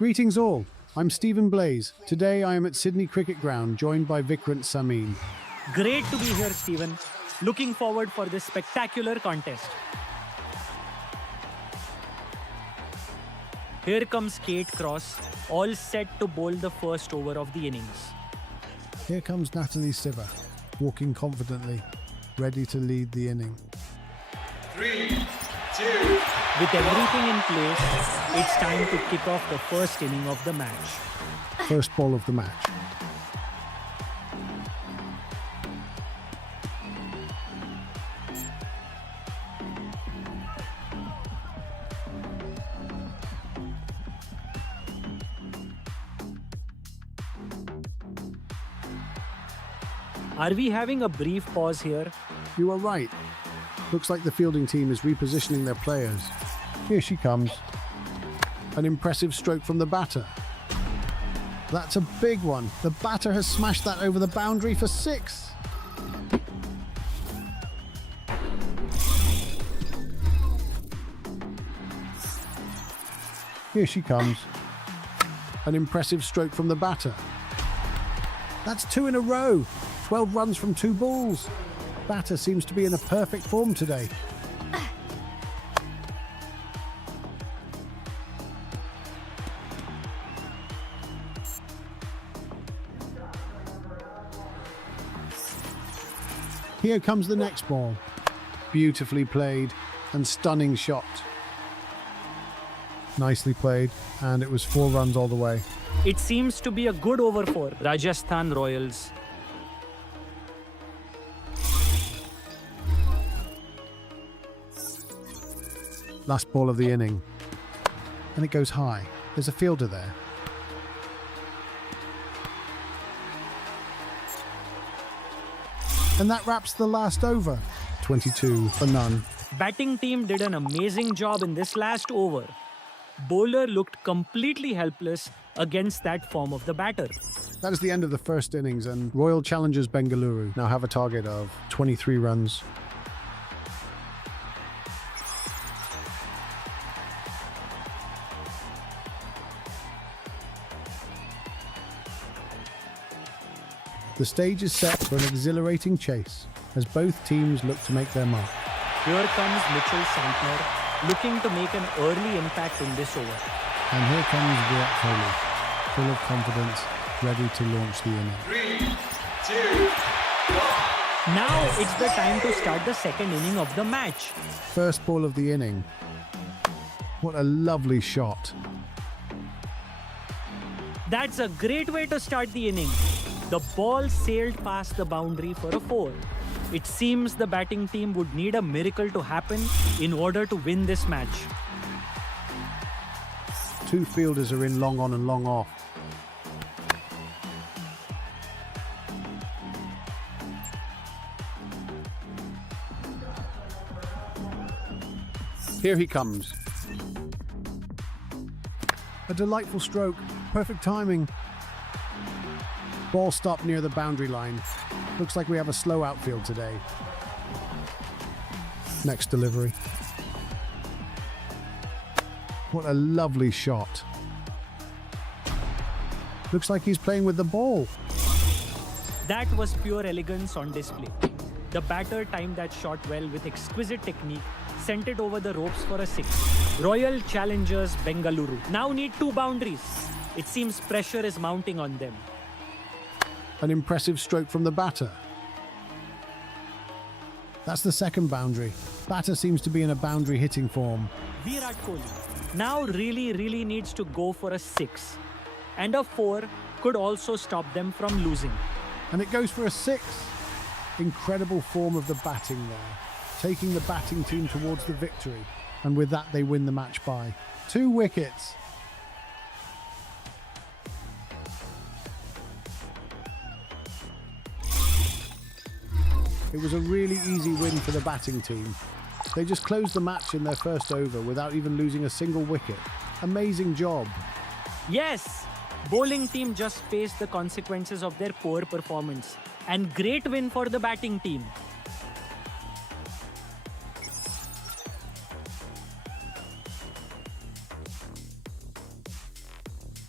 Greetings all, I'm Stephen Blaze. Today I am at Sydney Cricket Ground joined by Vikrant Samin. Great to be here, Stephen. Looking forward for this spectacular contest. Here comes Kate Cross, all set to bowl the first over of the innings. Here comes Natalie Siver, walking confidently, ready to lead the inning. 3, 2. With everything in place, it's time to kick off the first inning of the match. First ball of the match. Are we having a brief pause here? You are right. Looks like the fielding team is repositioning their players. Here she comes. An impressive stroke from the batter. That's a big one. The batter has smashed that over the boundary for 6. Here she comes. An impressive stroke from the batter. That's 2 in a row. 12 runs from 2 balls. Batter seems to be in a perfect form today. Here comes the next ball. Beautifully played and stunning shot. Nicely played, and it was 4 runs all the way. It seems to be a good over for Rajasthan Royals. Last ball of the inning. And it goes high. There's a fielder there. And that wraps the last over. 22 for none. Batting team did an amazing job in this last over. Bowler looked completely helpless against that form of the batter. That is the end of the first innings, and Royal Challengers Bengaluru now have a target of 23 runs. The stage is set for an exhilarating chase as both teams look to make their mark. Here comes Mitchell Santner, looking to make an early impact in this over. And here comes Virat Kohli, full of confidence, ready to launch the inning. 3, 2, 1. Now it's the time to start the second inning of the match. First ball of the inning. What a lovely shot. That's a great way to start the inning. The ball sailed past the boundary for a 4. It seems the batting team would need a miracle to happen in order to win this match. 2 fielders are in long on and long off. Here he comes. A delightful stroke. Perfect timing. Ball stopped near the boundary line. Looks like we have a slow outfield today. Next delivery. What a lovely shot. Looks like he's playing with the ball. That was pure elegance on display. The batter timed that shot well with exquisite technique, sent it over the ropes for a 6. Royal Challengers Bengaluru now need 2 boundaries. It seems pressure is mounting on them. An impressive stroke from the batter. That's the second boundary. Batter seems to be in a boundary hitting form. Virat Kohli now really needs to go for a 6. And a 4 could also stop them from losing. And it goes for a 6. Incredible form of the batting there, taking the batting team towards the victory. And with that, they win the match by 2 wickets. It was a really easy win for the batting team. They just closed the match in their first over without even losing a single wicket. Amazing job. Yes, bowling team just faced the consequences of their poor performance. And great win for the batting team.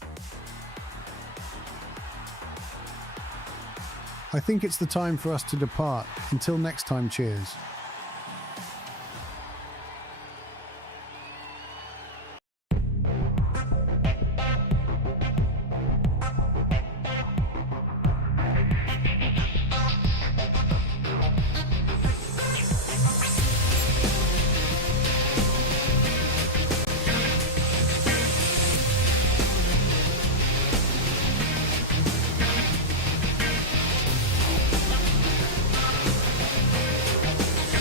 I think it's the time for us to depart. Until next time, cheers.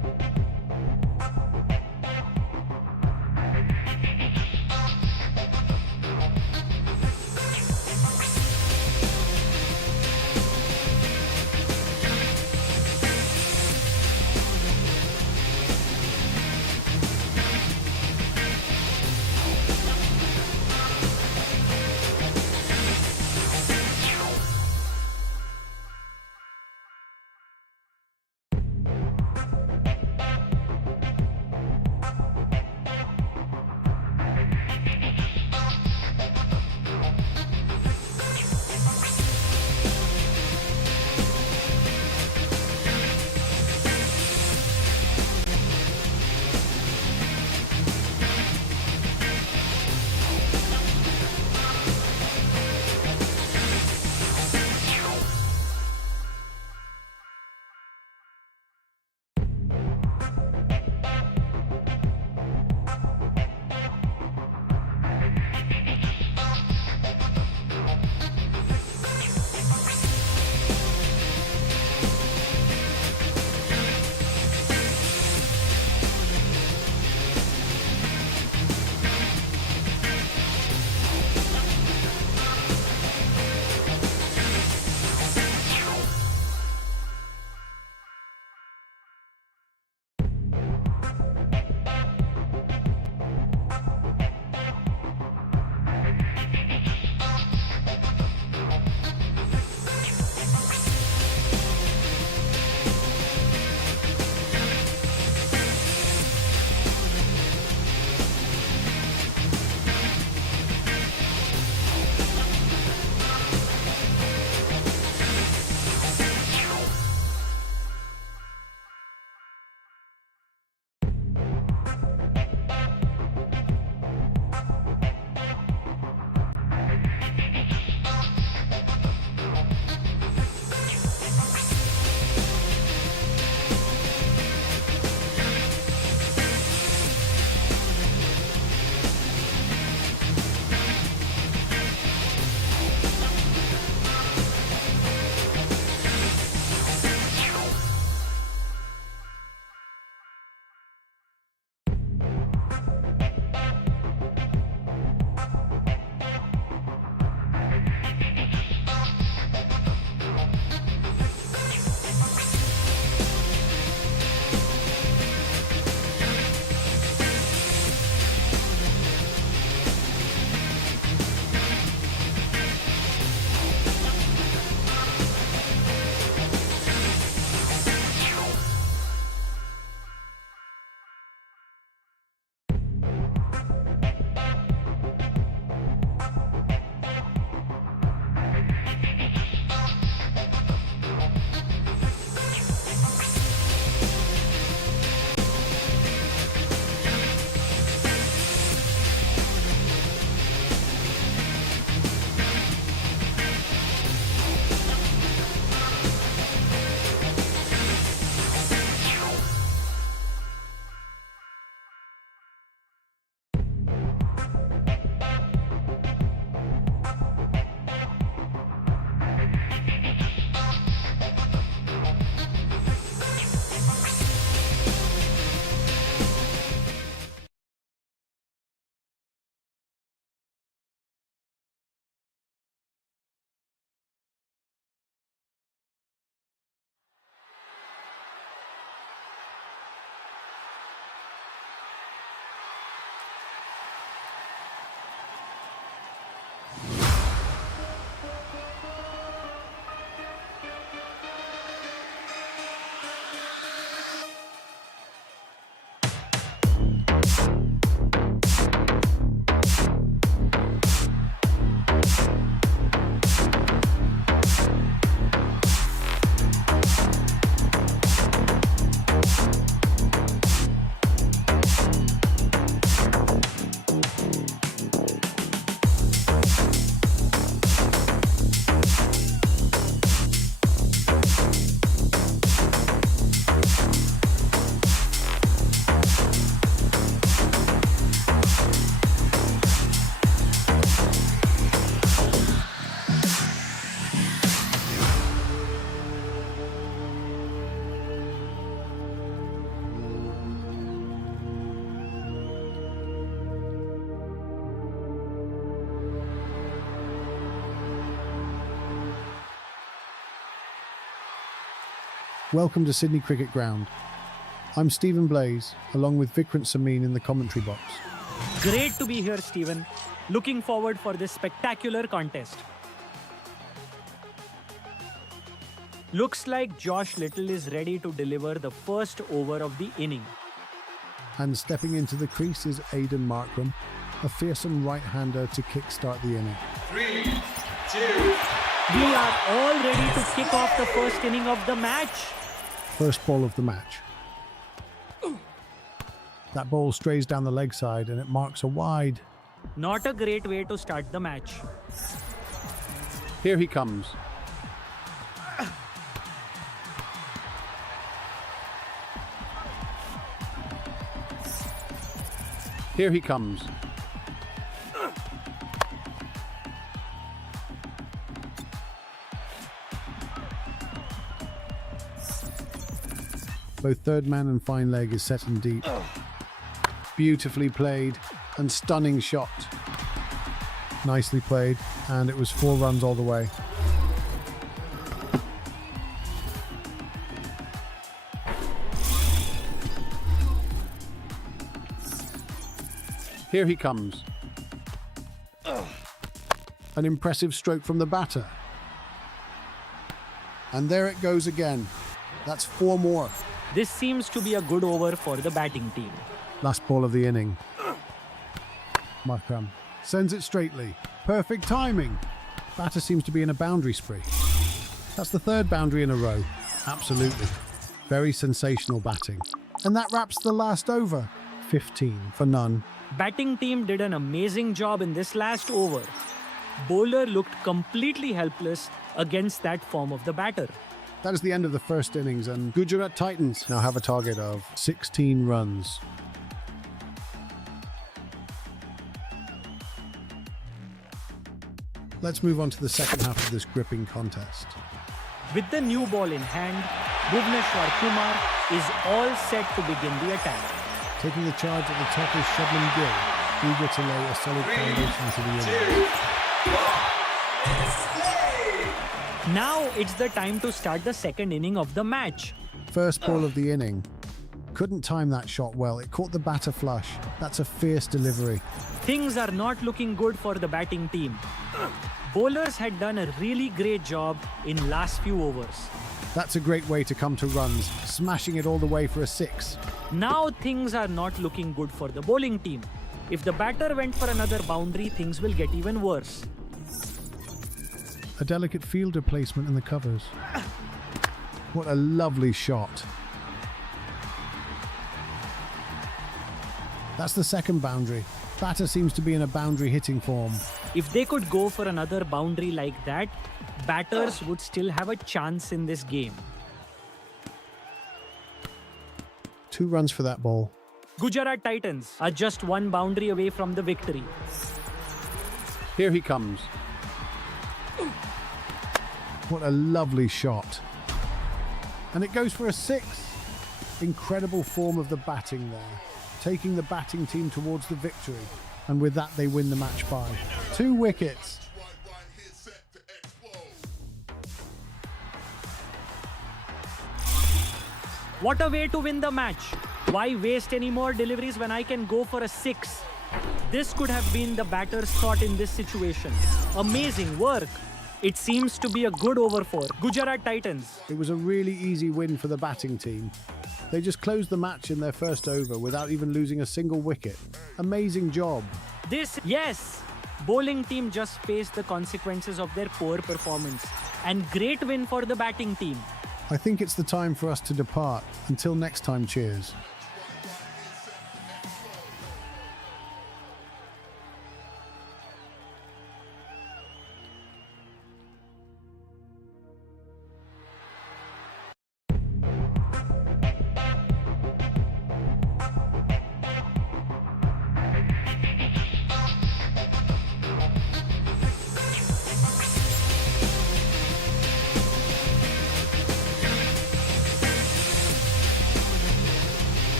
Welcome to Sydney Cricket Ground. I'm Stephen Blaze, along with Vikrant Samin in the commentary box. Great to be here, Stephen. Looking forward for this spectacular contest. Looks like Josh Little is ready to deliver the first over of the inning. And stepping into the crease is Aidan Markram, a fearsome right-hander to kickstart the inning. 3, 2, We are all ready to kick off the first inning of the match. First ball of the match. That ball strays down the leg side and it marks a wide. Not a great way to start the match. Here he comes. Here he comes. Both third man and fine leg is set in deep. Beautifully played and stunning shot. Nicely played, and it was 4 runs all the way. Here he comes. An impressive stroke from the batter. And there it goes again. That's 4 more. This seems to be a good over for the batting team. Last ball of the inning. Markram sends it straightly. Perfect timing. Batter seems to be in a boundary spree. That's the 3rd boundary in a row. Absolutely. Very sensational batting. And that wraps the last over. 15 for none. Batting team did an amazing job in this last over. Bowler looked completely helpless against that form of the batter. That is the end of the first innings, and Gujarat Titans now have a target of 16 runs. Let's move on to the second half of this gripping contest. With the new ball in hand, Bhuvneshwar Kumar is all set to begin the attack. Taking the charge at the top is Shubman Gill, eager to lay a solid foundation to the inning. 2, 1. Now it's the time to start the second inning of the match. First ball of the inning. Couldn't time that shot well. It caught the batter flush. That's a fierce delivery. Things are not looking good for the batting team. Bowlers had done a really great job in last few overs. That's a great way to come to runs, smashing it all the way for a 6. Now things are not looking good for the bowling team. If the batter went for another boundary, things will get even worse. A delicate fielder placement in the covers. What a lovely shot. That's the 2nd boundary. Batter seems to be in a boundary hitting form. If they could go for another boundary like that, batters would still have a chance in this game. 2 runs for that ball. Gujarat Titans are just 1 boundary away from the victory. Here he comes. What a lovely shot. And it goes for a 6. Incredible form of the batting there. Taking the batting team towards the victory. And with that, they win the match by 2 wickets. What a way to win the match. Why waste any more deliveries when I can go for a 6? This could have been the batter's thought in this situation. Amazing work. It seems to be a good over for Gujarat Titans. It was a really easy win for the batting team. They just closed the match in their first over without even losing a single wicket. Amazing job. Yes, bowling team just faced the consequences of their poor performance. And great win for the batting team. I think it's the time for us to depart. Until next time, cheers.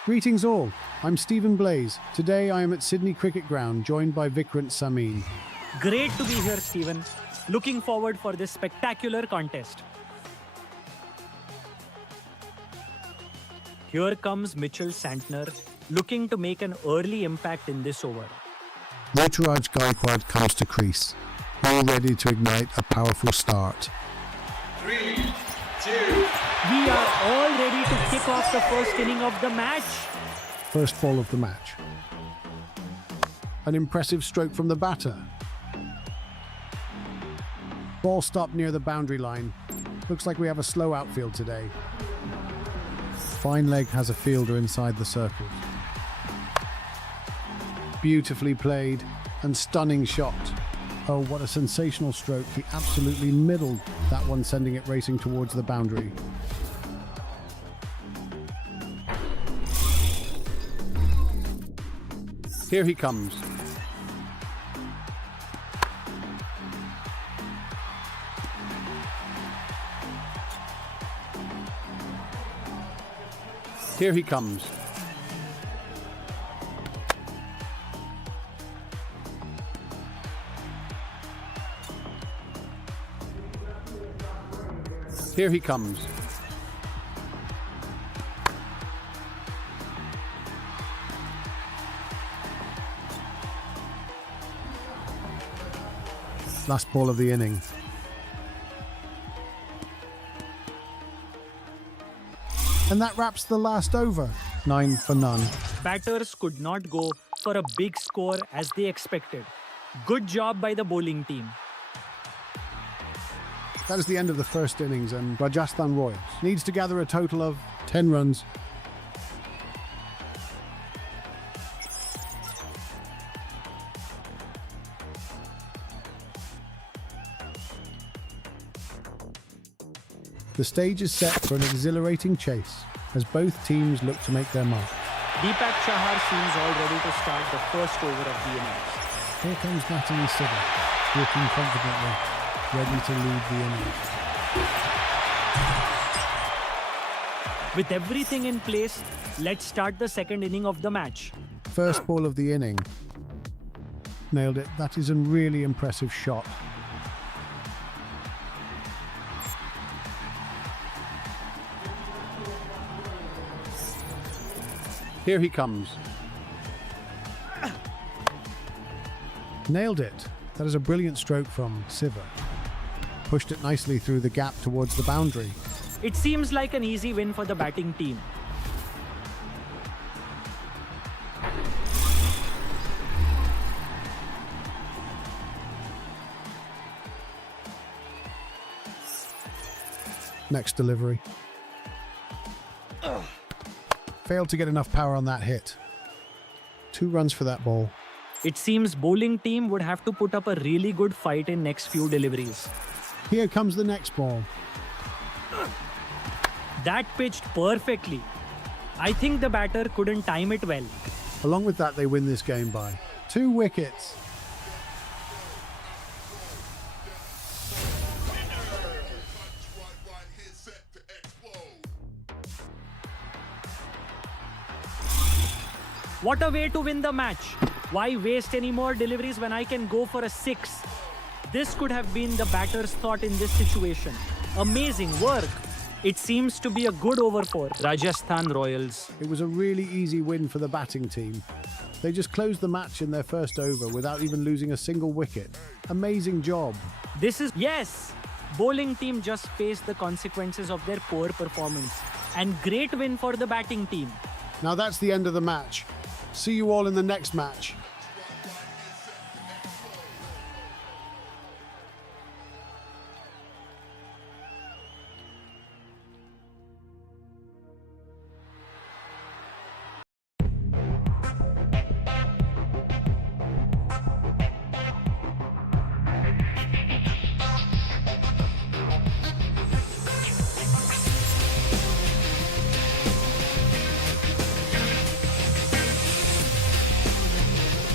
Greetings all, I'm Stephen Blaze. Today I am at Sydney Cricket Ground, joined by Vikrant Samin. Great to be here, Stephen. Looking forward for this spectacular contest. Here comes Mitchell Santner, looking to make an early impact in this over. Ruturaj Gaikwad comes to crease, all ready to ignite a powerful start. 3, 2, We are all ready to kick off the first inning of the match. First ball of the match. An impressive stroke from the batter. Ball stopped near the boundary line. Looks like we have a slow outfield today. Fine leg has a fielder inside the circle. Beautifully played and stunning shot. Oh, what a sensational stroke. He absolutely middled that one, sending it racing towards the boundary. Here he comes. Here he comes. Here he comes. Last ball of the inning. And that wraps the last over. 9 for none. Batters could not go for a big score as they expected. Good job by the bowling team. That is the end of the first innings, and Rajasthan Royals needs to gather a total of 10 runs. The stage is set for an exhilarating chase as both teams look to make their mark. Deepak Chahar seems all ready to start the first over of the innings. Here comes Natalie Siva, walking confidently, ready to lead the innings. With everything in place, let's start the second inning of the match. First ball of the inning. Nailed it. That is a really impressive shot. Here he comes. Nailed it. That is a brilliant stroke from Siva. Pushed it nicely through the gap towards the boundary. It seems like an easy win for the batting team. Next delivery. Failed to get enough power on that hit. 2 runs for that ball. It seems bowling team would have to put up a really good fight in next few deliveries. Here comes the next ball. That pitched perfectly. I think the batter couldn't time it well. Along with that, they win this game by 2 wickets. What a way to win the match. Why waste any more deliveries when I can go for a 6? This could have been the batter's thought in this situation. Amazing work. It seems to be a good over for Rajasthan Royals. It was a really easy win for the batting team. They just closed the match in their first over without even losing a single wicket. Amazing job. Yes! Bowling team just faced the consequences of their poor performance. And great win for the batting team. Now that's the end of the match. See you all in the next match.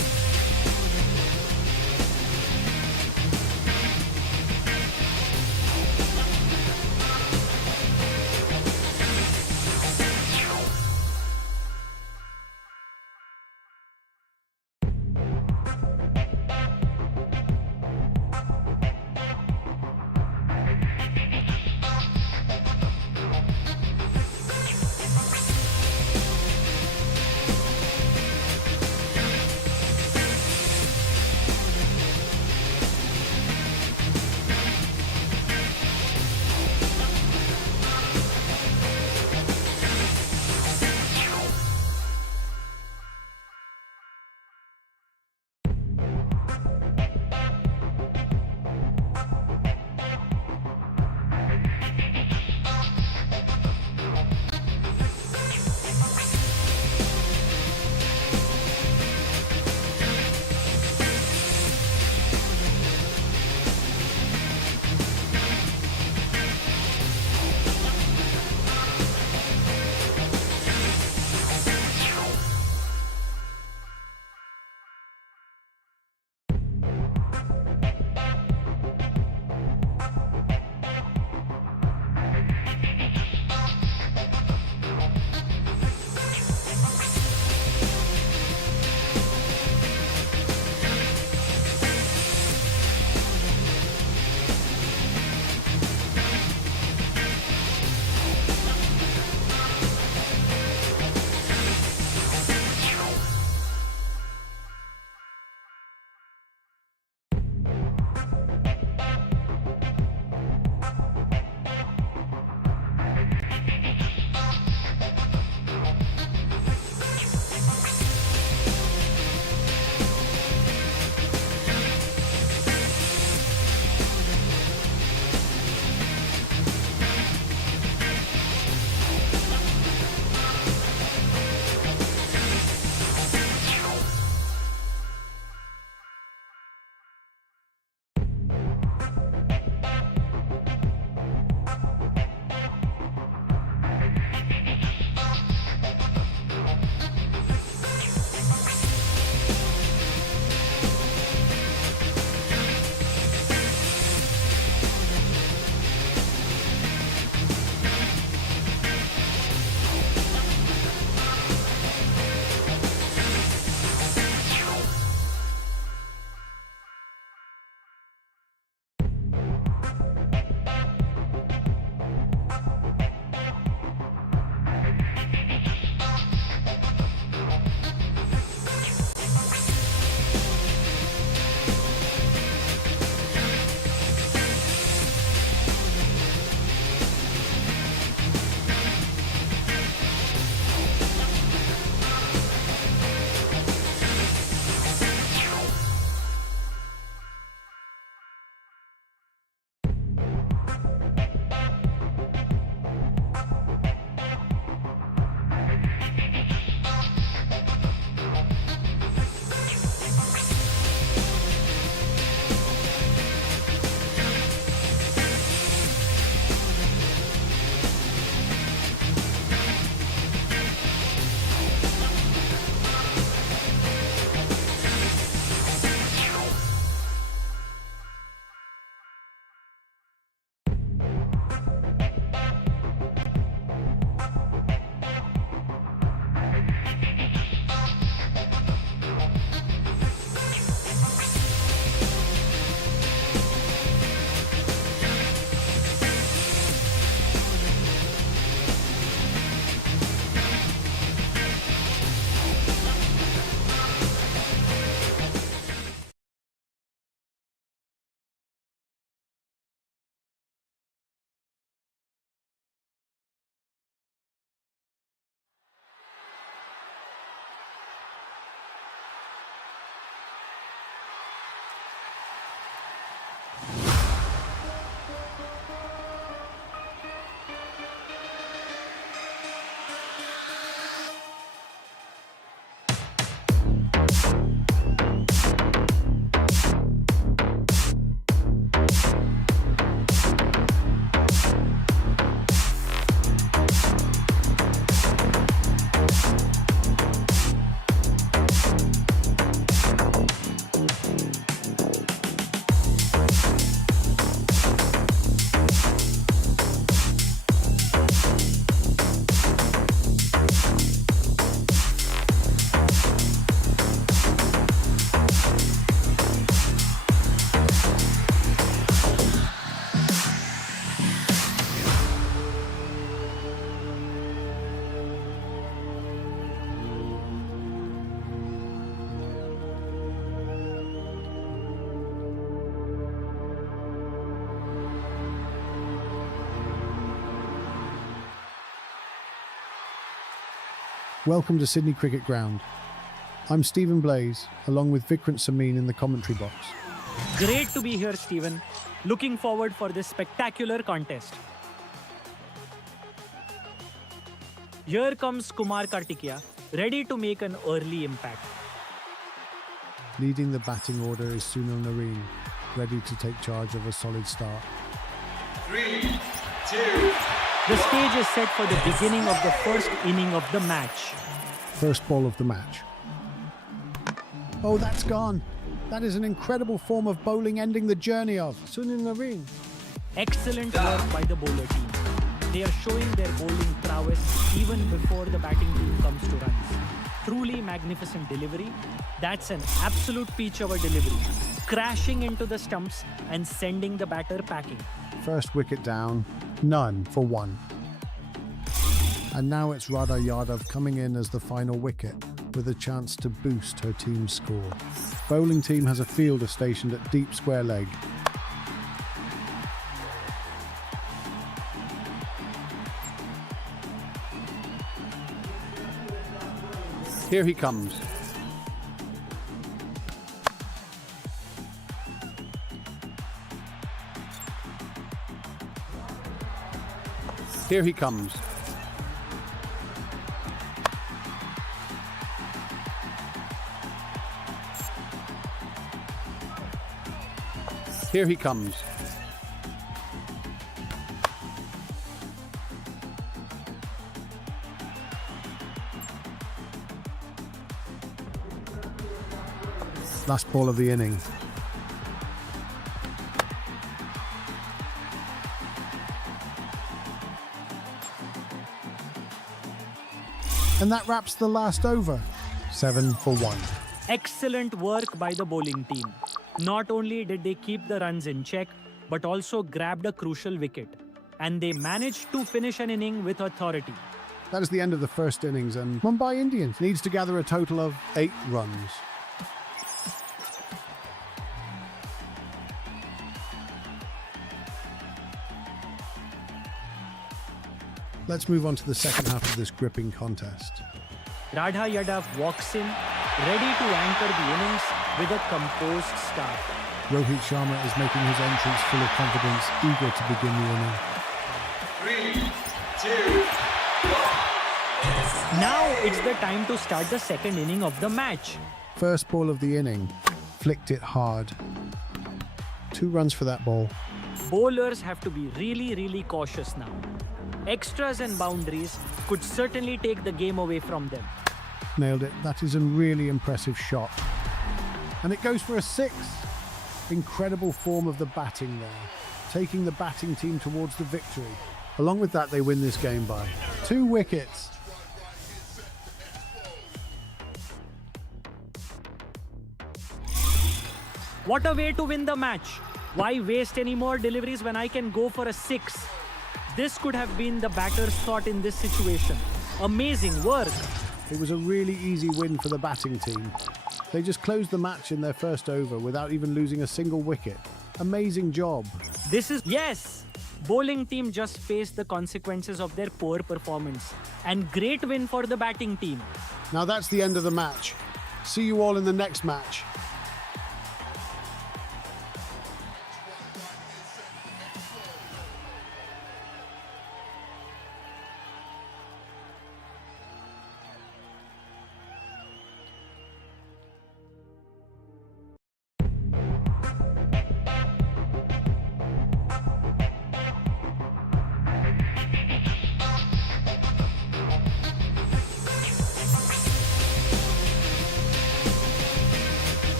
Welcome to Sydney Cricket Ground. I'm Stephen Blaze, along with Vikrant Samin in the commentary box. Great to be here, Stephen. Looking forward for this spectacular contest. Here comes Kumar Kartikeya, ready to make an early impact. Leading the batting order is Sunil Narine, ready to take charge of a solid start. 3, 2, The stage is set for the beginning of the first inning of the match. First ball of the match. Oh, that's gone. That is an incredible form of bowling, ending the journey of Sunil Narine. Excellent work by the bowler team. They are showing their bowling prowess even before the batting team comes to runs. Truly magnificent delivery. That's an absolute peach of a delivery. Crashing into the stumps and sending the batter packing. First wicket down, none for one. And now it's Radha Yadav coming in as the final wicket, with a chance to boost her team's score. Bowling team has a fielder stationed at deep square leg. Here he comes. Here he comes. Here he comes. Last ball of the inning. And that wraps the last over. 7 for 1. Excellent work by the bowling team. Not only did they keep the runs in check, but also grabbed a crucial wicket. And they managed to finish an inning with authority. That is the end of the first innings, and Mumbai Indians needs to gather a total of 8 runs. Let's move on to the second half of this gripping contest. Radha Yadav walks in, ready to anchor the innings with a composed start. Rohit Sharma is making his entrance full of confidence, eager to begin the inning. 3, 2, 1. Now it's the time to start the second inning of the match. First ball of the inning, flicked it hard. 2 runs for that ball. Bowlers have to be really cautious now. Extras and boundaries could certainly take the game away from them. Nailed it. That is a really impressive shot. And it goes for a 6. Incredible form of the batting there, taking the batting team towards the victory. Along with that, they win this game by 2 wickets. What a way to win the match. Why waste any more deliveries when I can go for a 6? This could have been the batter's thought in this situation. Amazing work. It was a really easy win for the batting team. They just closed the match in their first over without even losing a single wicket. Amazing job. Yes! Bowling team just faced the consequences of their poor performance. And great win for the batting team. Now that's the end of the match. See you all in the next match.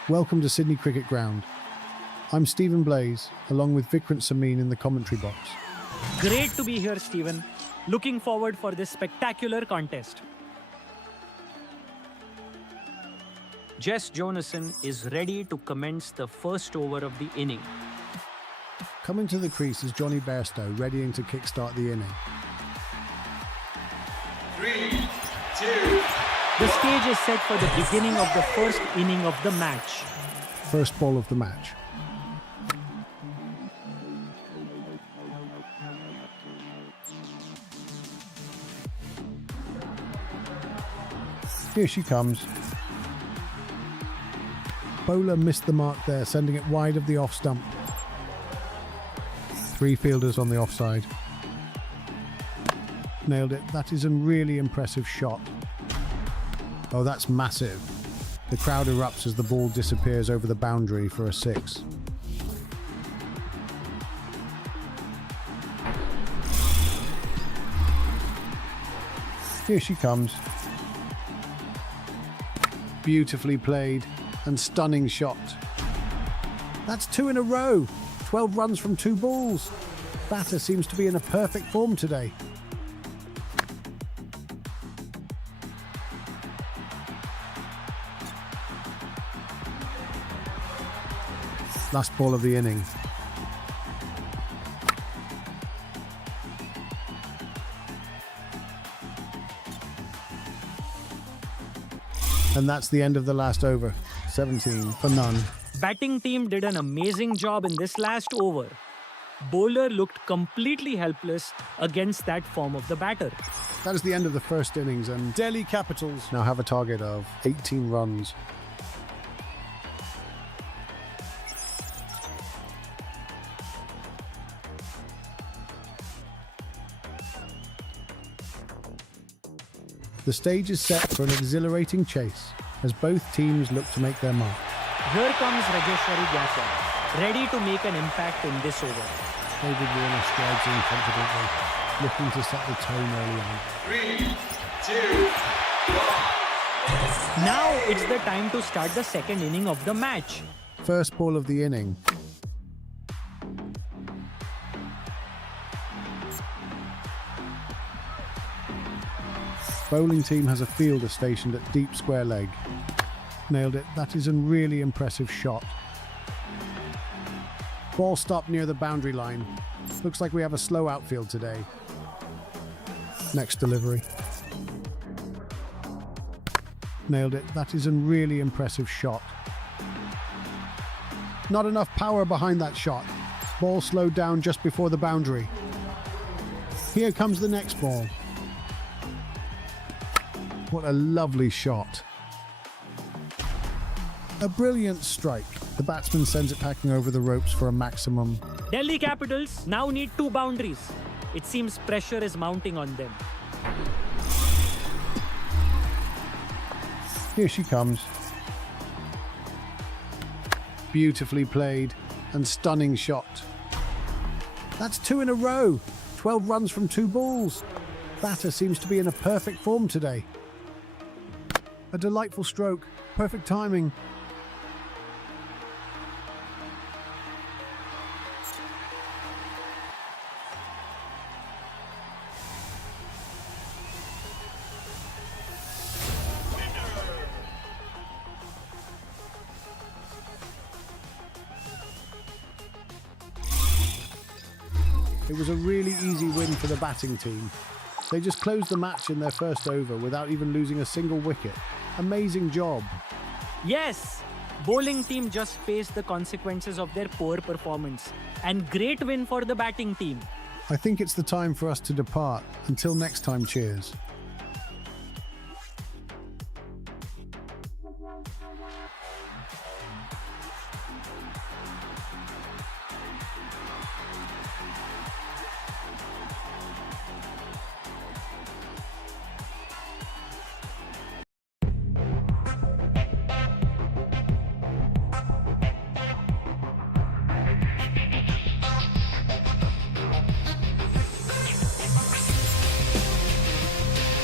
Welcome to Sydney Cricket Ground. I'm Stephen Blaze, along with Vikrant Samin in the commentary box. Great to be here, Stephen. Looking forward for this spectacular contest. Jess Jonassen is ready to commence the first over of the inning. Coming to the crease is Johnny Bairstow, readying to kickstart the inning. 3, 2, The stage is set for the beginning of the first inning of the match. First ball of the match. Here she comes. Bowler missed the mark there, sending it wide of the off stump. 3 fielders on the offside. Nailed it. That is a really impressive shot. Oh, that's massive. The crowd erupts as the ball disappears over the boundary for a 6. Here she comes. Beautifully played and stunning shot. That's 2 in a row. 12 runs from 2 balls. Batter seems to be in a perfect form today. Last ball of the inning. And that's the end of the last over. 17 for none. Batting team did an amazing job in this last over. Bowler looked completely helpless against that form of the batter. That is the end of the first innings, and Delhi Capitals now have a target of 18 runs. The stage is set for an exhilarating chase as both teams look to make their mark. Here comes Rajeshwari Gaikwad, ready to make an impact in this over. David Warner strides in confidently, looking to set the tone early on. 3, 2, 1. Now it's the time to start the second inning of the match. First ball of the inning. Bowling team has a fielder stationed at deep square leg. Nailed it. That is a really impressive shot. Ball stopped near the boundary line. Looks like we have a slow outfield today. Next delivery. Nailed it. That is a really impressive shot. Not enough power behind that shot. Ball slowed down just before the boundary. Here comes the next ball. What a lovely shot. A brilliant strike. The batsman sends it packing over the ropes for a maximum. Delhi Capitals now need 2 boundaries. It seems pressure is mounting on them. Here she comes. Beautifully played and stunning shot. That's 2 in a row. 12 runs from 2 balls. Batter seems to be in a perfect form today. A delightful stroke. Perfect timing. It was a really easy win for the batting team. They just closed the match in their first over without even losing a single wicket. Amazing job. Yes, bowling team just faced the consequences of their poor performance. And great win for the batting team. I think it's the time for us to depart. Until next time, cheers.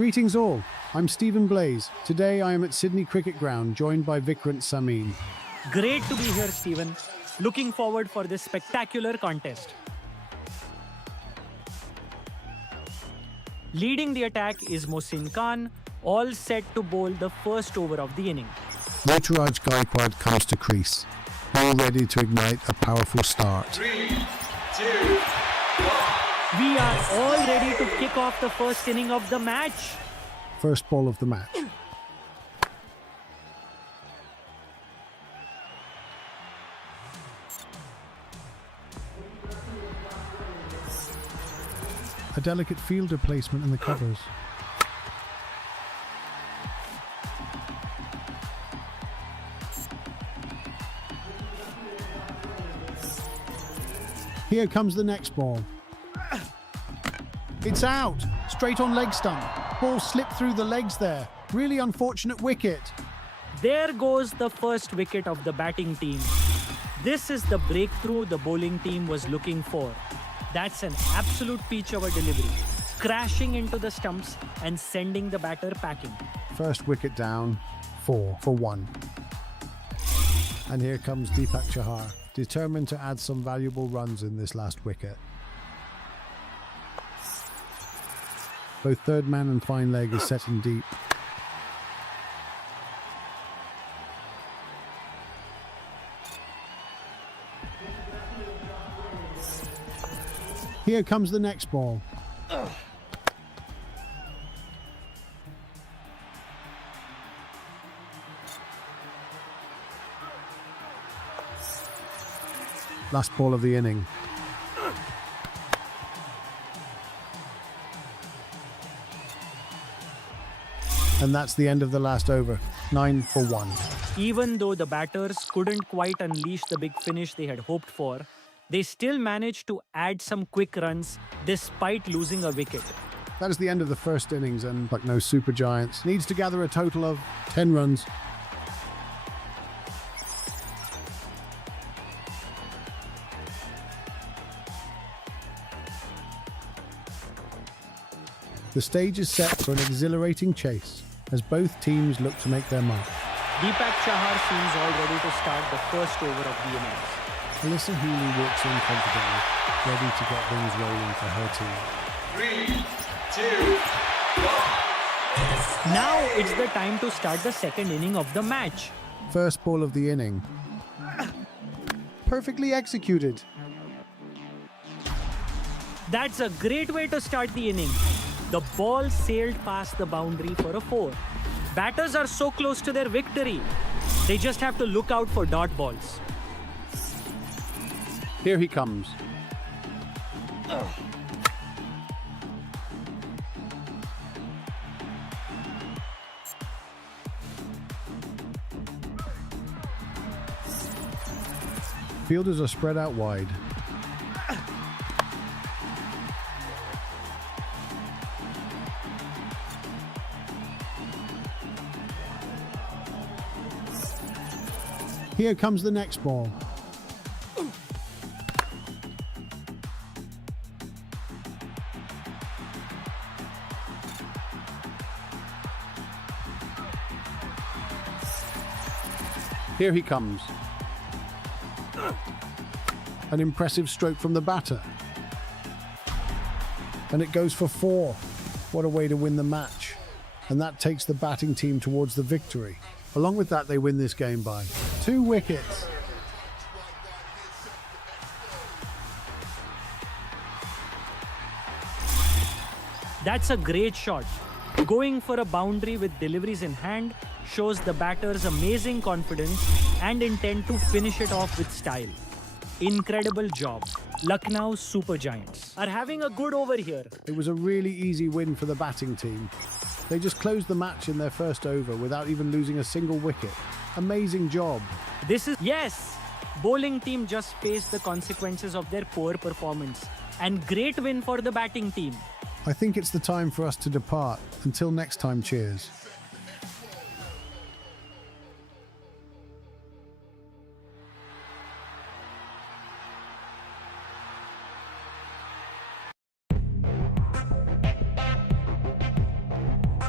Greetings all, I'm Stephen Blaze. Today I am at Sydney Cricket Ground, joined by Vikrant Samin. Great to be here, Stephen. Looking forward for this spectacular contest. Leading the attack is Mohsin Khan, all set to bowl the first over of the inning. Ruturaj Gaikwad comes to crease, all ready to ignite a powerful start. 3, 2, 1. We are all ready to kick off the first inning of the match. First ball of the match. A delicate fielder placement in the covers. Here comes the next ball. It's out! Straight on leg stump. Ball slipped through the legs there. Really unfortunate wicket. There goes the first wicket of the batting team. This is the breakthrough the bowling team was looking for. That's an absolute peach of a delivery, crashing into the stumps and sending the batter packing. First wicket down, 4 for 1. And here comes Deepak Chahar, determined to add some valuable runs in this last wicket. Both third man and fine leg is set in deep. Here comes the next ball. Last ball of the inning. And that's the end of the last over. 9 for 1. Even though the batters couldn't quite unleash the big finish they had hoped for, they still managed to add some quick runs despite losing a wicket. That is the end of the first innings, and like no super giants, needs to gather a total of 10 runs. The stage is set for an exhilarating chase as both teams look to make their mark. Deepak Chahar seems all ready to start the first over of the innings. Alyssa Healy walks in confidently, ready to get things rolling for her team. 3, 2, 1. Now it's the time to start the second inning of the match. First ball of the inning. Perfectly executed. That's a great way to start the inning. The ball sailed past the boundary for a 4. Batters are so close to their victory. They just have to look out for dot balls. Here he comes. Fielders are spread out wide. Here comes the next ball. Here he comes. An impressive stroke from the batter. And it goes for 4. What a way to win the match. And that takes the batting team towards the victory. Along with that, they win this game by 2 wickets. That's a great shot. Going for a boundary with deliveries in hand shows the batter's amazing confidence and intent to finish it off with style. Incredible job. Lucknow Super Giants are having a good over here. It was a really easy win for the batting team. They just closed the match in their first over without even losing a single wicket. Amazing job. Yes! Bowling team just faced the consequences of their poor performance. And great win for the batting team. I think it's the time for us to depart. Until next time, cheers.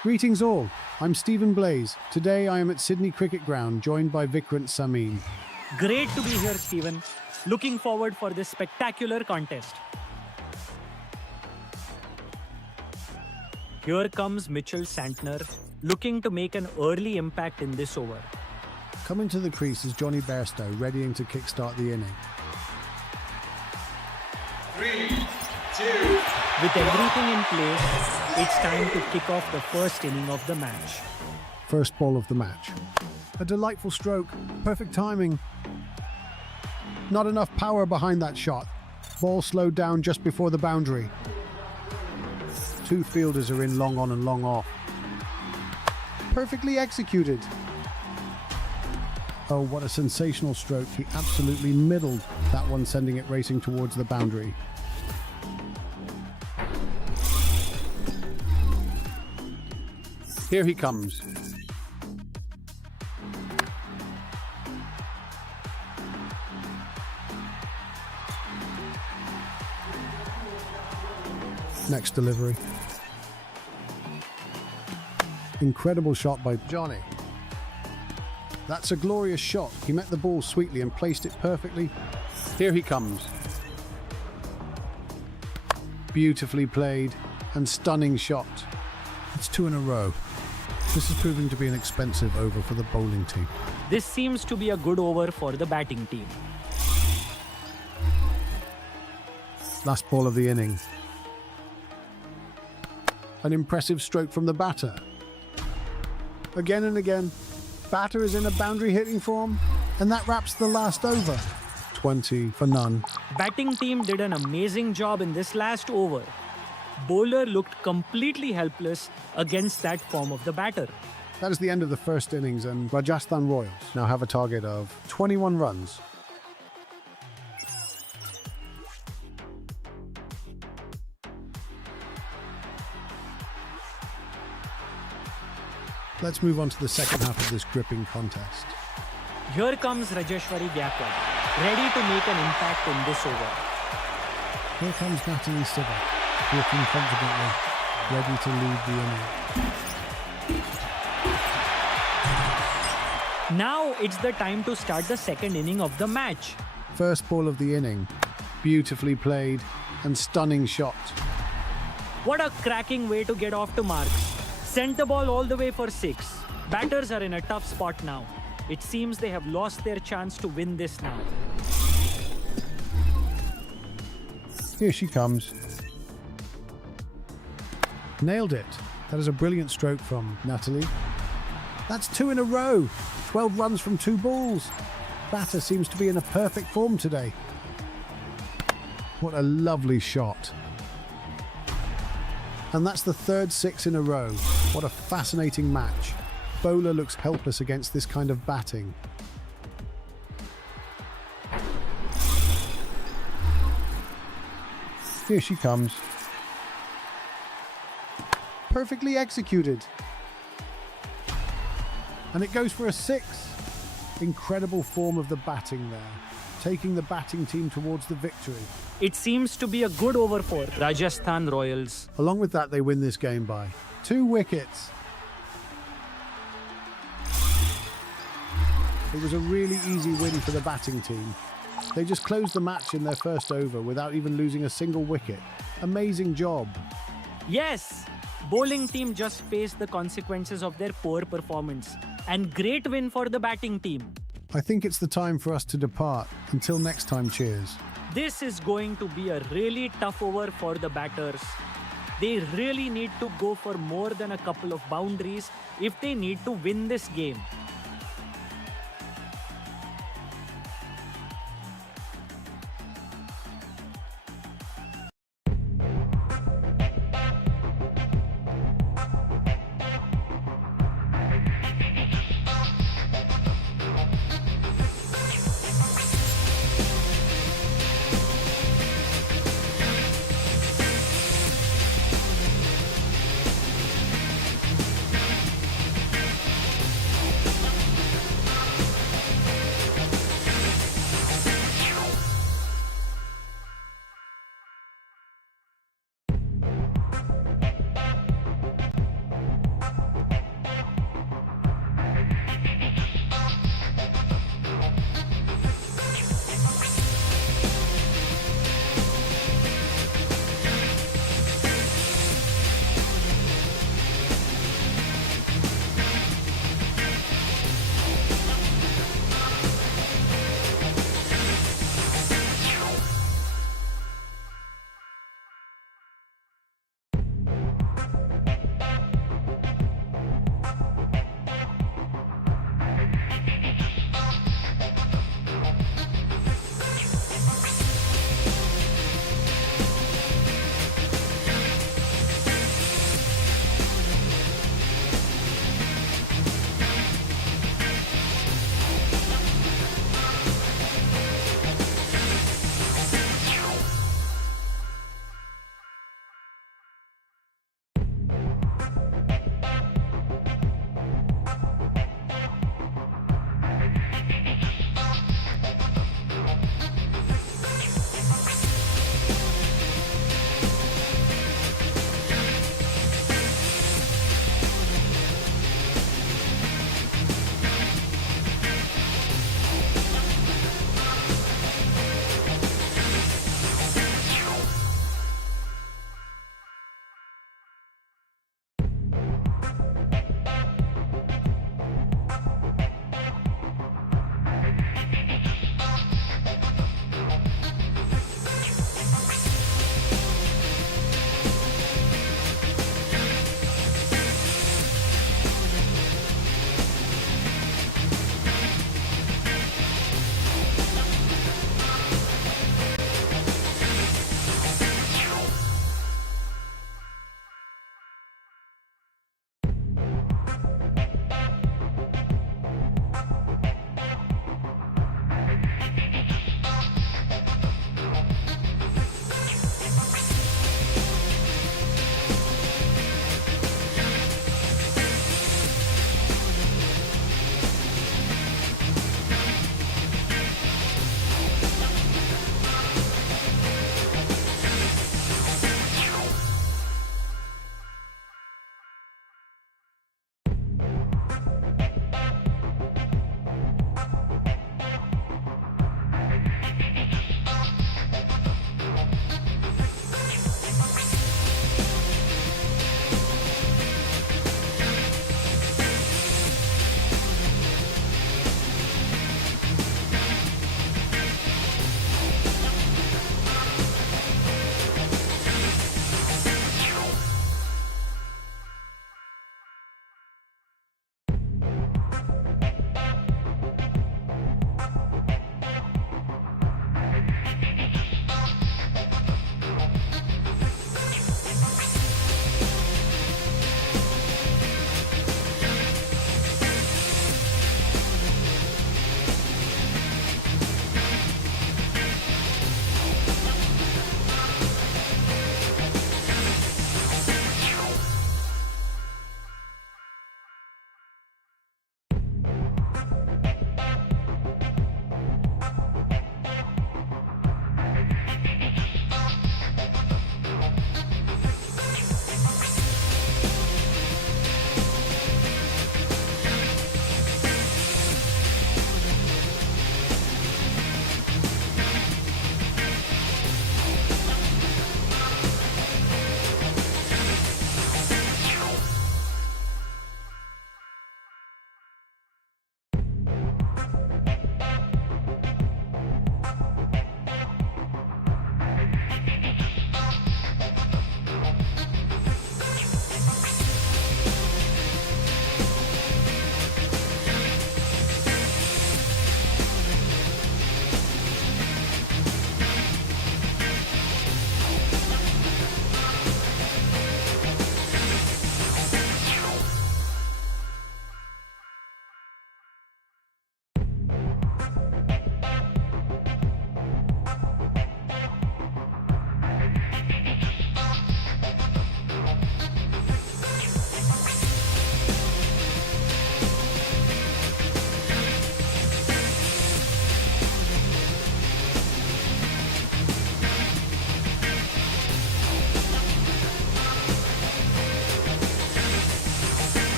Greetings all, I'm Stephen Blaze. Today I am at Sydney Cricket Ground, joined by Vikrant Samin. Great to be here, Stephen. Looking forward for this spectacular contest. Here comes Mitchell Santner, looking to make an early impact in this over. Coming to the crease is Johnny Bairstow, readying to kickstart the inning. 3, 2, With everything in place, it's time to kick off the first inning of the match. First ball of the match. A delightful stroke, perfect timing. Not enough power behind that shot. Ball slowed down just before the boundary. Two fielders are in long on and long off. Perfectly executed. Oh, what a sensational stroke. He absolutely middled that one, sending it racing towards the boundary. Here he comes. Next delivery. Incredible shot by Johnny. That's a glorious shot. He met the ball sweetly and placed it perfectly. Here he comes. Beautifully played and stunning shot. It's 2 in a row. This is proving to be an expensive over for the bowling team. This seems to be a good over for the batting team. Last ball of the inning. An impressive stroke from the batter. Again and again, batter is in a boundary hitting form, and that wraps the last over. 20 for none. Batting team did an amazing job in this last over. Bowler looked completely helpless against that form of the batter. That is the end of the first innings, and Rajasthan Royals now have a target of 21 runs. Let's move on to the second half of this gripping contest. Here comes Rajeshwari Gaikwad, ready to make an impact in this over. Here comes Natalie Siva, walking confidently, ready to lead the inning. Now it's the time to start the second inning of the match. First ball of the inning, beautifully played and stunning shot. What a cracking way to get off to marks. Sent the ball all the way for 6. Batters are in a tough spot now. It seems they have lost their chance to win this now. Here she comes. Nailed it. That is a brilliant stroke from Natalie. That's 2 in a row. 12 runs from 2 balls. Batter seems to be in a perfect form today. What a lovely shot. And that's the third 6 in a row. What a fascinating match. Bowler looks helpless against this kind of batting. Here she comes. Perfectly executed. And it goes for a 6. Incredible form of the batting there, taking the batting team towards the victory. It seems to be a good over for Rajasthan Royals. Along with that, they win this game by 2 wickets. It was a really easy win for the batting team. They just closed the match in their first over without even losing a single wicket. Amazing job. Yes, bowling team just faced the consequences of their poor performance. And great win for the batting team. I think it's the time for us to depart. Until next time, cheers. This is going to be a really tough over for the batters. They really need to go for more than a couple of boundaries if they need to win this game.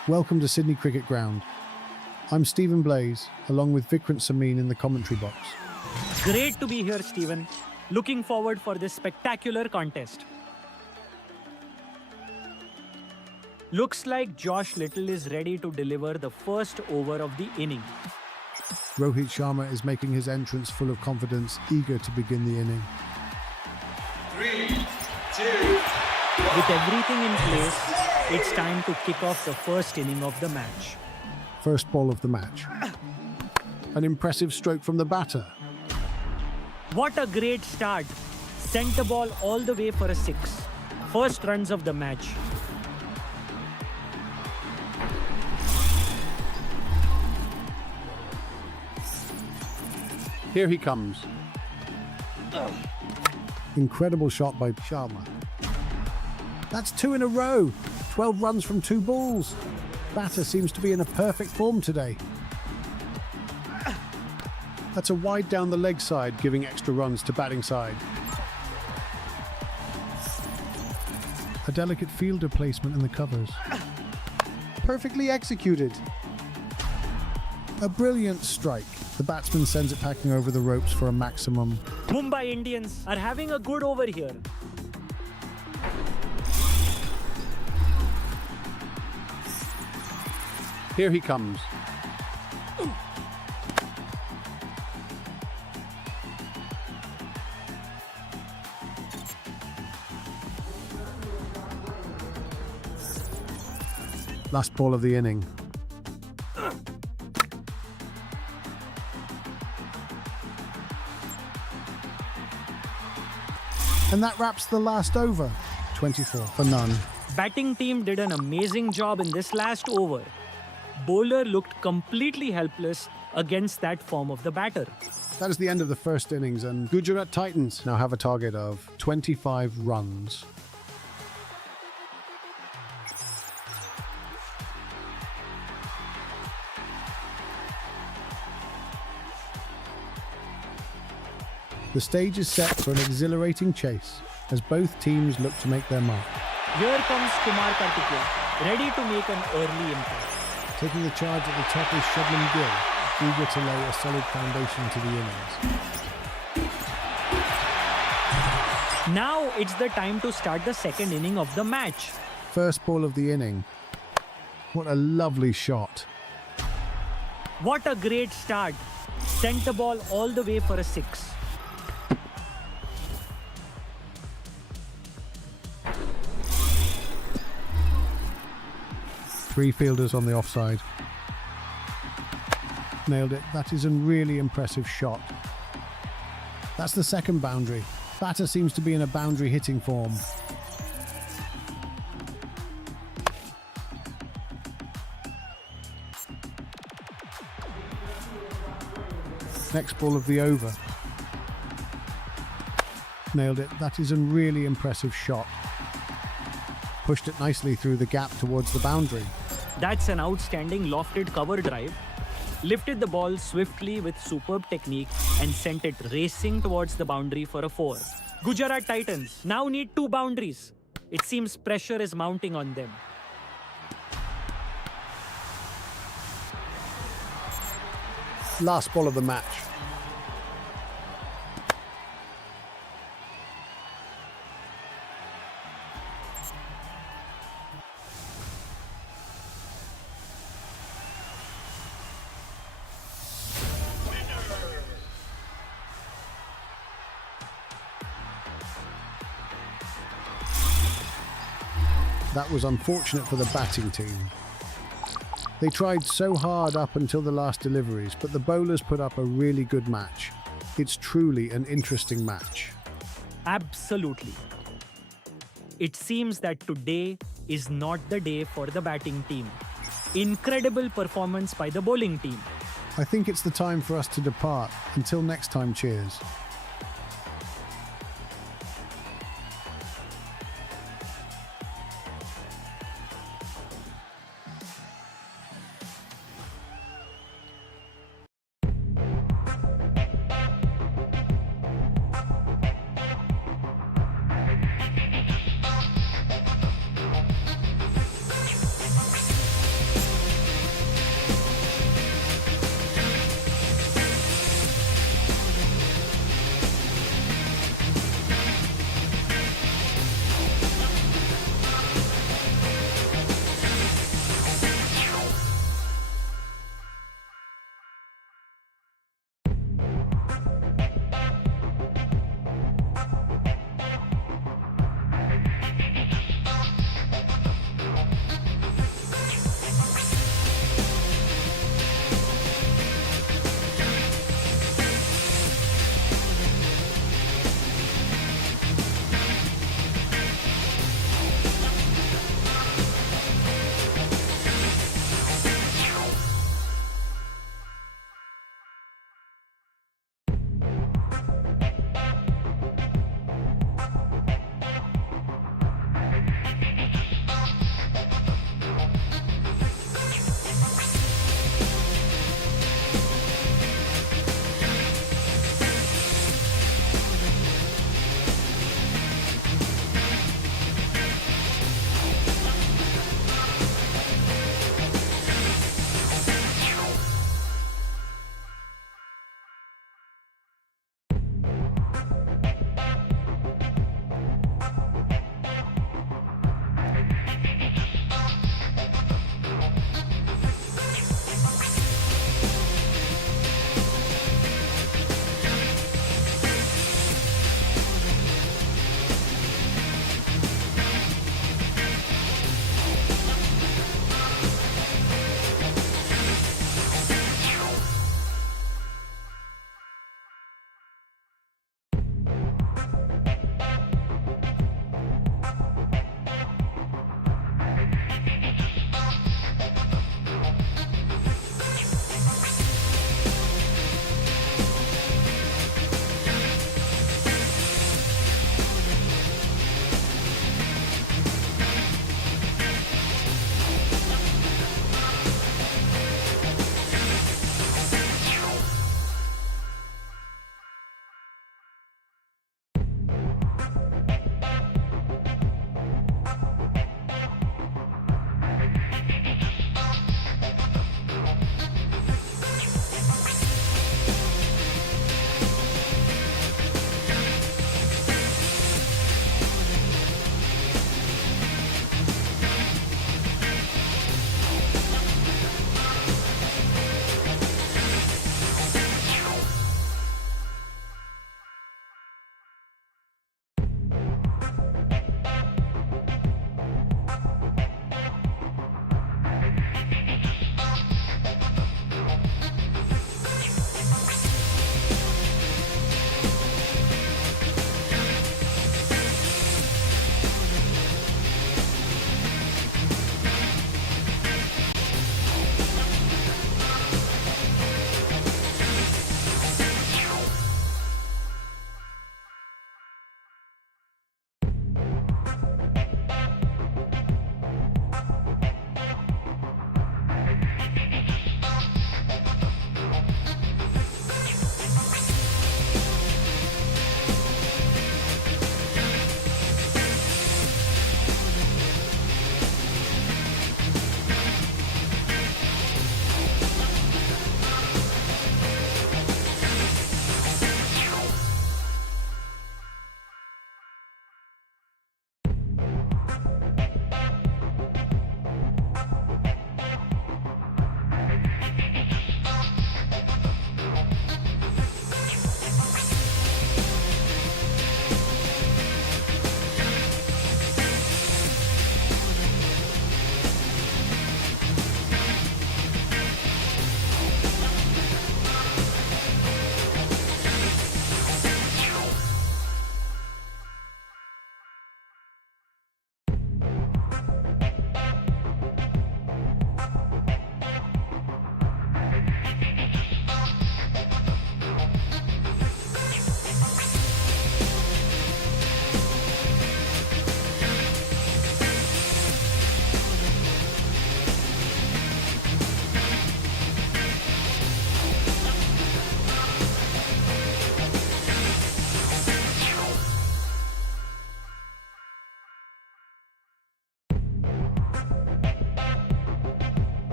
Welcome to Sydney Cricket Ground. I'm Stephen Blaze, along with Vikrant Samin in the commentary box. Great to be here, Stephen. Looking forward for this spectacular contest. Looks like Josh Little is ready to deliver the first over of the inning. Rohit Sharma is making his entrance full of confidence, eager to begin the inning. 3, 2, With everything in place, it's time to kick off the first inning of the match. First ball of the match. An impressive stroke from the batter. What a great start. Sent the ball all the way for a 6. First runs of the match. Here he comes. Incredible shot by Sharma. That's 2 in a row. 12 runs from 2 balls. Batter seems to be in a perfect form today. That's a wide down the leg side, giving extra runs to batting side. A delicate fielder placement in the covers. Perfectly executed. A brilliant strike. The batsman sends it packing over the ropes for a maximum. Mumbai Indians are having a good over here. Here he comes. Last ball of the inning. And that wraps the last over. 24 for none. Batting team did an amazing job in this last over. Bowler looked completely helpless against that form of the batter. That is the end of the first innings, and Gujarat Titans now have a target of 25 runs. The stage is set for an exhilarating chase as both teams look to make their mark. Here comes Kumar Kartikeya, ready to make an early impact. Taking the charge at the top is Shubman Gill, eager to lay a solid foundation to the innings. Now it's the time to start the second inning of the match. First ball of the inning. What a lovely shot. What a great start. Sent the ball all the way for a 6. Three fielders on the offside. Nailed it. That is a really impressive shot. That's the second boundary. Batter seems to be in a boundary hitting form. Next ball of the over. Nailed it. That is a really impressive shot. Pushed it nicely through the gap towards the boundary. That's an outstanding lofted cover drive. Lifted the ball swiftly with superb technique and sent it racing towards the boundary for a 4. Gujarat Titans now need 2 boundaries. It seems pressure is mounting on them. Last ball of the match. That was unfortunate for the batting team. They tried so hard up until the last deliveries, but the bowlers put up a really good match. It's truly an interesting match. Absolutely. It seems that today is not the day for the batting team. Incredible performance by the bowling team. I think it's the time for us to depart. Until next time, cheers.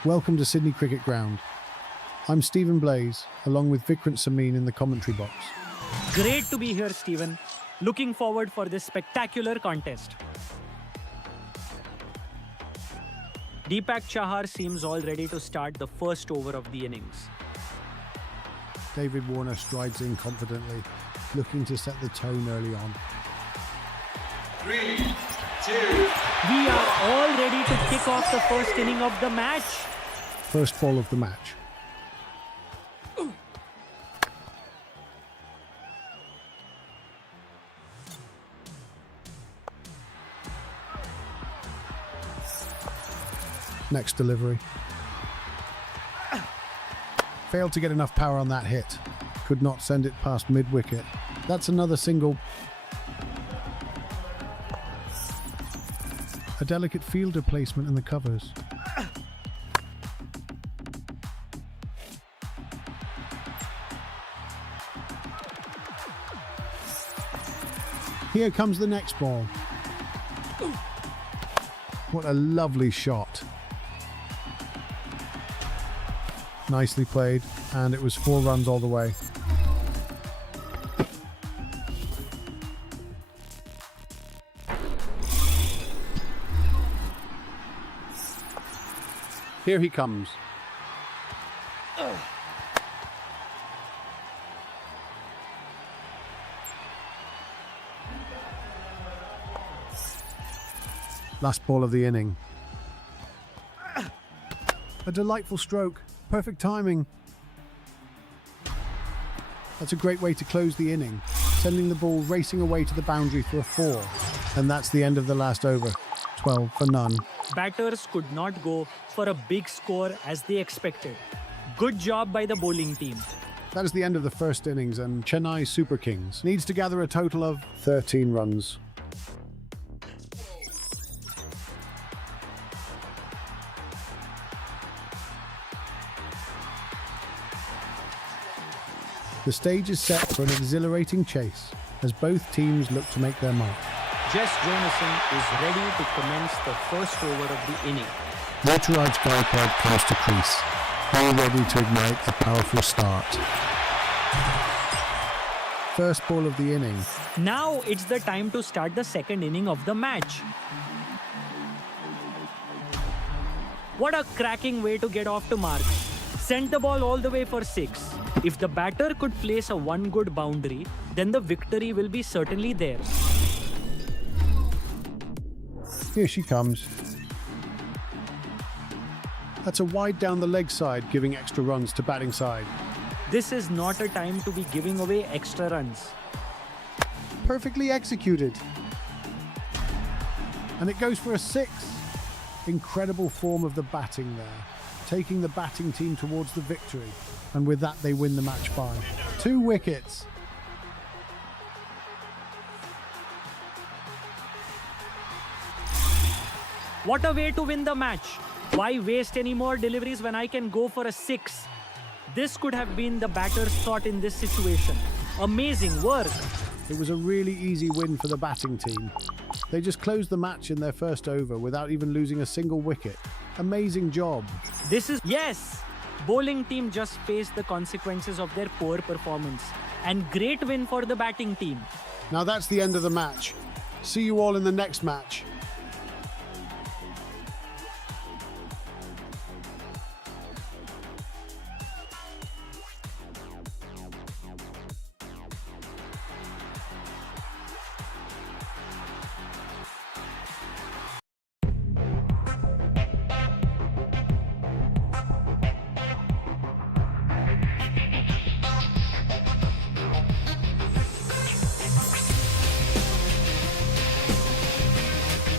Welcome to Sydney Cricket Ground. I'm Stephen Blaze, along with Vikrant Samin in the commentary box. Great to be here, Stephen. Looking forward for this spectacular contest. Deepak Chahar seems all ready to start the first over of the innings. David Warner strides in confidently, looking to set the tone early on. 3, 2, We are all ready to kick off the first inning of the match. First ball of the match. Next delivery. Failed to get enough power on that hit. Could not send it past mid-wicket. That's another single. A delicate fielder placement in the covers. Here comes the next ball. What a lovely shot. Nicely played, and it was 4 runs all the way. Here he comes. Last ball of the inning. A delightful stroke. Perfect timing. That's a great way to close the inning, sending the ball racing away to the boundary for a 4. And that's the end of the last over. 12 for none. Batters could not go for a big score as they expected. Good job by the bowling team. That is the end of the first innings, and Chennai Super Kings needs to gather a total of 13 runs. The stage is set for an exhilarating chase as both teams look to make their mark. Jess Jonasson is ready to commence the first over of the inning. Ruturaj Gaikwad comes to crease, all ready to ignite a powerful start. First ball of the inning. Now it's the time to start the second inning of the match. What a cracking way to get off to mark. Sent the ball all the way for 6. If the batter could place a 1 good boundary, then the victory will be certainly theirs. Here she comes. That's a wide down the leg side, giving extra runs to batting side. This is not a time to be giving away extra runs. Perfectly executed. And it goes for a 6. Incredible form of the batting there, taking the batting team towards the victory. And with that, they win the match by 2 wickets. What a way to win the match. Why waste any more deliveries when I can go for a 6? This could have been the batter's thought in this situation. Amazing work. It was a really easy win for the batting team. They just closed the match in their first over without even losing a single wicket. Amazing job. Yes! Bowling team just faced the consequences of their poor performance. And great win for the batting team. Now that's the end of the match. See you all in the next match.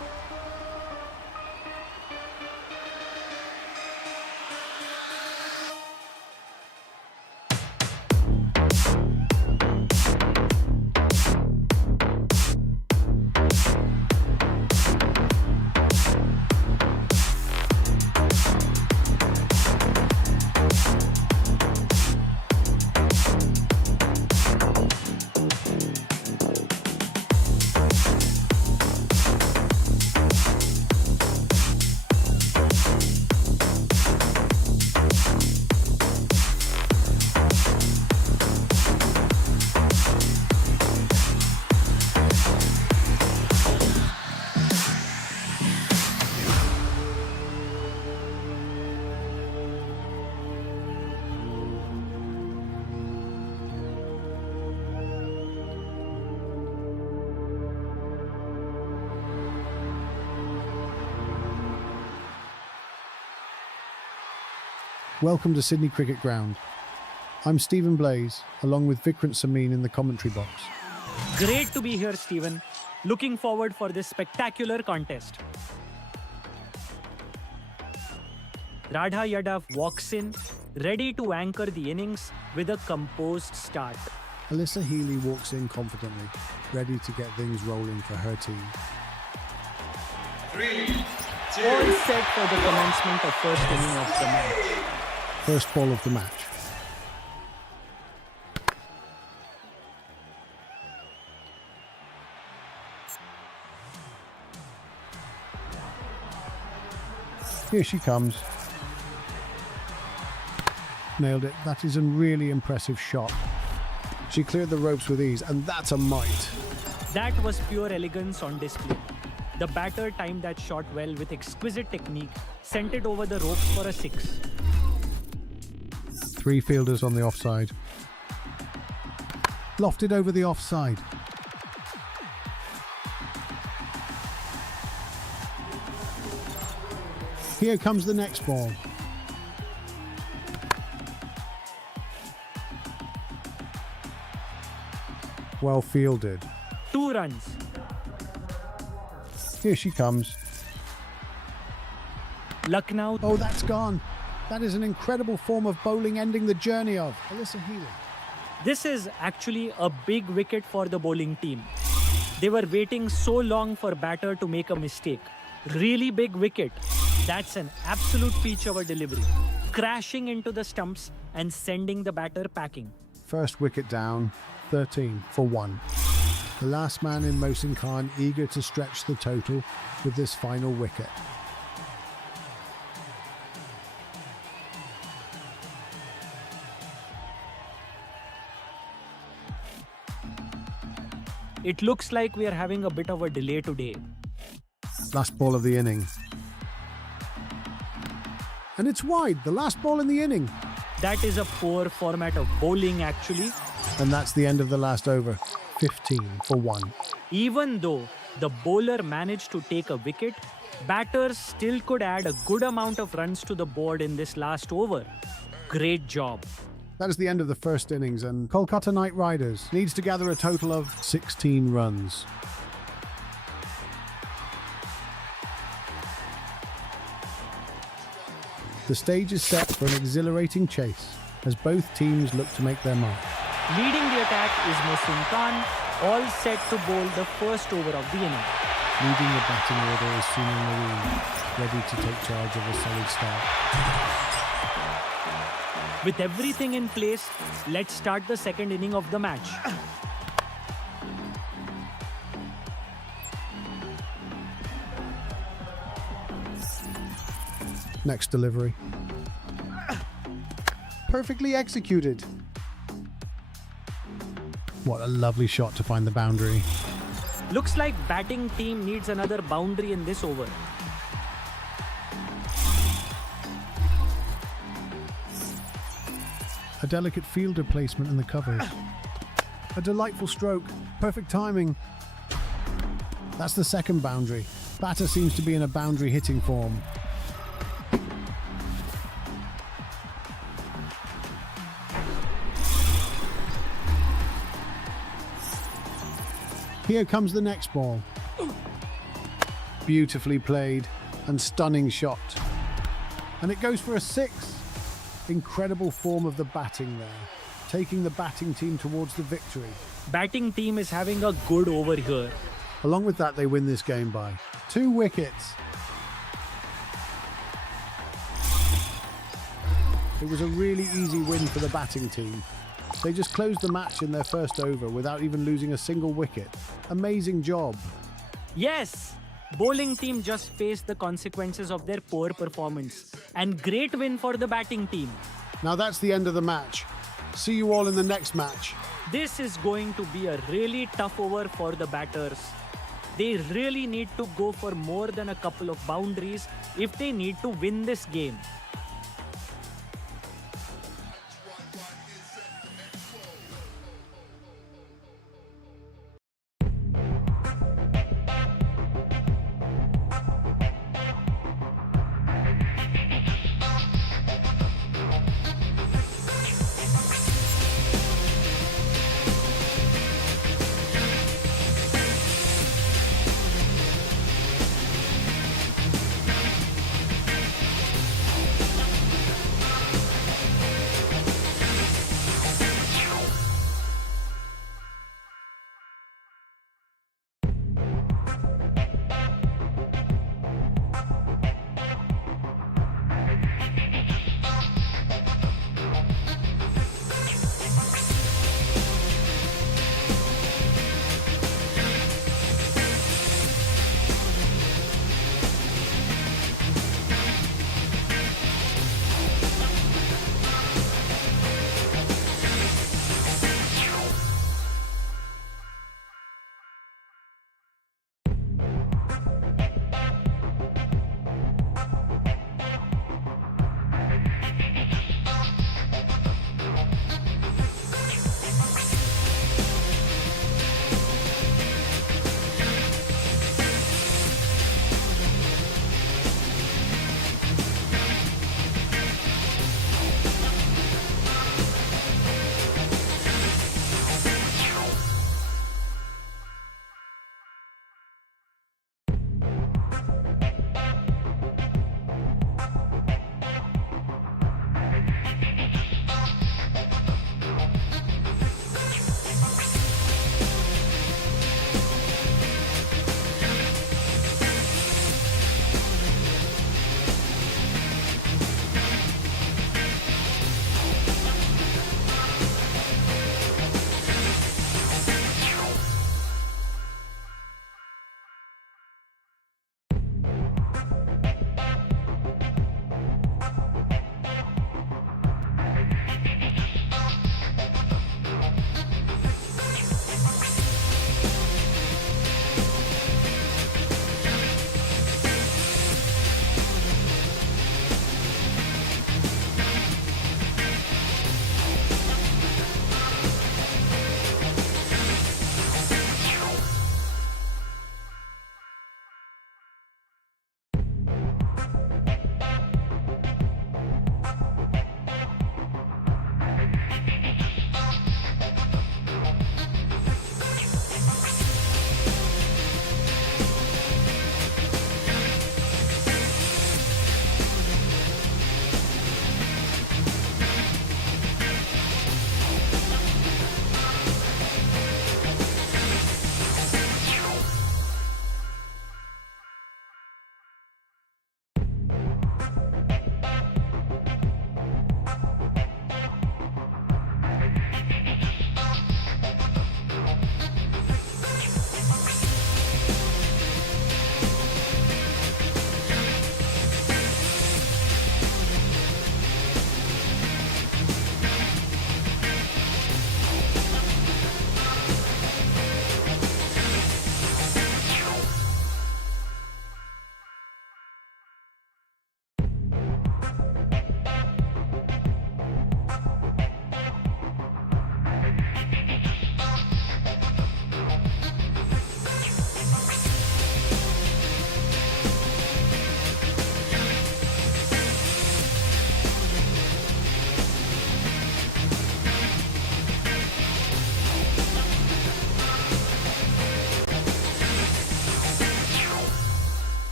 Welcome to Sydney Cricket Ground. I'm Stephen Blaze, along with Vikrant Samin in the commentary box. Great to be here, Stephen. Looking forward for this spectacular contest. Radha Yadav walks in, ready to anchor the innings with a composed start. Alyssa Healy walks in confidently, ready to get things rolling for her team. 3, 2, All set for the commencement of first inning of the match. First ball of the match. Here she comes. Nailed it. That is a really impressive shot. She cleared the ropes with ease, and that's a mite. That was pure elegance on display. The batter timed that shot well with exquisite technique, sent it over the ropes for a 6. 3 fielders on the offside. Lofted over the offside. Here comes the next ball. Well fielded. 2 runs. Here she comes. Lucknow. Oh, that's gone. That is an incredible form of bowling ending the journey of Alyssa Healy. This is actually a big wicket for the bowling team. They were waiting so long for batter to make a mistake. Really big wicket. That's an absolute peach of a delivery. Crashing into the stumps and sending the batter packing. First wicket down, 13 for 1. The last man in Mohsin Khan eager to stretch the total with this final wicket. It looks like we are having a bit of a delay today. Last ball of the inning. And it's wide, the last ball in the inning. That is a poor format of bowling actually. And that's the end of the last over, 15 for 1. Even though the bowler managed to take a wicket, batters still could add a good amount of runs to the board in this last over. Great job. That is the end of the first innings, and Kolkata Knight Riders needs to gather a total of 16 runs. The stage is set for an exhilarating chase as both teams look to make their mark. Leading the attack is Mohsin Khan, all set to bowl the first over of the inning. Leading the batting order is Sunil Narine, ready to take charge of a solid start. With everything in place, let's start the second inning of the match. Next delivery. Perfectly executed. What a lovely shot to find the boundary. Looks like batting team needs another boundary in this over. A delicate fielder placement in the covers. A delightful stroke. Perfect timing. That's the second boundary. Batter seems to be in a boundary hitting form. Here comes the next ball. Beautifully played and stunning shot. And it goes for a 6. Incredible form of the batting there, taking the batting team towards the victory. Batting team is having a good over here. Along with that, they win this game by 2 wickets. It was a really easy win for the batting team. They just closed the match in their first over without even losing a single wicket. Amazing job. Yes! Bowling team just faced the consequences of their poor performance. And great win for the batting team. Now that's the end of the match. See you all in the next match. This is going to be a really tough over for the batters. They really need to go for more than a couple of boundaries if they need to win this game.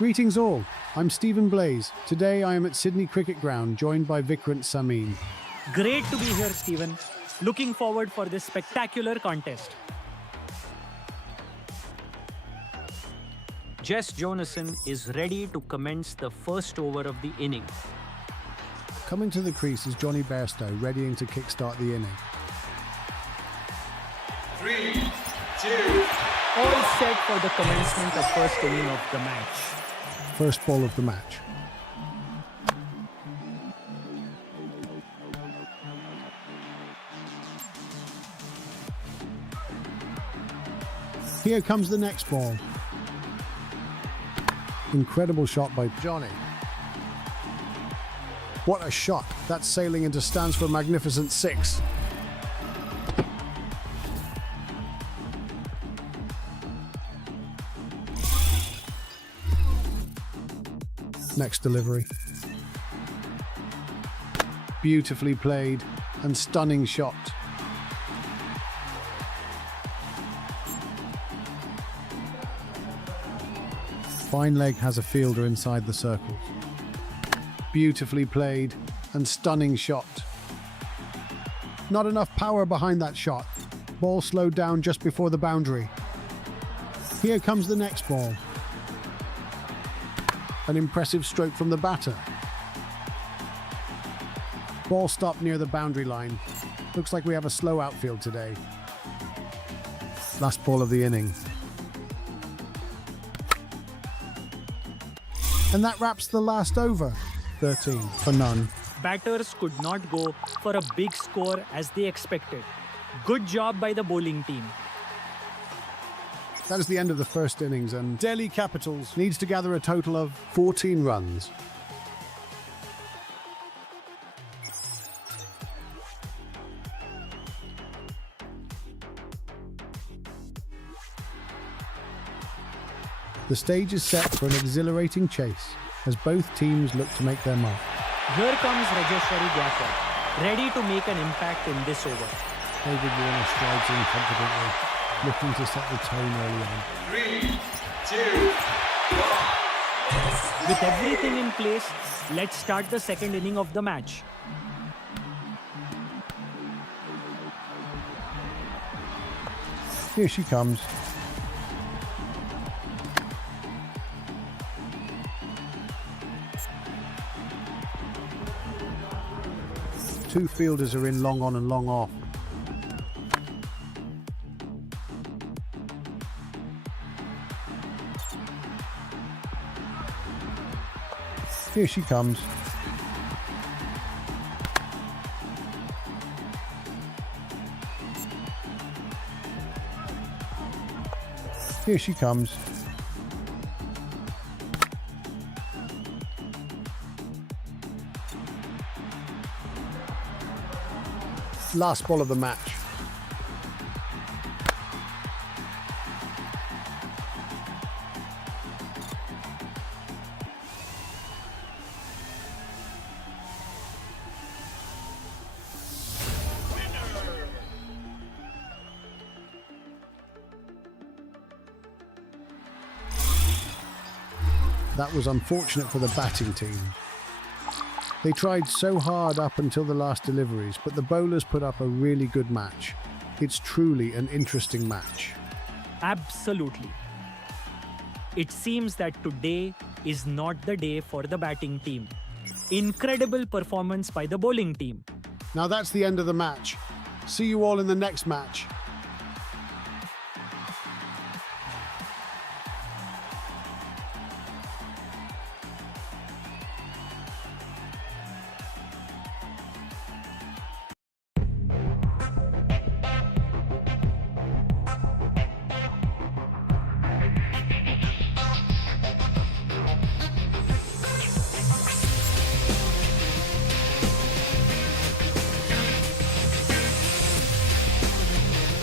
Greetings all, I'm Stephen Blaze. Today I am at Sydney Cricket Ground, joined by Vikrant Samin. Great to be here, Stephen. Looking forward for this spectacular contest. Jess Jonassen is ready to commence the first over of the inning. Coming to the crease is Johnny Bairstow, readying to kickstart the inning. 3, 2, All set for the commencement of first inning of the match. First ball of the match. Here comes the next ball. Incredible shot by Johnny. What a shot. That's sailing into stands for a magnificent 6. Next delivery. Beautifully played and stunning shot. Fine leg has a fielder inside the circles. Beautifully played and stunning shot. Not enough power behind that shot. Ball slowed down just before the boundary. Here comes the next ball. An impressive stroke from the batter. Ball stopped near the boundary line. Looks like we have a slow outfield today. Last ball of the inning. And that wraps the last over. 13 for none. Batters could not go for a big score as they expected. Good job by the bowling team. That is the end of the first innings, and Delhi Capitals needs to gather a total of 14 runs. The stage is set for an exhilarating chase as both teams look to make their mark. Here comes Rajeshwari Gakwad, ready to make an impact in this over. David Warner strides in confidently, looking to set the tone early on. 3, 2, 1. With everything in place, let's start the second inning of the match. Here she comes. Two fielders are in long on and long off. Here she comes. Here she comes. Last ball of the match. That was unfortunate for the batting team. They tried so hard up until the last deliveries, but the bowlers put up a really good match. It's truly an interesting match. Absolutely. It seems that today is not the day for the batting team. Incredible performance by the bowling team. Now that's the end of the match. See you all in the next match.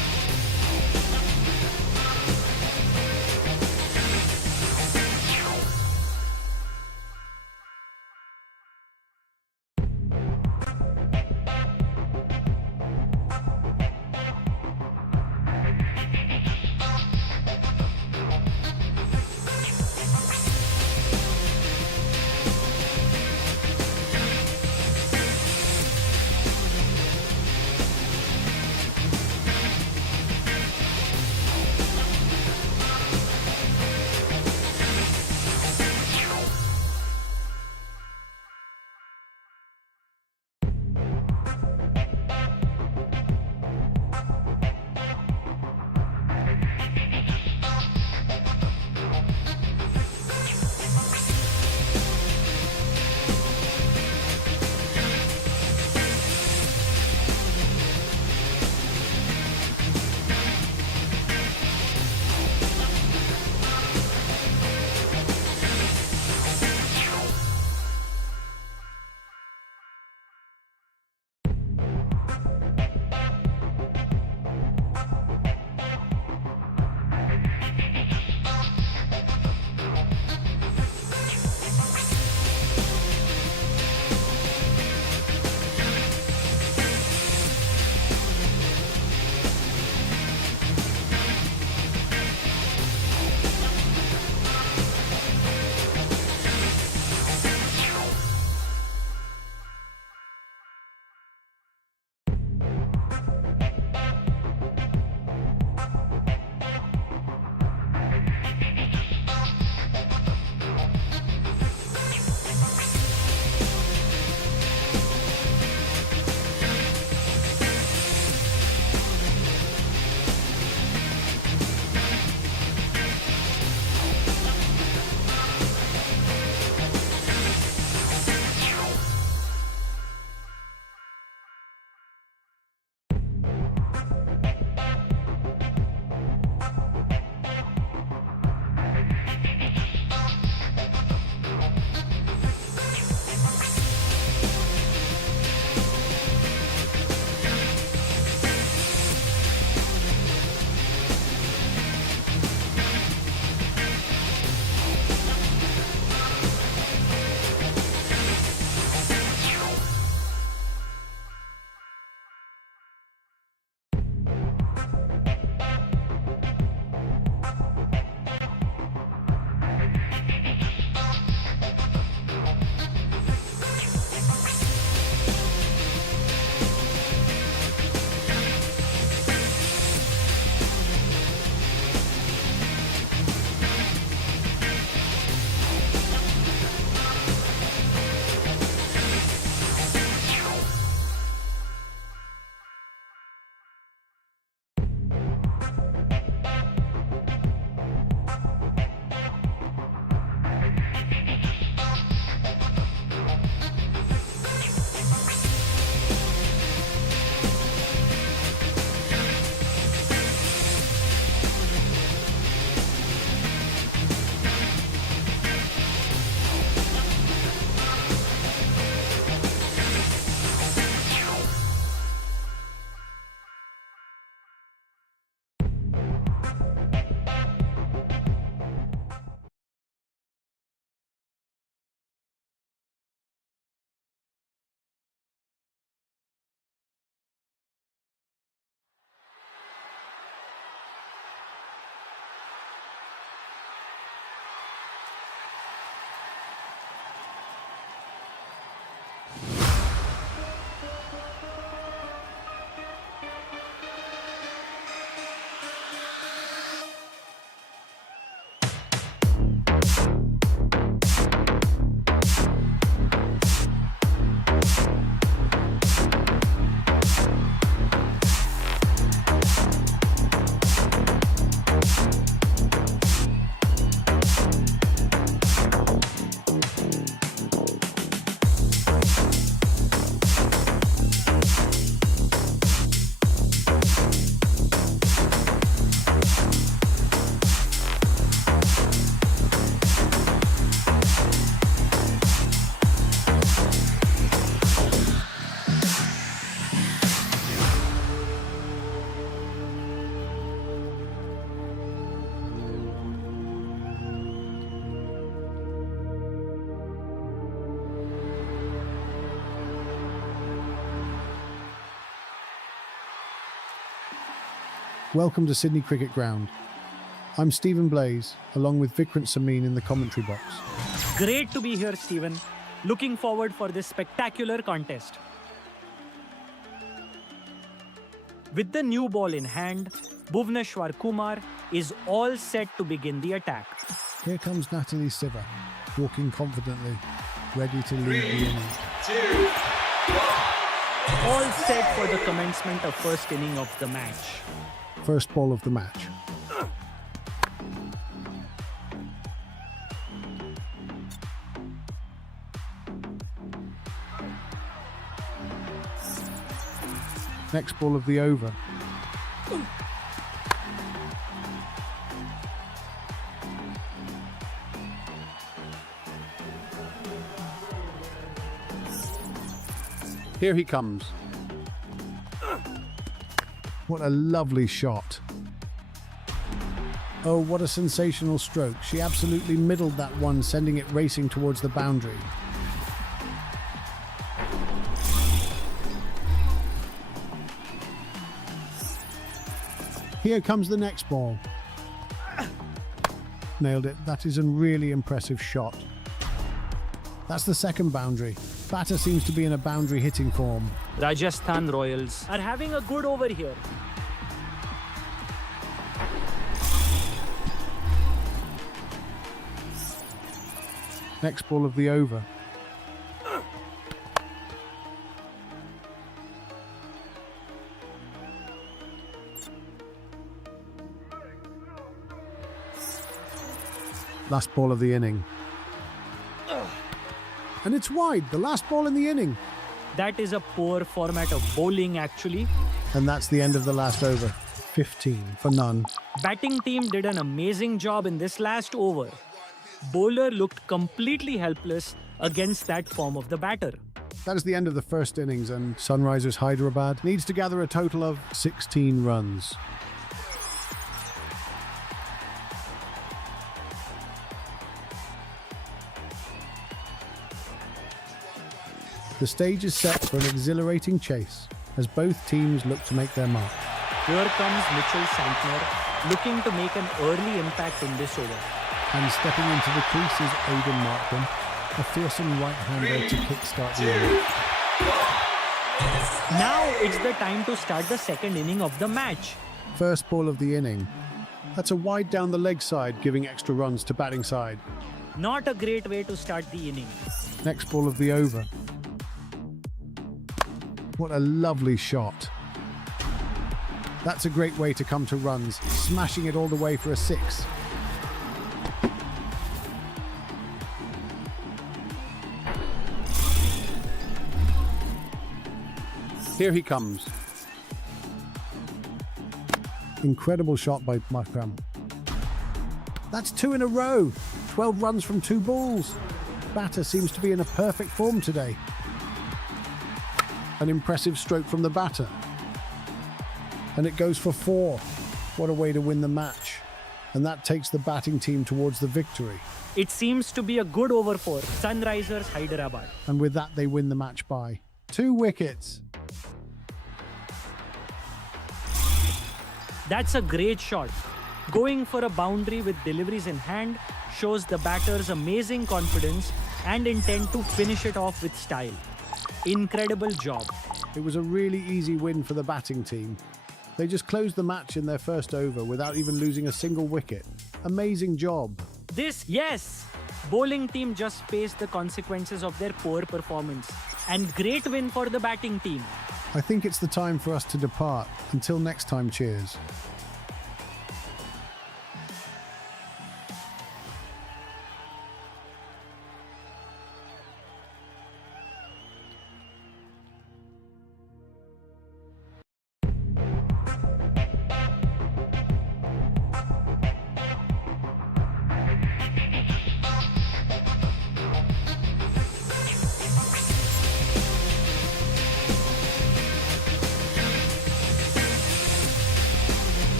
Welcome to Sydney Cricket Ground. I'm Stephen Blaze, along with Vikrant Samin in the commentary box. Great to be here, Stephen. Looking forward for this spectacular contest. With the new ball in hand, Bhuvneshwar Kumar is all set to begin the attack. Here comes Natalie Siva, walking confidently, ready to lead the 3, innings. 2, 1. All set for the commencement of first inning of the match. First ball of the match. Next ball of the over. Here he comes. What a lovely shot. Oh, what a sensational stroke. She absolutely middled that one, sending it racing towards the boundary. Here comes the next ball. Nailed it. That is a really impressive shot. That's the second boundary. Batter seems to be in a boundary hitting form. Rajasthan Royals are having a good over here. Next ball of the over. Last ball of the inning. And it's wide, the last ball in the inning. That is a poor format of bowling, actually. And that's the end of the last over. 15 for none. Batting team did an amazing job in this last over. Bowler looked completely helpless against that form of the batter. That is the end of the first innings, and Sunrisers Hyderabad needs to gather a total of 16 runs. The stage is set for an exhilarating chase as both teams look to make their mark. Here comes Mitchell Santner, looking to make an early impact in this over. And stepping into the crease is Aidan Markham, a fearsome right-hander to kickstart the inning. Now it's the time to start the second inning of the match. First ball of the inning. That's a wide down the leg side, giving extra runs to batting side. Not a great way to start the inning. Next ball of the over. What a lovely shot. That's a great way to come to runs, smashing it all the way for a 6. Here he comes. Incredible shot by Markham. That's 2 in a row. 12 runs from 2 balls. Batter seems to be in a perfect form today. An impressive stroke from the batter. And it goes for 4. What a way to win the match. And that takes the batting team towards the victory. It seems to be a good over for Sunrisers Hyderabad. And with that, they win the match by 2 wickets. That's a great shot. Going for a boundary with deliveries in hand shows the batter's amazing confidence and intent to finish it off with style. Incredible job. It was a really easy win for the batting team. They just closed the match in their first over without even losing a single wicket. Amazing job. Yes! Bowling team just faced the consequences of their poor performance. And great win for the batting team. I think it's the time for us to depart. Until next time, cheers.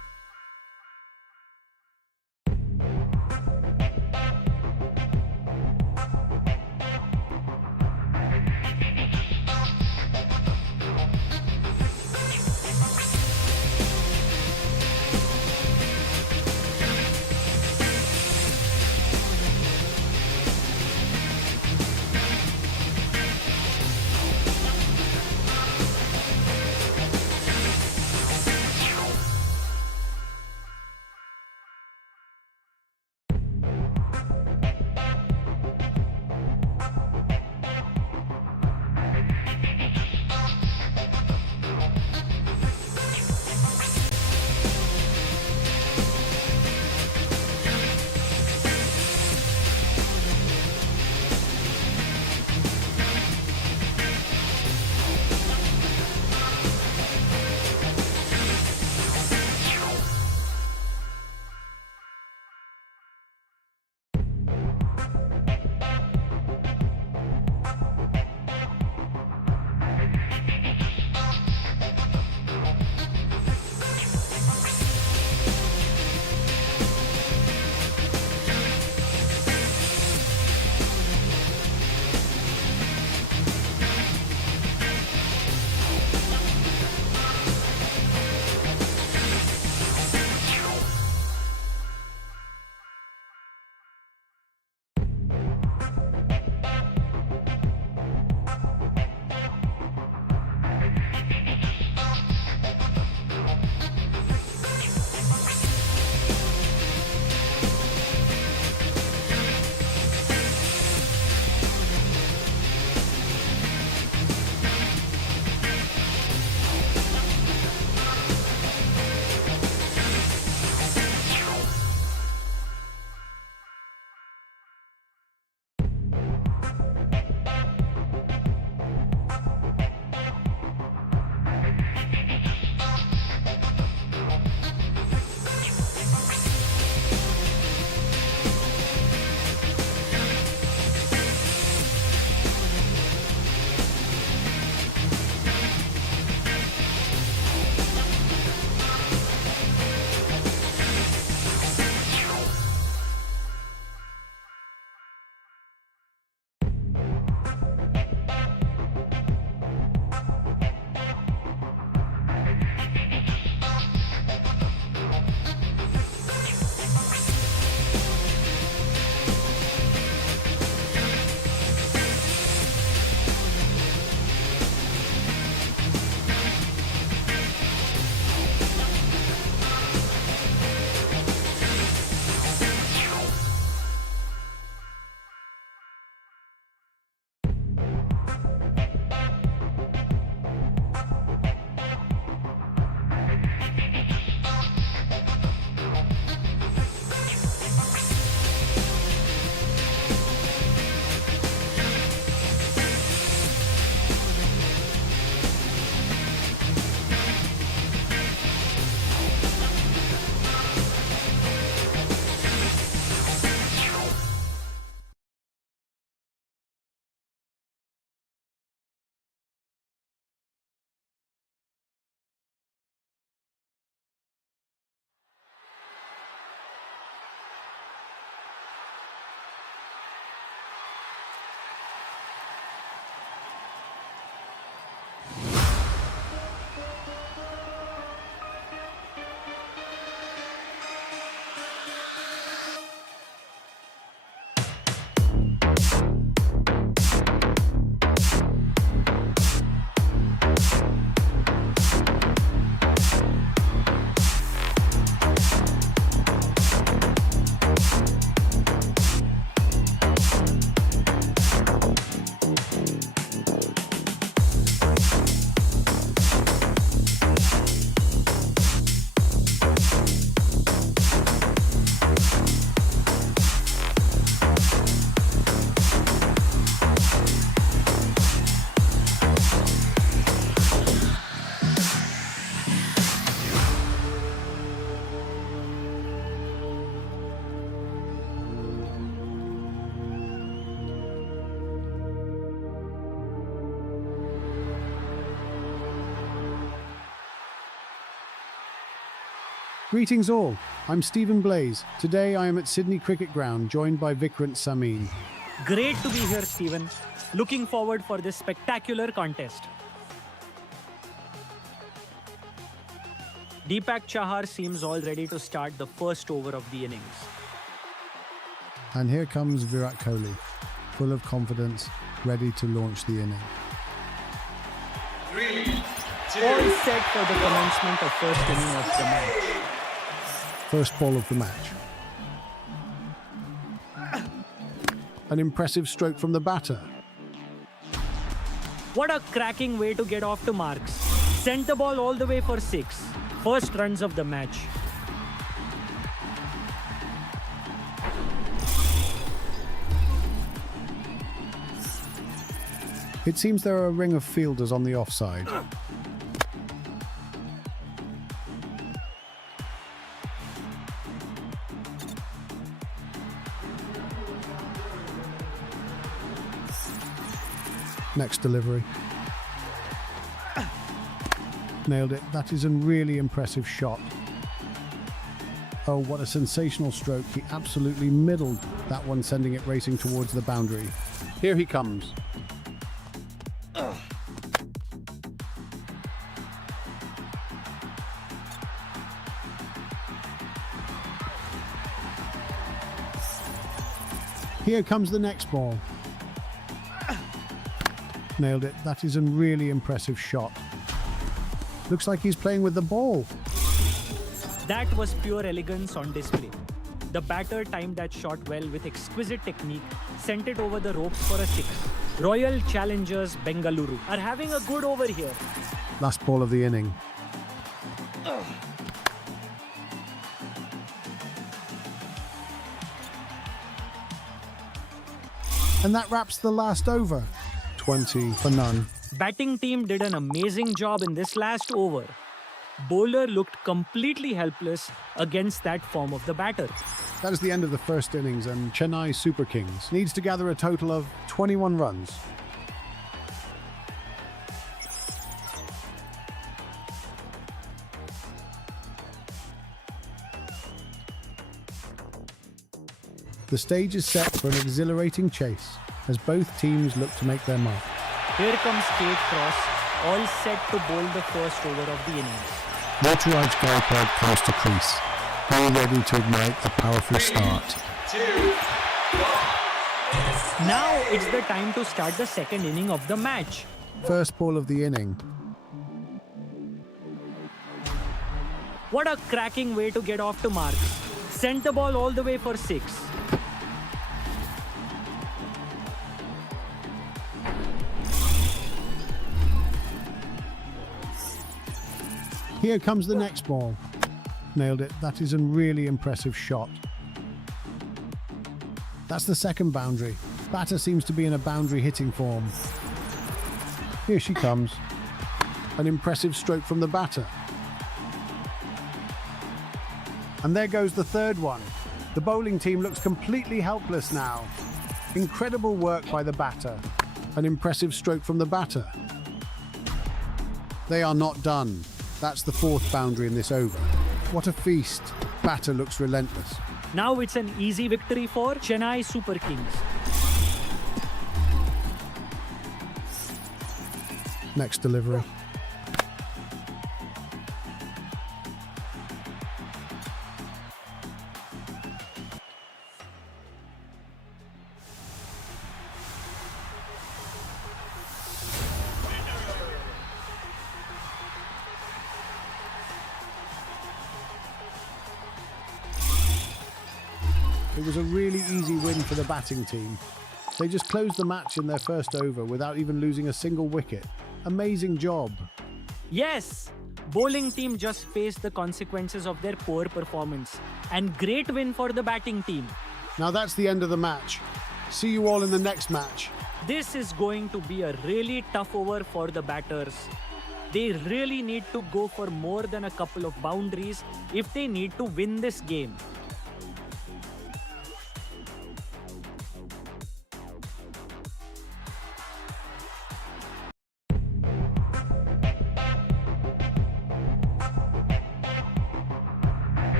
Greetings all, I'm Stephen Blaze. Today I am at Sydney Cricket Ground, joined by Vikrant Samin. Great to be here, Stephen. Looking forward for this spectacular contest. Deepak Chahar seems all ready to start the first over of the innings. And here comes Virat Kohli, full of confidence, ready to launch the inning. 3, 2, All set for the commencement of first inning of the match. First ball of the match. An impressive stroke from the batter. What a cracking way to get off to marks. Sent the ball all the way for 6. First runs of the match. It seems there are a ring of fielders on the offside. Next delivery. Nailed it. That is a really impressive shot. Oh, what a sensational stroke. He absolutely middled that one, sending it racing towards the boundary. Here he comes. Here comes the next ball. Nailed it. That is a really impressive shot. Looks like he's playing with the ball. That was pure elegance on display. The batter timed that shot well with exquisite technique, sent it over the ropes for a 6. Royal Challengers Bengaluru are having a good over here. Last ball of the inning. And that wraps the last over. 20 for none. Batting team did an amazing job in this last over. Bowler looked completely helpless against that form of the batter. That is the end of the first innings, and Chennai Super Kings needs to gather a total of 21 runs. The stage is set for an exhilarating chase as both teams look to make their mark. Here comes Kate Cross, all set to bowl the first over of the innings. Motoraj Gaipad comes to crease, all ready to ignite a powerful 3, start. 2, 1. Now it's the time to start the second inning of the match. First ball of the inning. What a cracking way to get off to marks. Sent the ball all the way for 6. Here comes the next ball. Nailed it. That is a really impressive shot. That's the second boundary. Batter seems to be in a boundary hitting form. Here she comes. An impressive stroke from the batter. And there goes the third one. The bowling team looks completely helpless now. Incredible work by the batter. An impressive stroke from the batter. They are not done. That's the fourth boundary in this over. What a feast. Batter looks relentless. Now it's an easy victory for Chennai Super Kings. Next delivery. It was a really easy win for the batting team. They just closed the match in their first over without even losing a single wicket. Amazing job. Yes, bowling team just faced the consequences of their poor performance. And great win for the batting team. Now that's the end of the match. See you all in the next match. This is going to be a really tough over for the batters. They really need to go for more than a couple of boundaries if they need to win this game.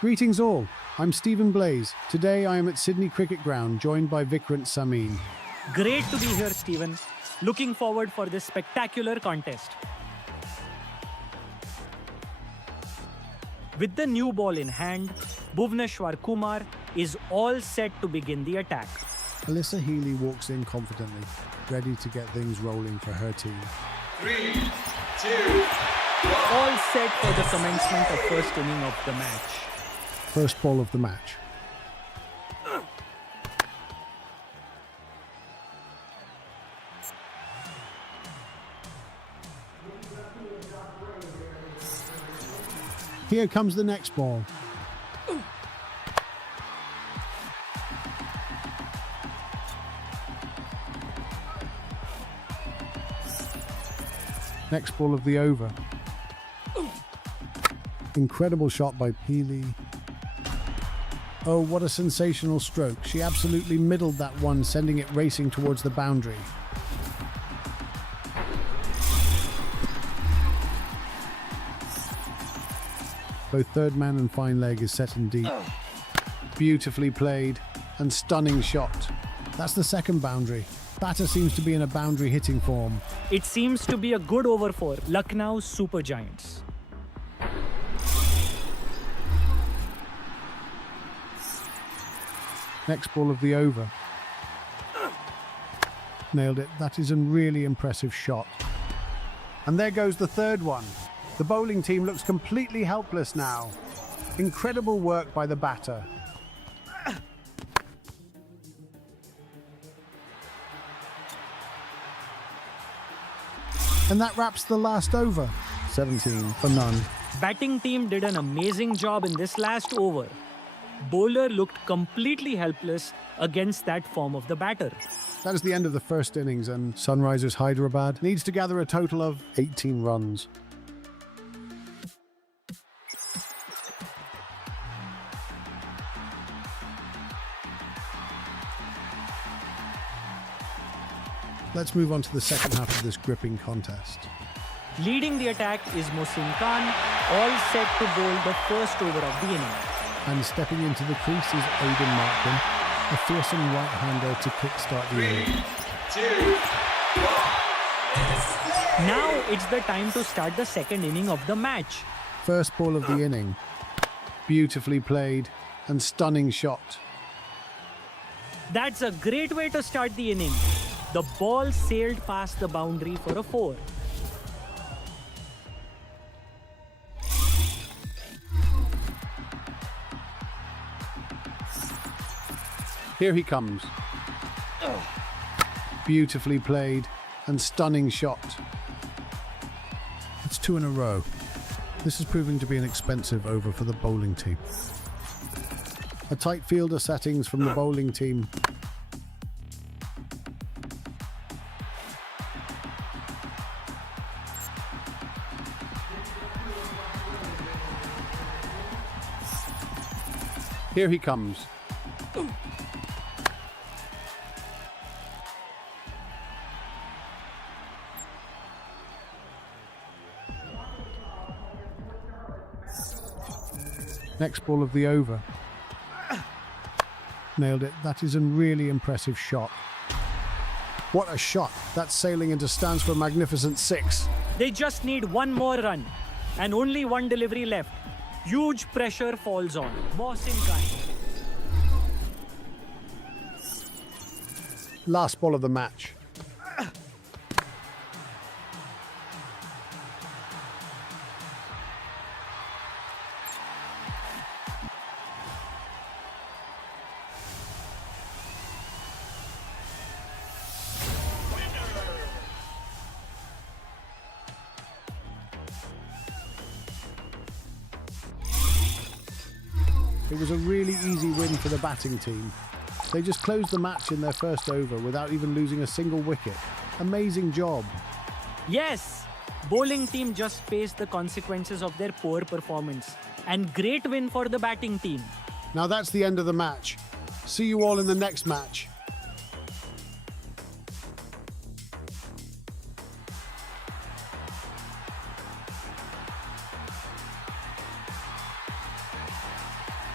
Greetings all, I'm Stephen Blaze. Today I am at Sydney Cricket Ground, joined by Vikrant Samin. Great to be here, Stephen. Looking forward for this spectacular contest. With the new ball in hand, Bhuvneshwar Kumar is all set to begin the attack. Alyssa Healy walks in confidently, ready to get things rolling for her team. 3, 2, All set for the commencement of first inning of the match. First ball of the match. Here comes the next ball. Next ball of the over. Incredible shot by Healy. Oh, what a sensational stroke. She absolutely middled that one, sending it racing towards the boundary. Both third man and fine leg is set in deep. Beautifully played and stunning shot. That's the second boundary. Batter seems to be in a boundary hitting form. It seems to be a good over for Lucknow Super Giants. Next ball of the over. Nailed it. That is a really impressive shot. And there goes the third one. The bowling team looks completely helpless now. Incredible work by the batter. And that wraps the last over. 17 for none. Batting team did an amazing job in this last over. Bowler looked completely helpless against that form of the batter. That is the end of the first innings, and Sunrisers Hyderabad needs to gather a total of 18 runs. Let's move on to the second half of this gripping contest. Leading the attack is Mohsin Khan, all set to bowl the first over of the inning. And stepping into the crease is Aidan Markham, a fearsome right-hander to kickstart the 3, inning. 2, Now it's the time to start the second inning of the match. First ball of the inning. Beautifully played and stunning shot. That's a great way to start the inning. The ball sailed past the boundary for a 4. Here he comes. Beautifully played and stunning shot. It's 2 in a row. This is proving to be an expensive over for the bowling team. A tight fielder settings from the bowling team. Here he comes. Next ball of the over. Nailed it. That is a really impressive shot. What a shot. That's sailing into stands for a magnificent 6. They just need one more run and only one delivery left. Huge pressure falls on Mohsin Khan. Last ball of the match. It was a really easy win for the batting team. They just closed the match in their first over without even losing a single wicket. Amazing job. Yes, bowling team just faced the consequences of their poor performance. And great win for the batting team. Now that's the end of the match. See you all in the next match.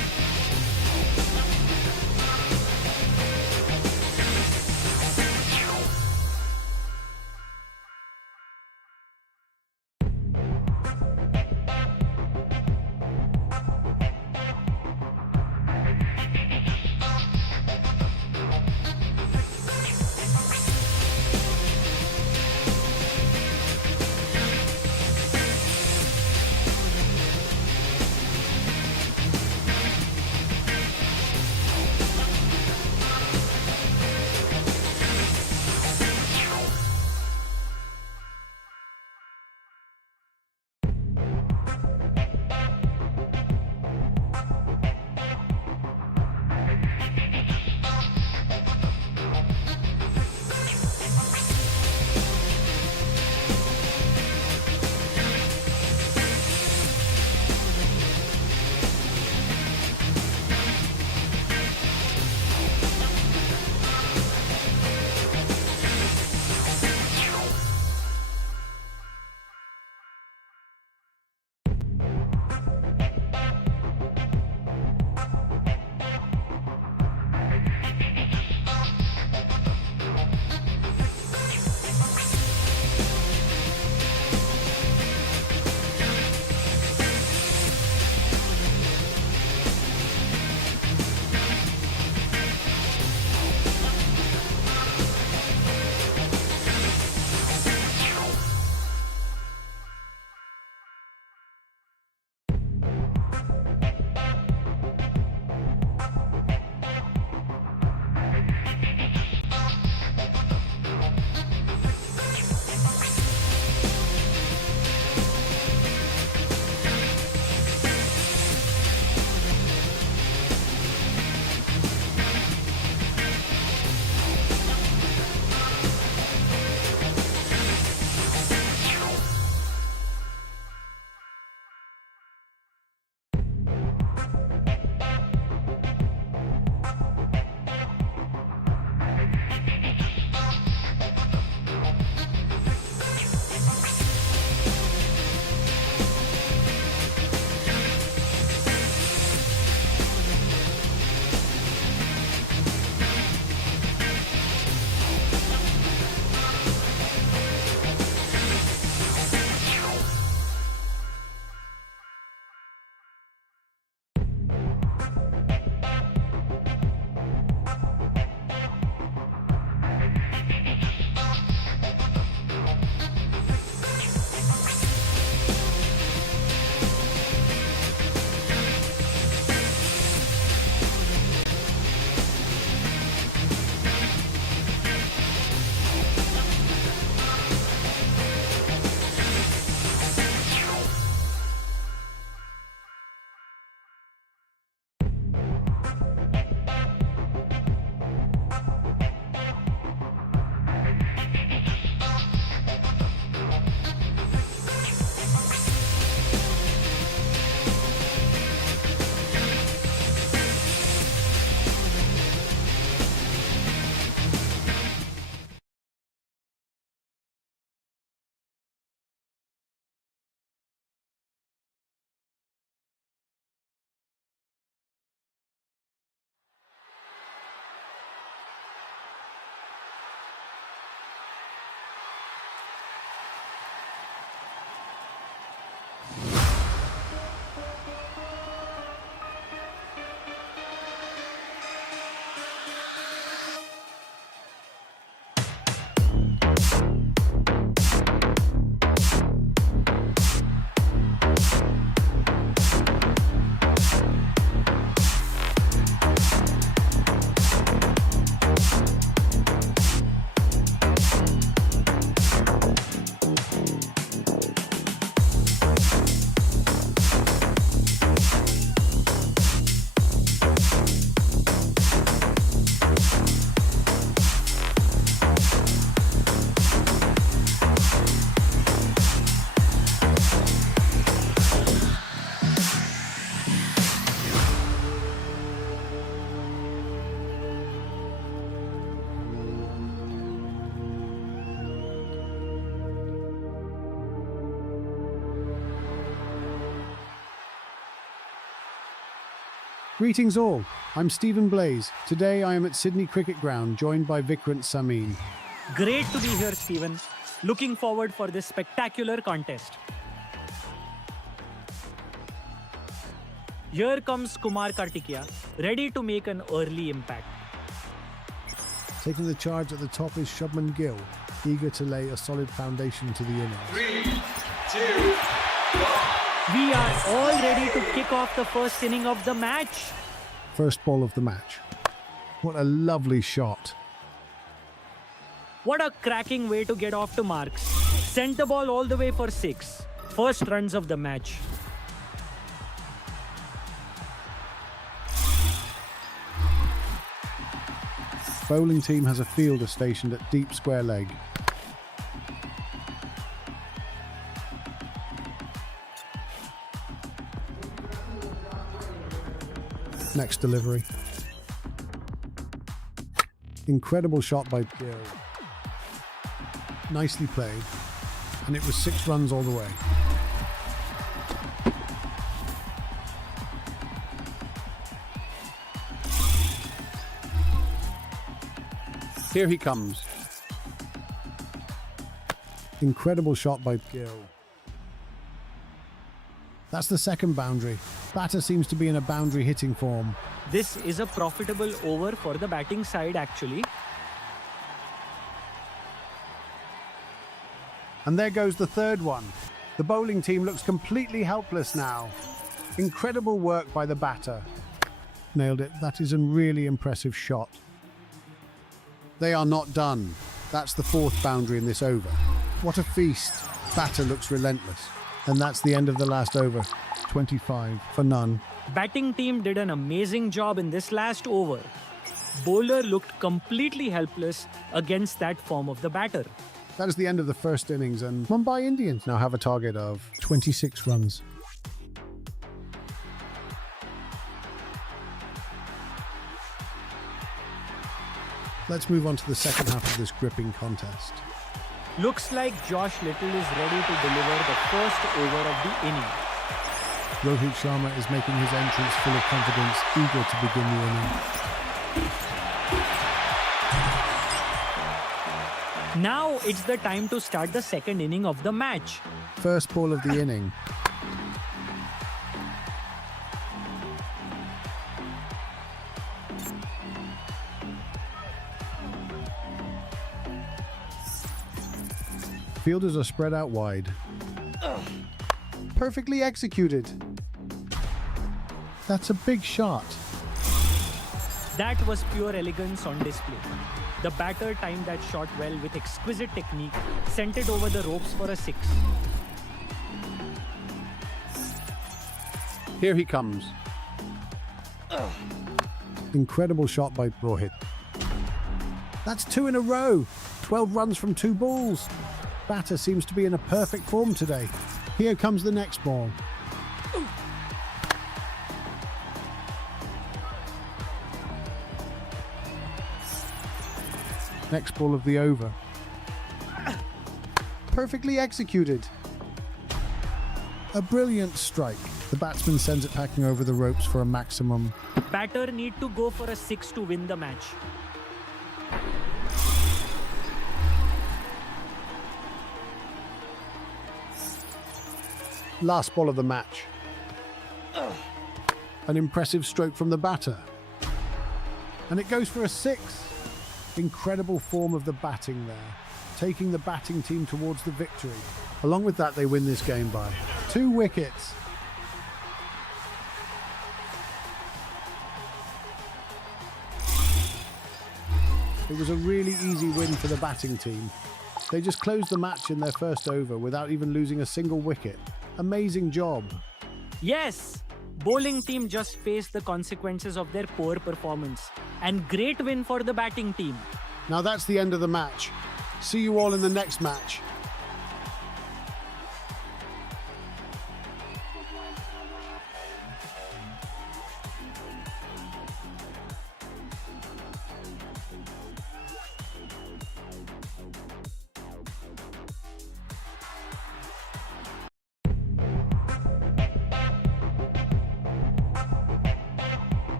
Greetings all, I'm Stephen Blaze. Today I am at Sydney Cricket Ground, joined by Vikrant Samin. Great to be here, Stephen. Looking forward for this spectacular contest. Here comes Kumar Kartikeya, ready to make an early impact. Taking the charge at the top is Shubman Gill, eager to lay a solid foundation to the innings. 3, 2, 1. We are all ready to kick off the first inning of the match. First ball of the match. What a lovely shot. What a cracking way to get off to marks. Sent the ball all the way for 6. First runs of the match. Bowling team has a fielder stationed at deep square leg. Next delivery. Incredible shot by Gill. Nicely played. And it was 6 runs all the way. Here he comes. Incredible shot by Gill. That's the second boundary. Batter seems to be in a boundary hitting form. This is a profitable over for the batting side actually. And there goes the third one. The bowling team looks completely helpless now. Incredible work by the batter. Nailed it. That is a really impressive shot. They are not done. That's the 4th boundary in this over. What a feast. Batter looks relentless. And that's the end of the last over. 25 for none. Batting team did an amazing job in this last over. Bowler looked completely helpless against that form of the batter. That is the end of the first innings, and Mumbai Indians now have a target of 26 runs. Let's move on to the second half of this gripping contest. Looks like Josh Little is ready to deliver the first over of the inning. Rohit Sharma is making his entrance full of confidence, eager to begin the inning. Now it's the time to start the second inning of the match. First ball of the inning. Fielders are spread out wide. Perfectly executed. That's a big shot. That was pure elegance on display. The batter timed that shot well with exquisite technique, sent it over the ropes for a 6. Here he comes. Incredible shot by Rohit. That's 2 in a row. 12 runs from 2 balls. Batter seems to be in a perfect form today. Here comes the next ball. Next ball of the over. Perfectly executed. A brilliant strike. The batsman sends it packing over the ropes for a maximum. Batter need to go for a 6 to win the match. Last ball of the match. An impressive stroke from the batter. And it goes for a 6. Incredible form of the batting there, taking the batting team towards the victory. Along with that, they win this game by 2 wickets. It was a really easy win for the batting team. They just closed the match in their first over without even losing a single wicket. Amazing job. Yes! Bowling team just faced the consequences of their poor performance. And great win for the batting team. Now that's the end of the match. See you all in the next match.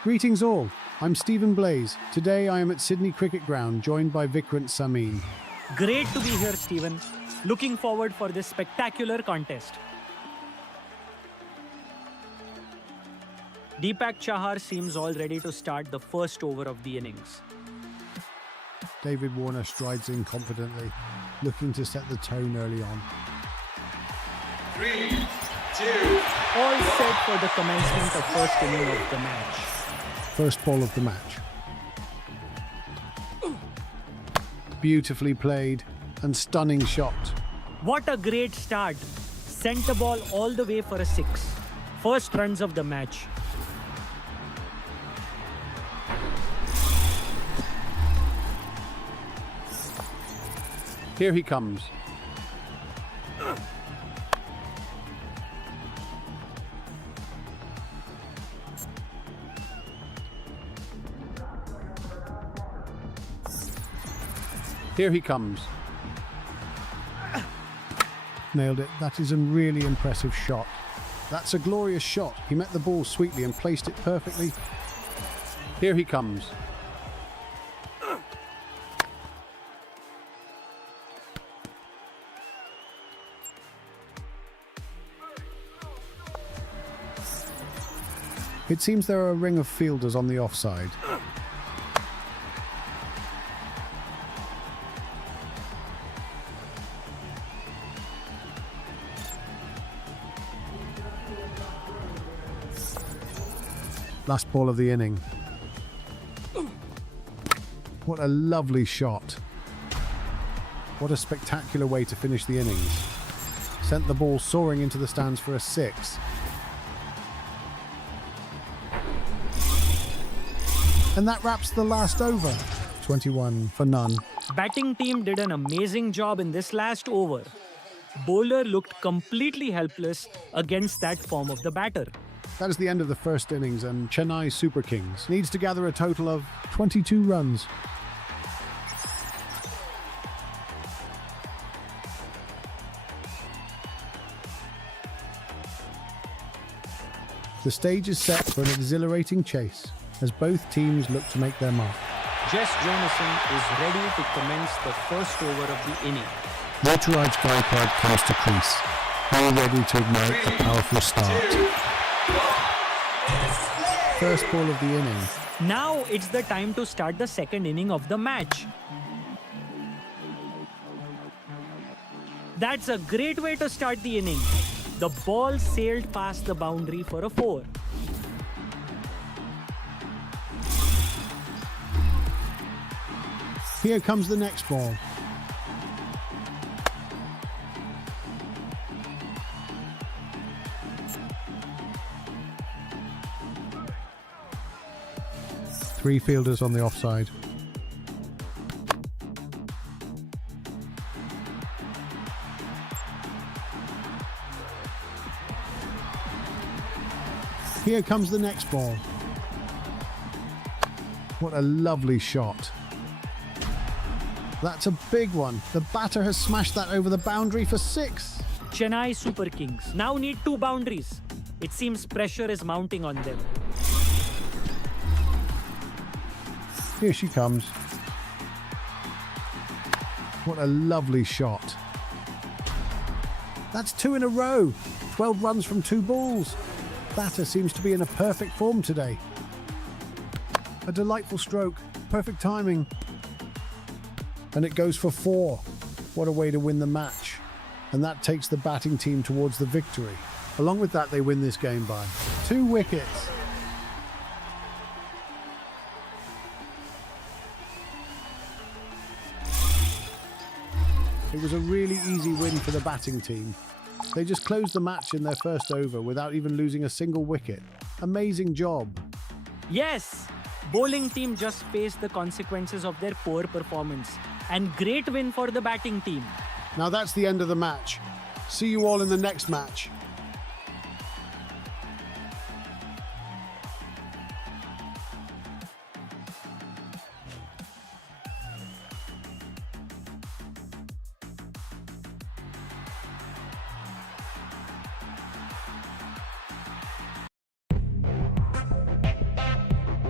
Greetings all, I'm Stephen Blaze. Today I am at Sydney Cricket Ground, joined by Vikrant Samin. Great to be here, Stephen. Looking forward for this spectacular contest. Deepak Chahar seems all ready to start the first over of the innings. David Warner strides in confidently, looking to set the tone early on. 3, 2, All set for the commencement of first inning of the match. First ball of the match. Beautifully played and stunning shot. What a great start. Sent the ball all the way for a 6. First runs of the match. Here he comes. Here he comes. Nailed it. That is a really impressive shot. That's a glorious shot. He met the ball sweetly and placed it perfectly. Here he comes. It seems there are a ring of fielders on the offside. Last ball of the inning. What a lovely shot. What a spectacular way to finish the innings. Sent the ball soaring into the stands for a 6. And that wraps the last over. 21 for none. Batting team did an amazing job in this last over. Bowler looked completely helpless against that form of the batter. That is the end of the first innings, and Chennai Super Kings needs to gather a total of 22 runs. The stage is set for an exhilarating chase as both teams look to make their mark. Jess Jonasson is ready to commence the first over of the inning. Waterride's Gaikwad comes to crease, all ready to ignite a powerful start. 2, 1. First ball of the inning. Now it's the time to start the second inning of the match. That's a great way to start the inning. The ball sailed past the boundary for a 4. Here comes the next ball. Three fielders on the offside. Here comes the next ball. What a lovely shot. That's a big one. The batter has smashed that over the boundary for 6. Chennai Super Kings now need 2 boundaries. It seems pressure is mounting on them. Here she comes. What a lovely shot. That's 2 in a row. 12 runs from 2 balls. Batter seems to be in a perfect form today. A delightful stroke. Perfect timing. And it goes for 4. What a way to win the match. And that takes the batting team towards the victory. Along with that, they win this game by 2 wickets. It was a really easy win for the batting team. They just closed the match in their first over without even losing a single wicket. Amazing job. Yes, bowling team just faced the consequences of their poor performance. And great win for the batting team. Now that's the end of the match. See you all in the next match.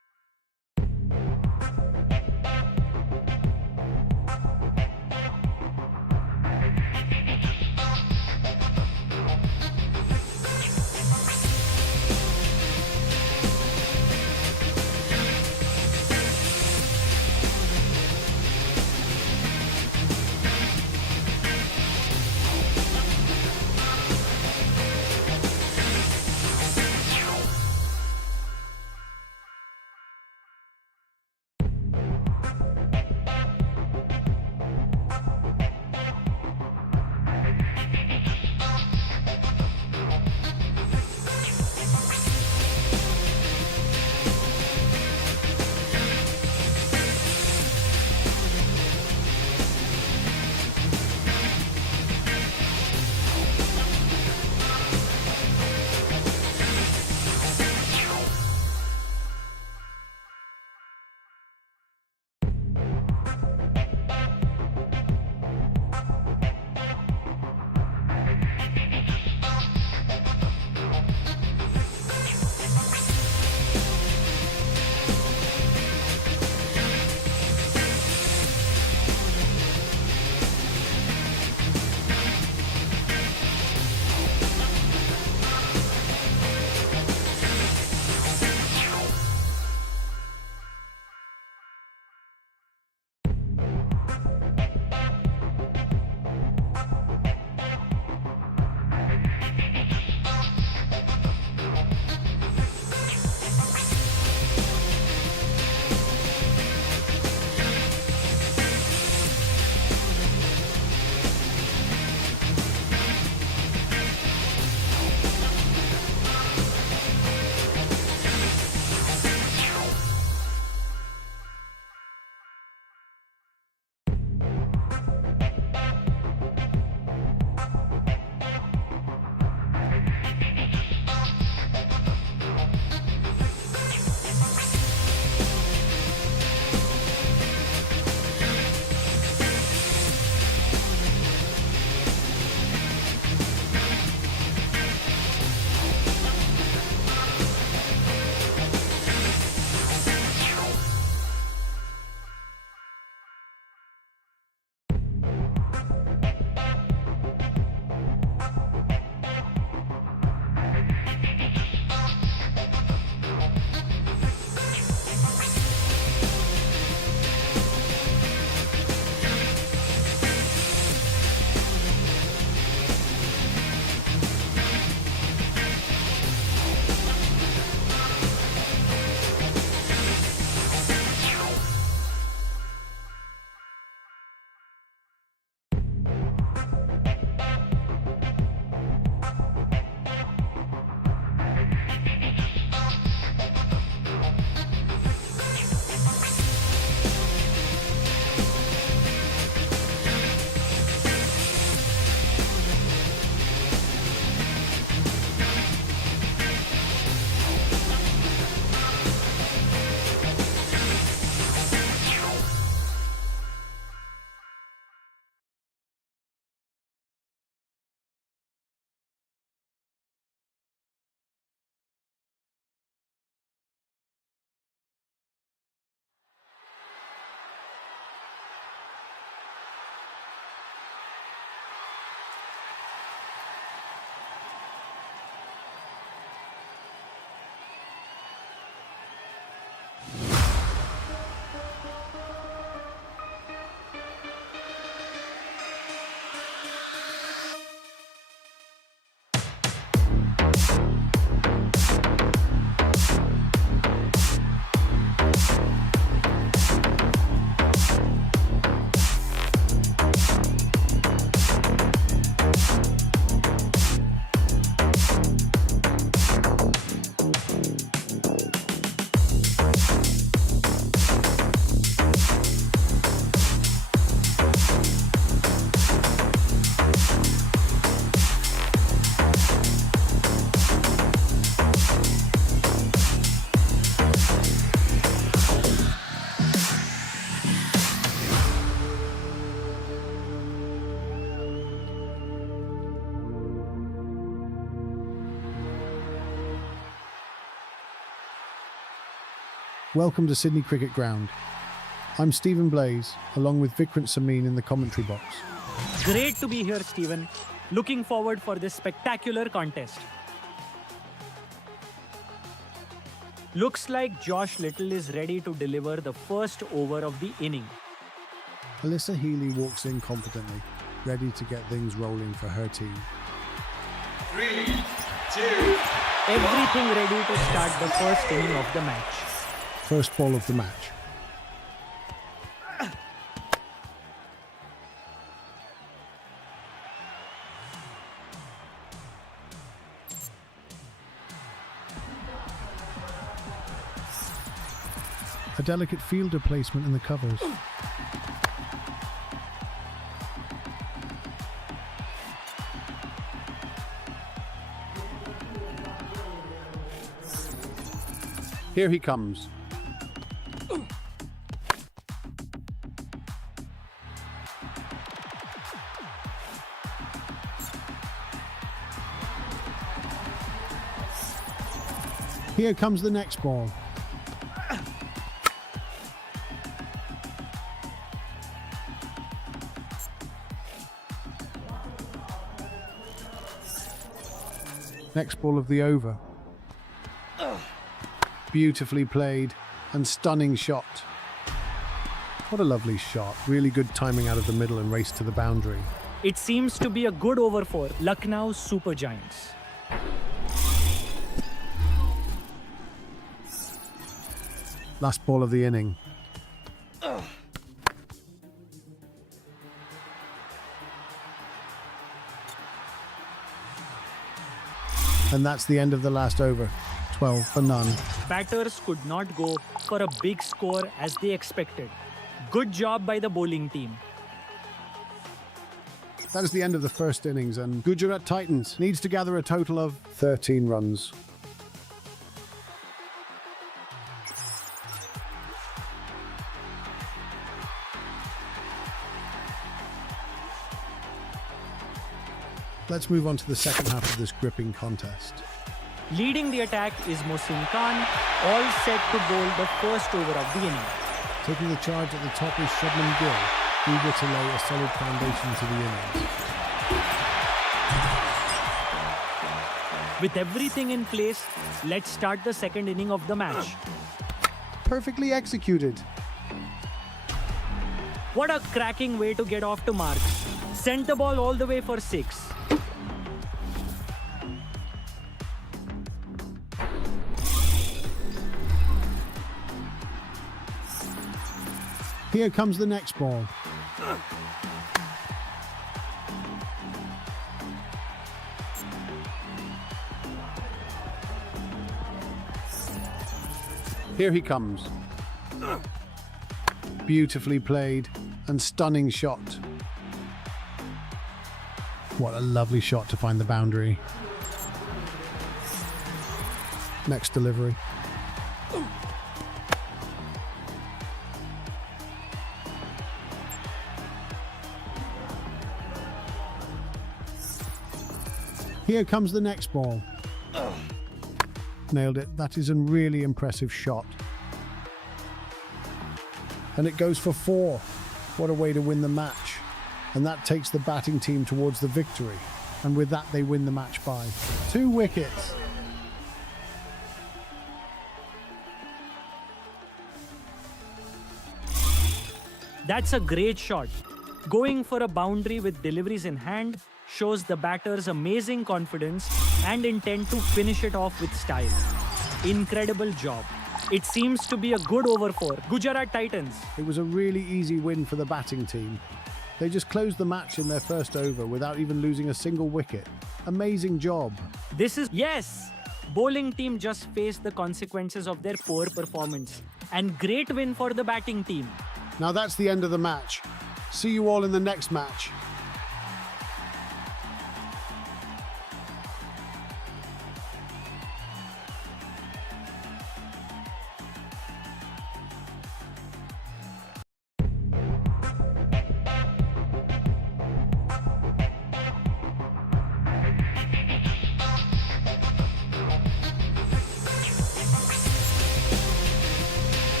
Welcome to Sydney Cricket Ground. I'm Stephen Blaze, along with Vikrant Samin in the commentary box. Great to be here, Stephen. Looking forward for this spectacular contest. Looks like Josh Little is ready to deliver the first over of the inning. Alyssa Healy walks in confidently, ready to get things rolling for her team. 3, 2, Everything ready to start the first inning of the match. First ball of the match. A delicate fielder placement in the covers. Here he comes. Here comes the next ball. Next ball of the over. Beautifully played and stunning shot. What a lovely shot. Really good timing out of the middle and race to the boundary. It seems to be a good over for Lucknow Super Giants. Last ball of the inning. And that's the end of the last over. 12 for none. Batters could not go for a big score as they expected. Good job by the bowling team. That is the end of the first innings, and Gujarat Titans needs to gather a total of 13 runs. Let's move on to the second half of this gripping contest. Leading the attack is Mohsin Khan, all set to bowl the first over of the inning. Taking the charge at the top is Shubman Gill, eager to lay a solid foundation to the innings. With everything in place, let's start the second inning of the match. Perfectly executed. What a cracking way to get off to marks. Sent the ball all the way for 6. Here comes the next ball. Here he comes. Beautifully played and stunning shot. What a lovely shot to find the boundary. Next delivery. Here comes the next ball. Nailed it. That is a really impressive shot. And it goes for 4. What a way to win the match. And that takes the batting team towards the victory. And with that, they win the match by 2 wickets. That's a great shot. Going for a boundary with deliveries in hand shows the batter's amazing confidence and intent to finish it off with style. Incredible job. It seems to be a good over for Gujarat Titans. It was a really easy win for the batting team. They just closed the match in their first over without even losing a single wicket. Amazing job. Yes! Bowling team just faced the consequences of their poor performance. And great win for the batting team. Now that's the end of the match. See you all in the next match.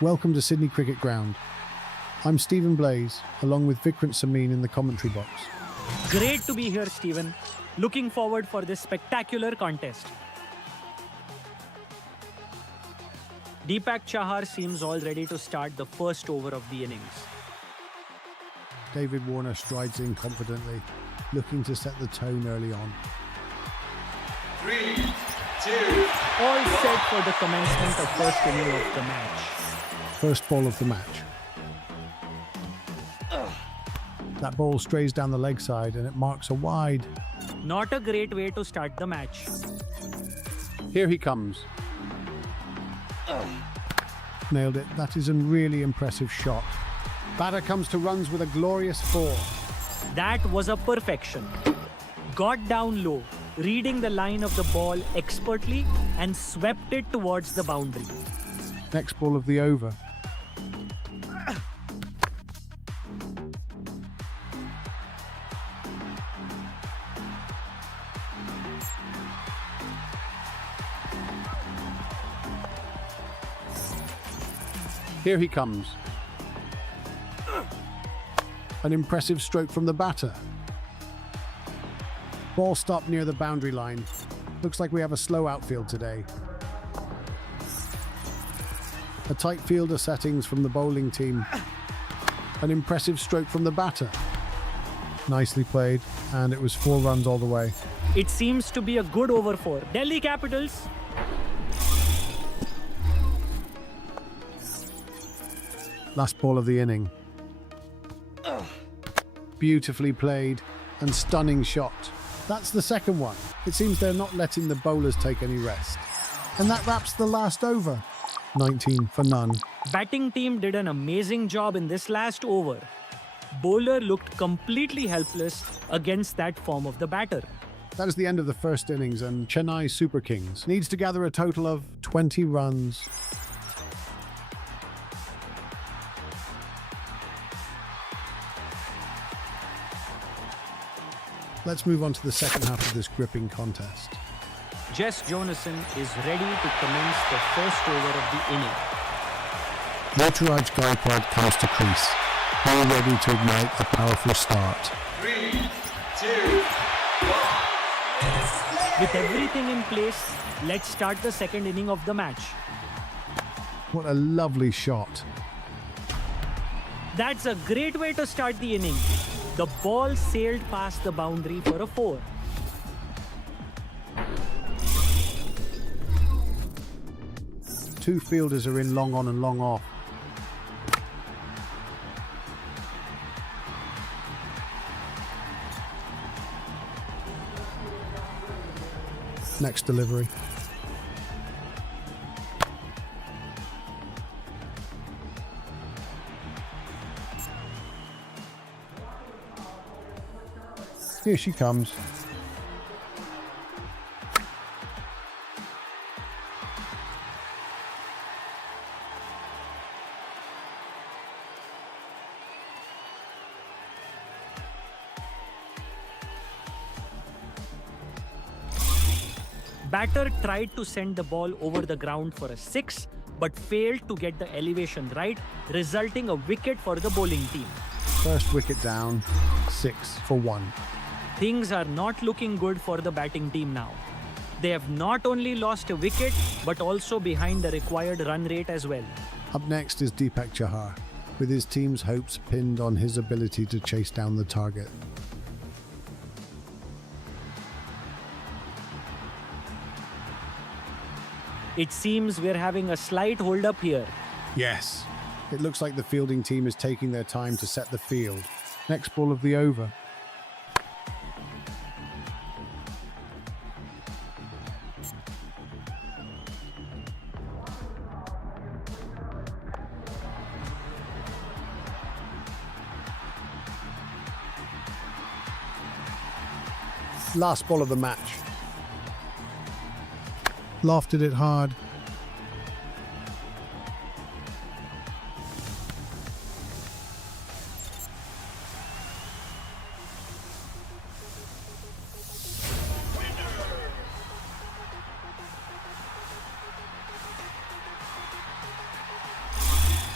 Welcome to Sydney Cricket Ground. I'm Stephen Blaze, along with Vikrant Samin in the commentary box. Great to be here, Stephen. Looking forward for this spectacular contest. Deepak Chahar seems all ready to start the first over of the innings. David Warner strides in confidently, looking to set the tone early on. 3, 2, All set for the commencement of first inning of the match. First ball of the match. That ball strays down the leg side and it marks a wide. Not a great way to start the match. Here he comes. Nailed it. That is a really impressive shot. Batter comes to runs with a glorious 4. That was a perfection. Got down low, reading the line of the ball expertly and swept it towards the boundary. Next ball of the over. Here he comes. An impressive stroke from the batter. Ball stopped near the boundary line. Looks like we have a slow outfield today. A tight fielder settings from the bowling team. An impressive stroke from the batter. Nicely played, and it was 4 runs all the way. It seems to be a good over for Delhi Capitals. Last ball of the inning. Beautifully played and stunning shot. That's the second one. It seems they're not letting the bowlers take any rest. And that wraps the last over. 19 for none. Batting team did an amazing job in this last over. Bowler looked completely helpless against that form of the batter. That is the end of the first innings, and Chennai Super Kings needs to gather a total of 20 runs. Let's move on to the second half of this gripping contest. Jess Jonason is ready to commence the first over of the inning. Ruturaj Gaikwad comes to crease, all ready to ignite a powerful start. 3, 2, 1. With everything in place, let's start the second inning of the match. What a lovely shot. That's a great way to start the inning. The ball sailed past the boundary for a 4. Two fielders are in long on and long off. Next delivery. Here she comes. Batter tried to send the ball over the ground for a 6, but failed to get the elevation right, resulting a wicket for the bowling team. First wicket down, 6 for 1. Things are not looking good for the batting team now. They have not only lost a wicket, but also behind the required run rate as well. Up next is Deepak Chahar, with his team's hopes pinned on his ability to chase down the target. It seems we're having a slight hold-up here. Yes. It looks like the fielding team is taking their time to set the field. Next ball of the over. Last ball of the match. Lofted it hard.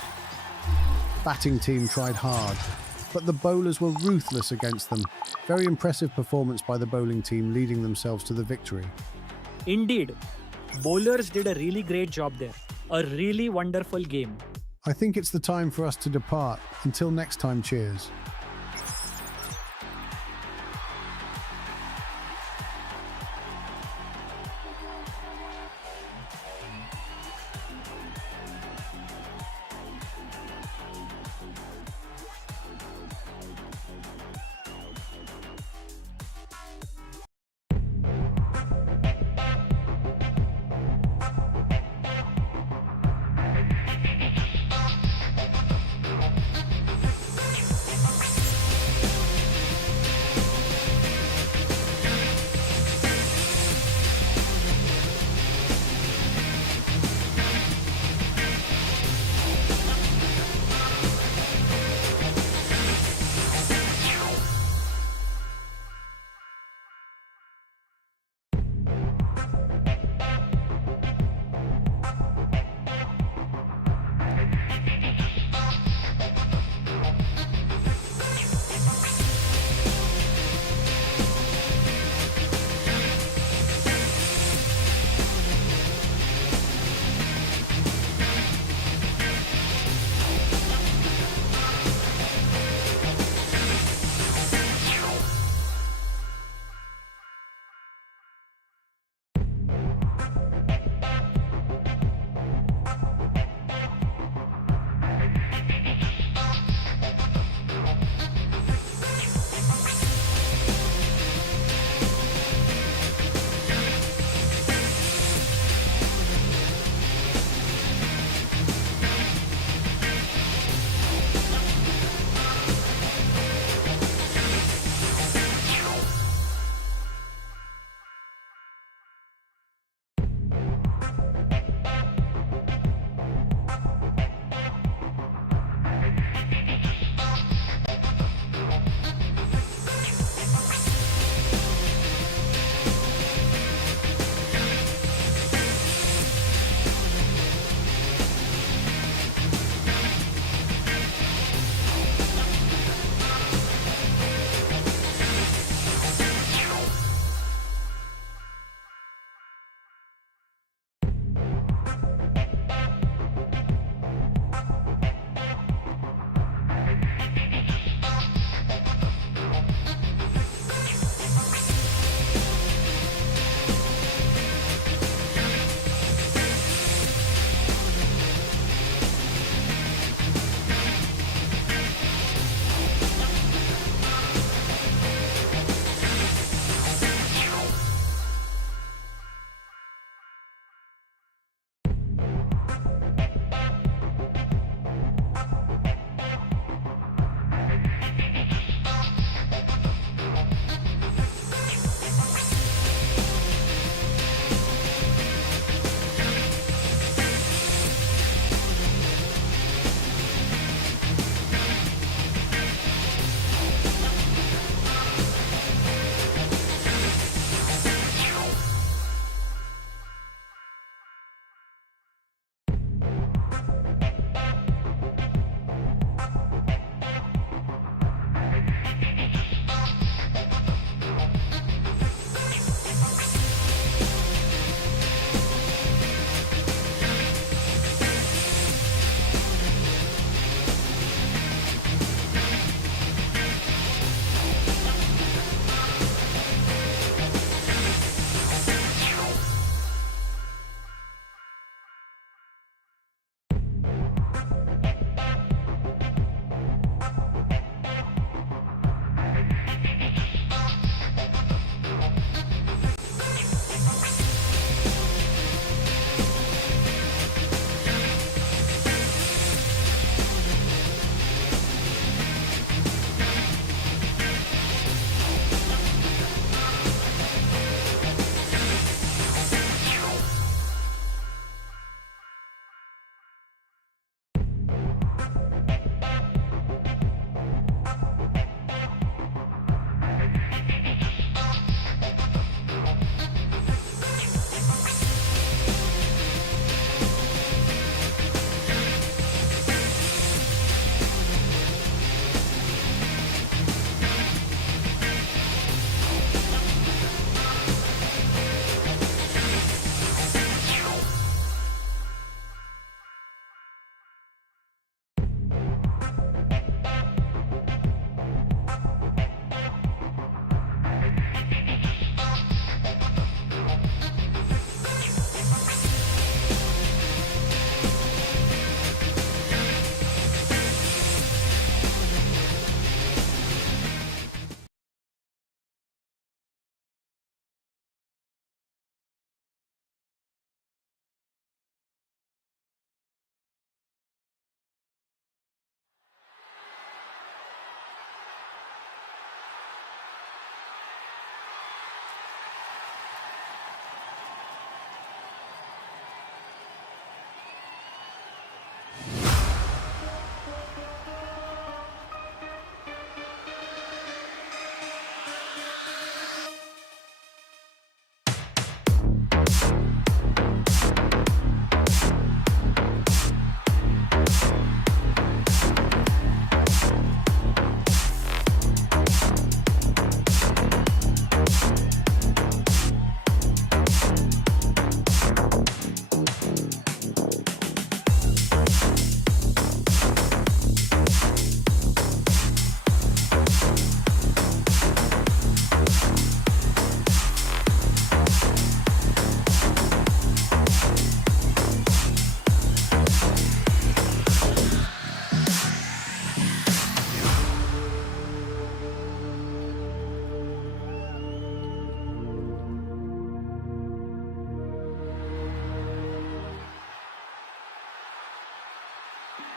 batting team tried hard, but the bowlers were ruthless against them. Very impressive performance by the bowling team, leading themselves to the victory. Indeed, bowlers did a really great job there. A really wonderful game. I think it's the time for us to depart. Until next time, cheers.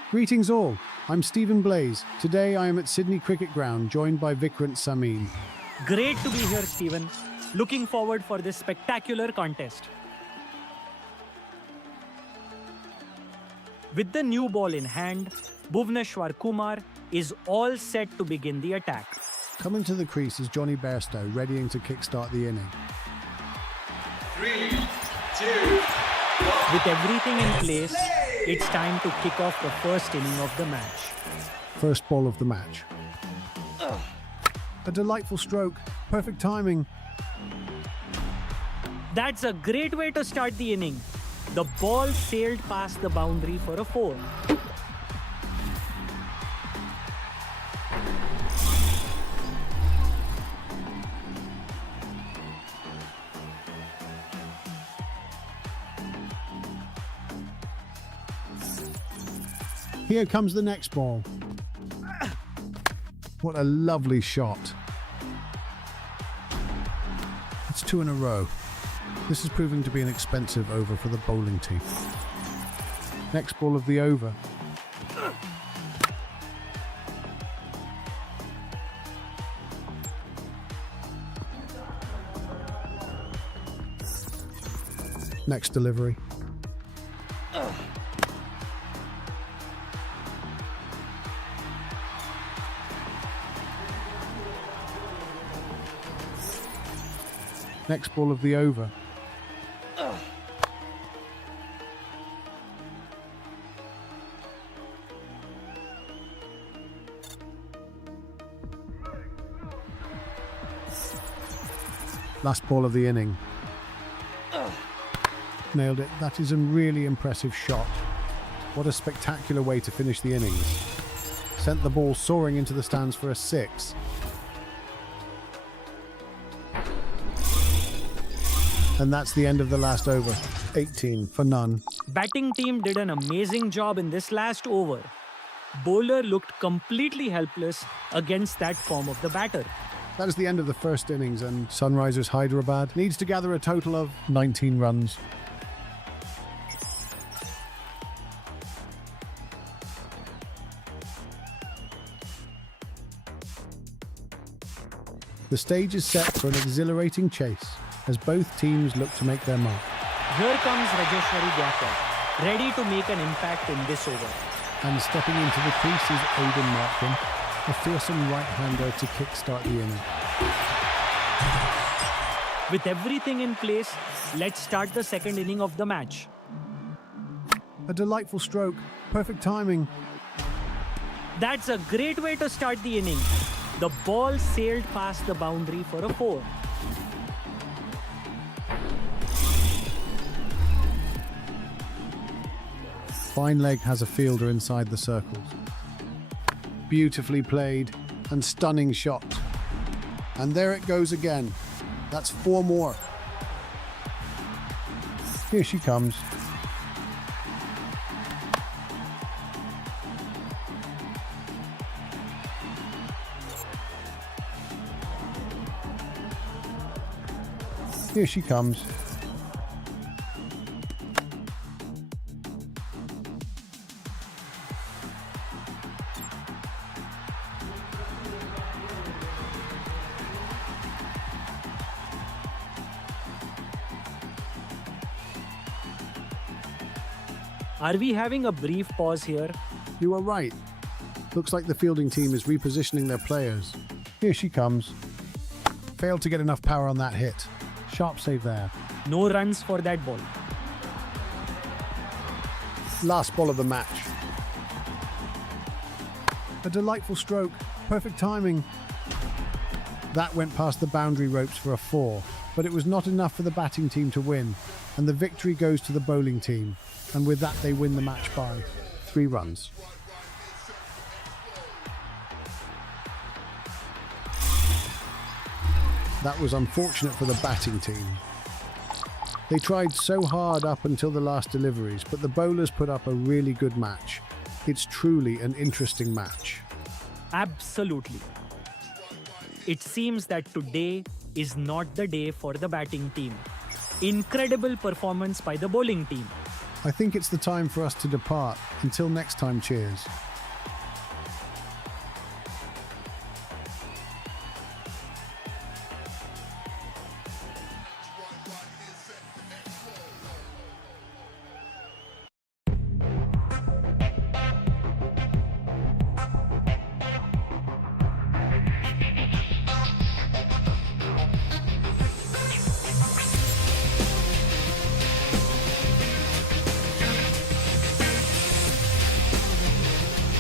Greetings all, I'm Stephen Blaze. Today I am at Sydney Cricket Ground, joined by Vikrant Samin. Great to be here, Stephen. Looking forward for this spectacular contest. With the new ball in hand, Bhuvneshwar Kumar is all set to begin the attack. Coming to the crease is Johnny Bairstow, readying to kickstart the inning. 3, 2, 1. With everything in place, it's time to kick off the first inning of the match. First ball of the match. A delightful stroke, perfect timing. That's a great way to start the inning. The ball sailed past the boundary for a 4. Here comes the next ball. What a lovely shot. It's 2 in a row. This is proving to be an expensive over for the bowling team. Next ball of the over. Next delivery. Next ball of the over. Last ball of the inning. Nailed it. That is a really impressive shot. What a spectacular way to finish the innings. Sent the ball soaring into the stands for a 6. And that's the end of the last over. 18 for none. Batting team did an amazing job in this last over. Bowler looked completely helpless against that form of the batter. That is the end of the first innings, and Sunrisers Hyderabad needs to gather a total of 19 runs. The stage is set for an exhilarating chase as both teams look to make their mark. Here comes Rajeshwari Gaikwad, ready to make an impact in this over. And stepping into the crease is Aidan Markham, a fearsome right-hander to kickstart the inning. With everything in place, let's start the second inning of the match. A delightful stroke, perfect timing. That's a great way to start the inning. The ball sailed past the boundary for a 4. Fine leg has a fielder inside the circles. Beautifully played and stunning shot. And there it goes again. That's 4 more. Here she comes. Here she comes. Are we having a brief pause here? You are right. Looks like the fielding team is repositioning their players. Here she comes. Failed to get enough power on that hit. Sharp save there. No runs for that ball. Last ball of the match. A delightful stroke. Perfect timing. That went past the boundary ropes for a 4, but it was not enough for the batting team to win, and the victory goes to the bowling team. And with that, they win the match by 3 runs. That was unfortunate for the batting team. They tried so hard up until the last deliveries, but the bowlers put up a really good match. It's truly an interesting match. Absolutely. It seems that today is not the day for the batting team. Incredible performance by the bowling team. I think it's the time for us to depart. Until next time, cheers.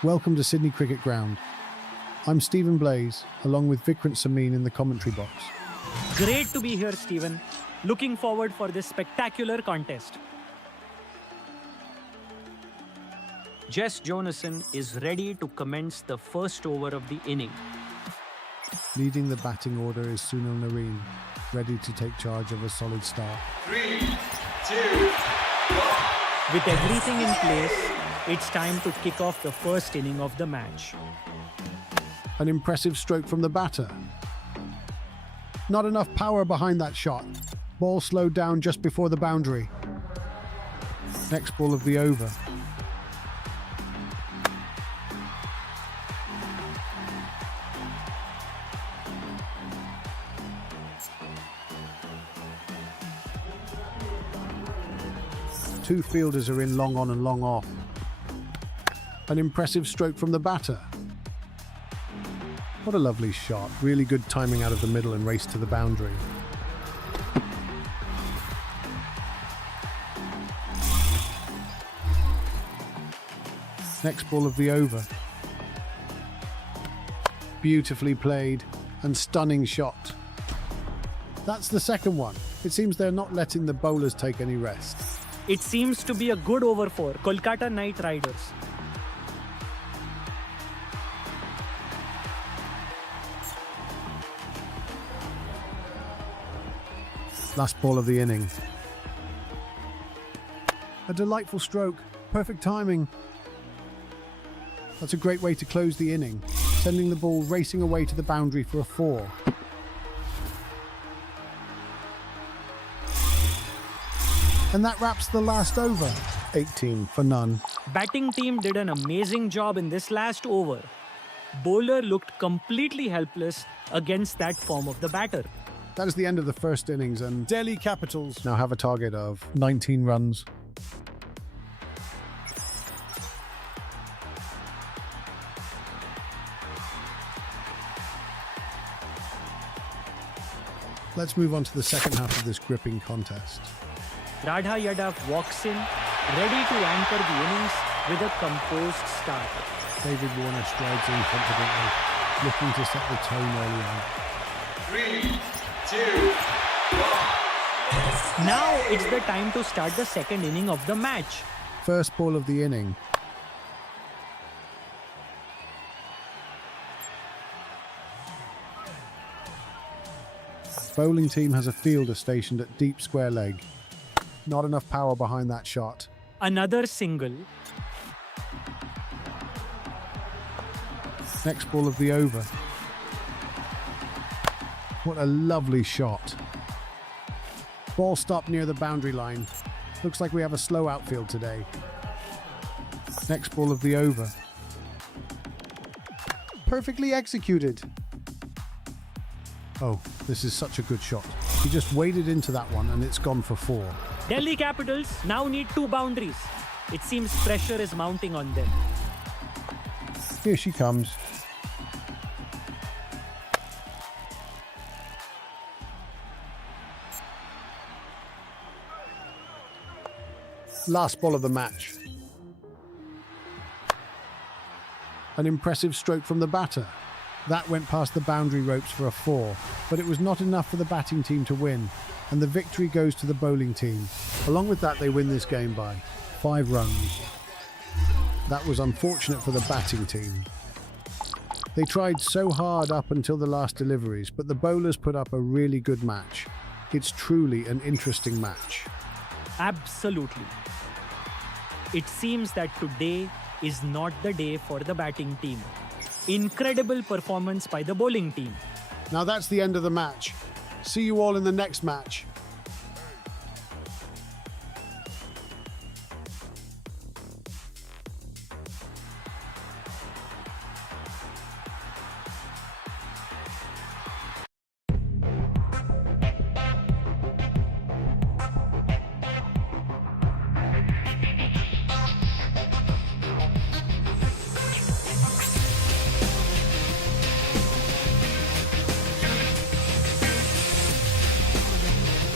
Welcome to Sydney Cricket Ground. I'm Stephen Blaze, along with Vikrant Samin in the commentary box. Great to be here, Stephen. Looking forward for this spectacular contest. Jess Jonassen is ready to commence the first over of the inning. Leading the batting order is Sunil Narine, ready to take charge of a solid start. 3, 2, 1. With everything in place, it's time to kick off the first inning of the match. An impressive stroke from the batter. Not enough power behind that shot. Ball slowed down just before the boundary. Next ball of the over. Two fielders are in long on and long off. An impressive stroke from the batter. What a lovely shot. Really good timing out of the middle and race to the boundary. Next ball of the over. Beautifully played and stunning shot. That's the second one. It seems they're not letting the bowlers take any rest. It seems to be a good over for Kolkata Knight Riders. Last ball of the inning. A delightful stroke. Perfect timing. That's a great way to close the inning, sending the ball racing away to the boundary for a 4. And that wraps the last over. 18 for none. Batting team did an amazing job in this last over. Bowler looked completely helpless against that form of the batter. That is the end of the first innings, and Delhi Capitals now have a target of 19 runs. Let's move on to the second half of this gripping contest. Radha Yadav walks in, ready to anchor the innings with a composed start. David Warner strides in confidently, looking to set the tone early on. 3, 2, 1. Now it's the time to start the second inning of the match. First ball of the inning. Bowling team has a fielder stationed at deep square leg. Not enough power behind that shot. Another single. Next ball of the over. What a lovely shot. Ball stopped near the boundary line. Looks like we have a slow outfield today. Next ball of the over. Perfectly executed. Oh, this is such a good shot. He just waded into that one and it's gone for 4. Delhi Capitals now need 2 boundaries. It seems pressure is mounting on them. Here she comes. Last ball of the match. An impressive stroke from the batter. That went past the boundary ropes for a 4, but it was not enough for the batting team to win, and the victory goes to the bowling team. Along with that, they win this game by 5 runs. That was unfortunate for the batting team. They tried so hard up until the last deliveries, but the bowlers put up a really good match. It's truly an interesting match. Absolutely. It seems that today is not the day for the batting team. Incredible performance by the bowling team. Now that's the end of the match. See you all in the next match.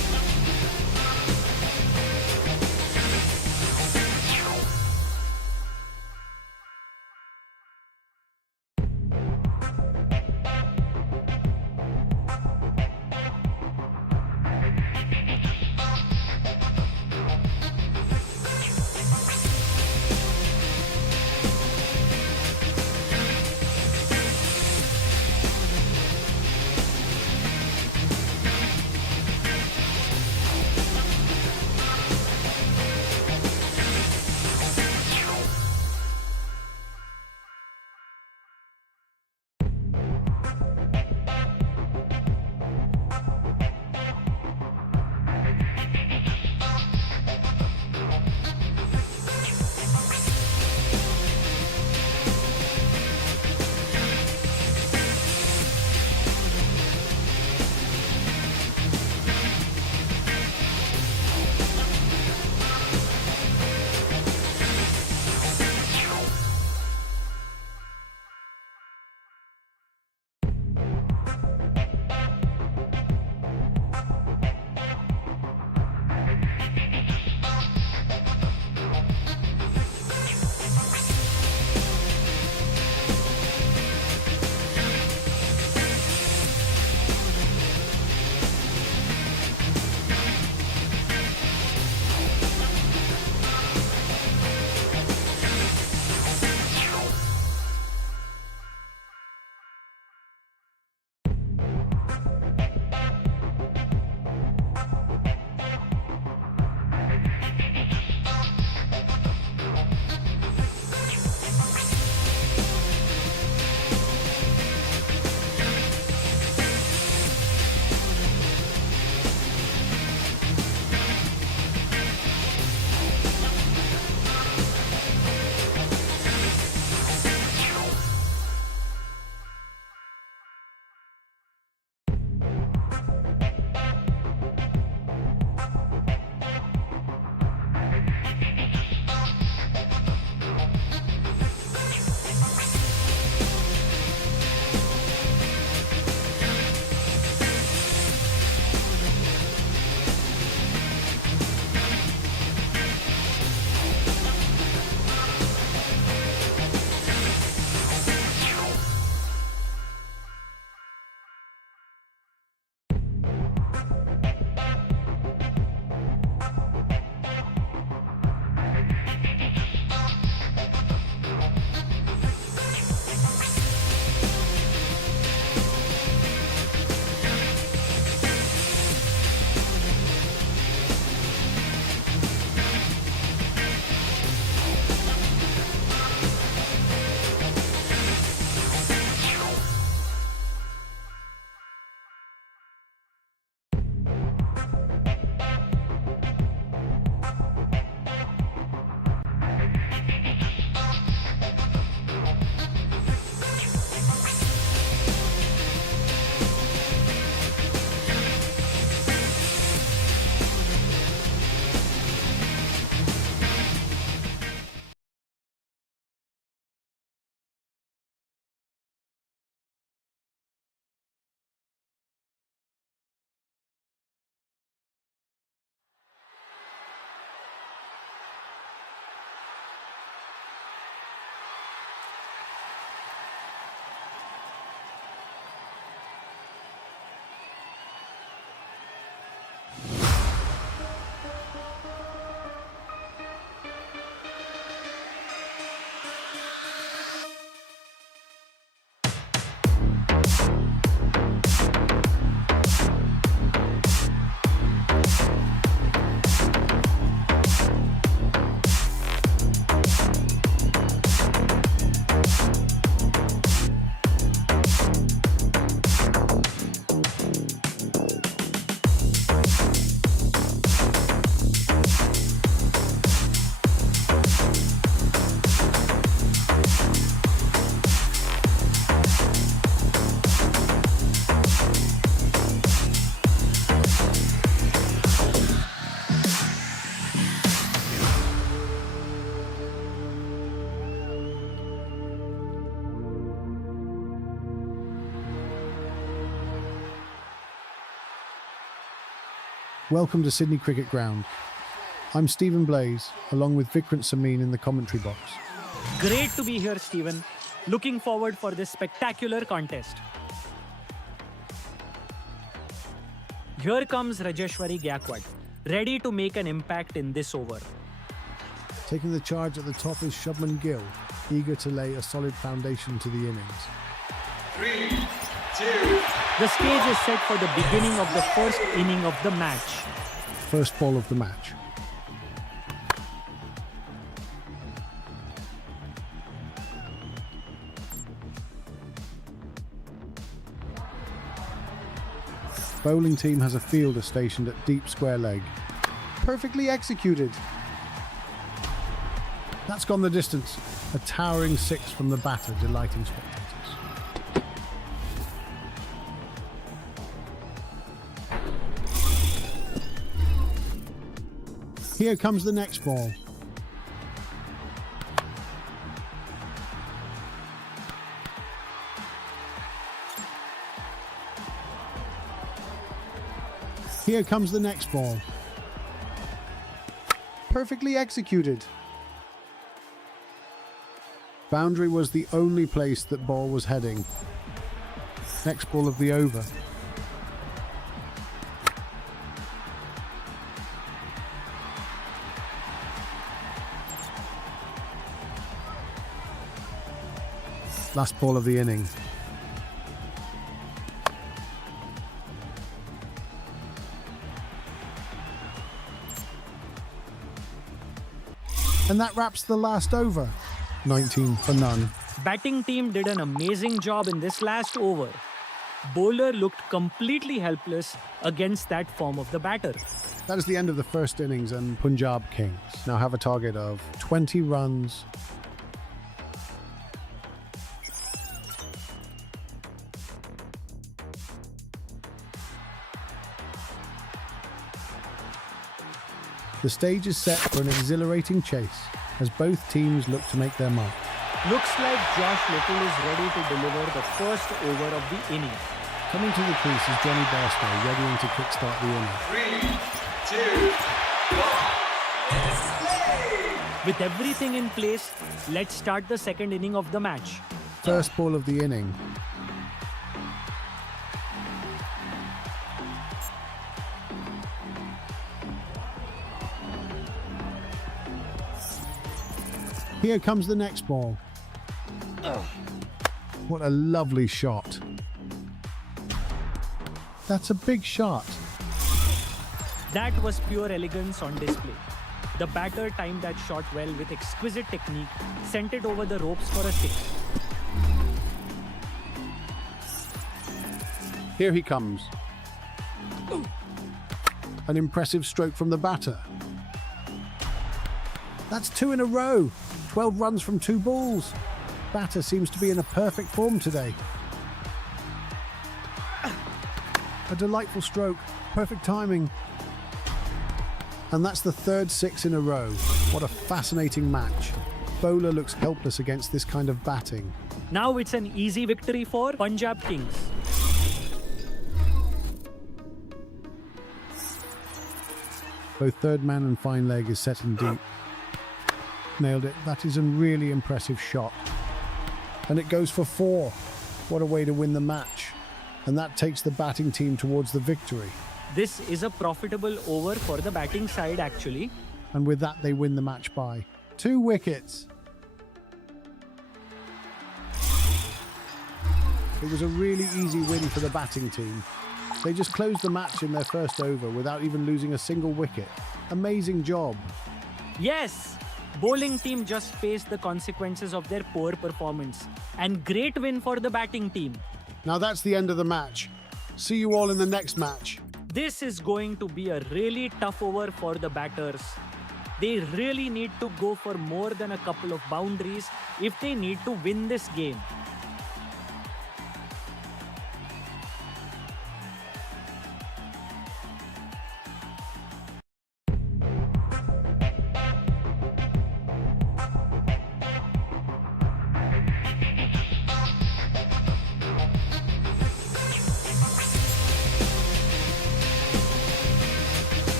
Welcome to Sydney Cricket Ground. I'm Stephen Blaze, along with Vikrant Samin in the commentary box. Great to be here, Stephen. Looking forward for this spectacular contest. Here comes Rajeshwari Gaikwad, ready to make an impact in this over. Taking the charge at the top is Shubman Gill, eager to lay a solid foundation to the innings. 3, 2, The stage is set for the beginning of the first inning of the match. First ball of the match. Bowling team has a fielder stationed at deep square leg. Perfectly executed. That's gone the distance. A towering six from the batter, delighting spectators. Here comes the next ball. Here comes the next ball. Perfectly executed. Boundary was the only place that ball was heading. Next ball of the over. Last ball of the inning. And that wraps the last over. 19 for none. Batting team did an amazing job in this last over. Bowler looked completely helpless against that form of the batter. That is the end of the first innings, and Punjab Kings now have a target of 20 runs. The stage is set for an exhilarating chase as both teams look to make their mark. Looks like Josh Little is ready to deliver the first over of the inning. Coming to the crease is Johnny Bairstow, readying to kickstart the inning. 3, 2, 1. With everything in place, let's start the second inning of the match. First ball of the inning. Here comes the next ball. What a lovely shot. That's a big shot. That was pure elegance on display. The batter timed that shot well with exquisite technique, sent it over the ropes for a six. Here he comes. An impressive stroke from the batter. That's two in a row. 12 runs from 2 balls. Batter seems to be in a perfect form today. A delightful stroke, perfect timing. And that's the third 6 in a row. What a fascinating match. Bowler looks helpless against this kind of batting. Now it's an easy victory for Punjab Kings. Both third man and fine leg is set in deep. Nailed it. That is a really impressive shot. And it goes for 4. What a way to win the match. And that takes the batting team towards the victory. This is a profitable over for the batting side actually. And with that, they win the match by 2 wickets. It was a really easy win for the batting team. They just closed the match in their first over without even losing a single wicket. Amazing job. Yes! Bowling team just faced the consequences of their poor performance. And great win for the batting team. Now that's the end of the match. See you all in the next match. This is going to be a really tough over for the batters. They really need to go for more than a couple of boundaries if they need to win this game.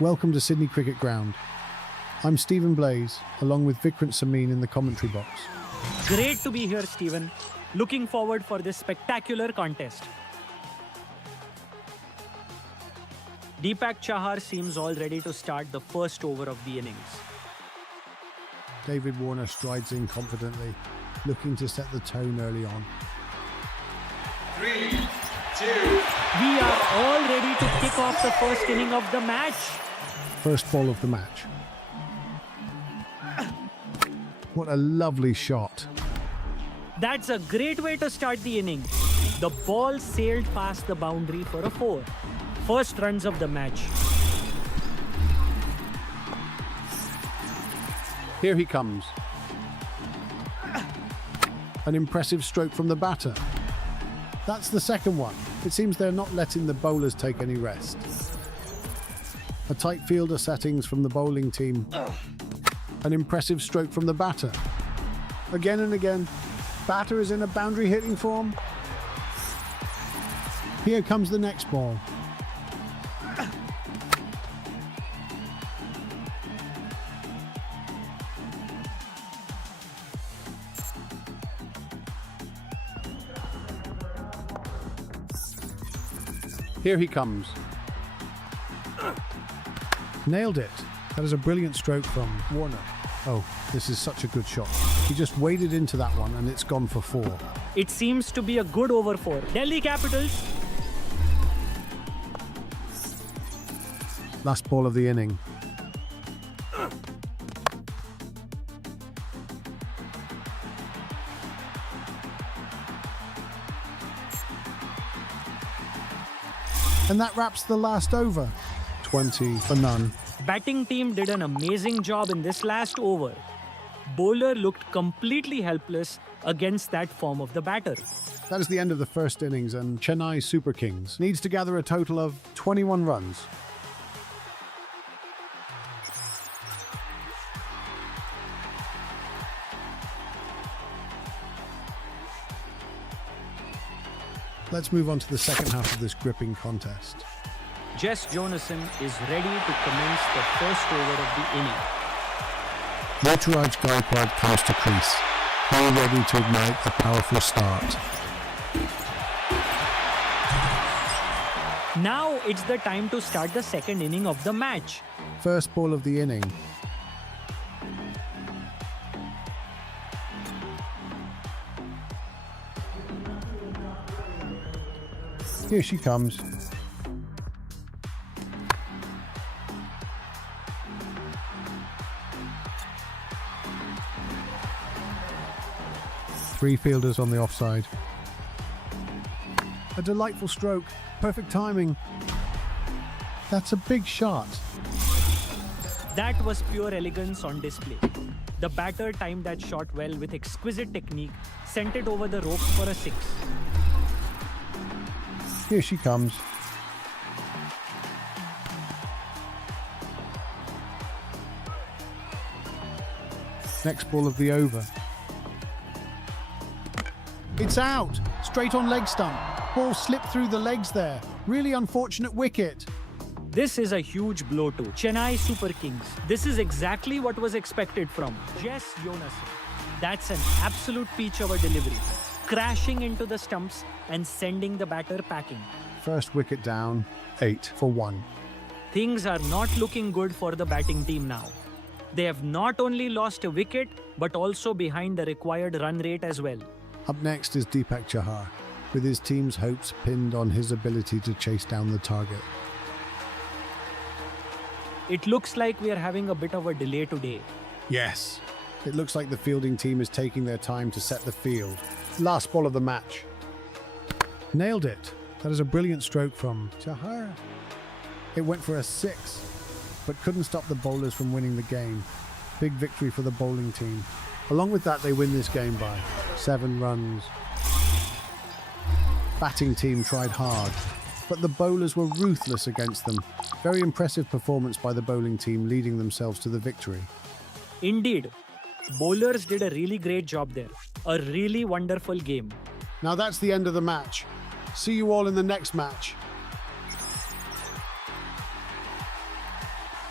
Welcome to Sydney Cricket Ground. I'm Stephen Blaze, along with Vikrant Samin in the commentary box. Great to be here, Stephen. Looking forward for this spectacular contest. Deepak Chahar seems all ready to start the first over of the innings. David Warner strides in confidently, looking to set the tone early on. 3, 2, We are all ready to kick off the first inning of the match. First ball of the match. What a lovely shot. That's a great way to start the inning. The ball sailed past the boundary for a 4. First runs of the match. Here he comes. An impressive stroke from the batter. That's the second one. It seems they're not letting the bowlers take any rest. A tight fielder settings from the bowling team. An impressive stroke from the batter. Again and again. Batter is in a boundary hitting form. Here comes the next ball. Here he comes. Nailed it. That is a brilliant stroke from Warner. Oh, this is such a good shot. He just waded into that one and it's gone for 4. It seems to be a good over for Delhi Capitals. Last ball of the inning. And that wraps the last over. 20 for none. Batting team did an amazing job in this last over. Bowler looked completely helpless against that form of the batter. That is the end of the first innings, and Chennai Super Kings needs to gather a total of 21 runs. Let's move on to the second half of this gripping contest. Jess Jonason is ready to commence the first over of the inning. Ruturaj Gaikwad comes to crease, all ready to ignite a powerful start. Now it's the time to start the second inning of the match. First ball of the inning. Here she comes. Three fielders on the offside. A delightful stroke. Perfect timing. That's a big shot. That was pure elegance on display. The batter timed that shot well with exquisite technique, sent it over the ropes for a 6. Here she comes. Next ball of the over. It's out! Straight on leg stump. Ball slipped through the legs there. Really unfortunate wicket. This is a huge blow to Chennai Super Kings. This is exactly what was expected from Jess Jonason. That's an absolute peach of a delivery. Crashing into the stumps and sending the batter packing. First wicket down, 8 for 1. Things are not looking good for the batting team now. They have not only lost a wicket, but also behind the required run rate as well. Up next is Deepak Chahar, with his team's hopes pinned on his ability to chase down the target. It looks like we are having a bit of a delay today. Yes. It looks like the fielding team is taking their time to set the field. Last ball of the match. Nailed it. That is a brilliant stroke from Chahar. It went for a 6, but couldn't stop the bowlers from winning the game. Big victory for the bowling team. Along with that, they win this game by 7 runs. Batting team tried hard, but the bowlers were ruthless against them. Very impressive performance by the bowling team, leading themselves to the victory. Indeed, bowlers did a really great job there. A really wonderful game. Now that's the end of the match. See you all in the next match.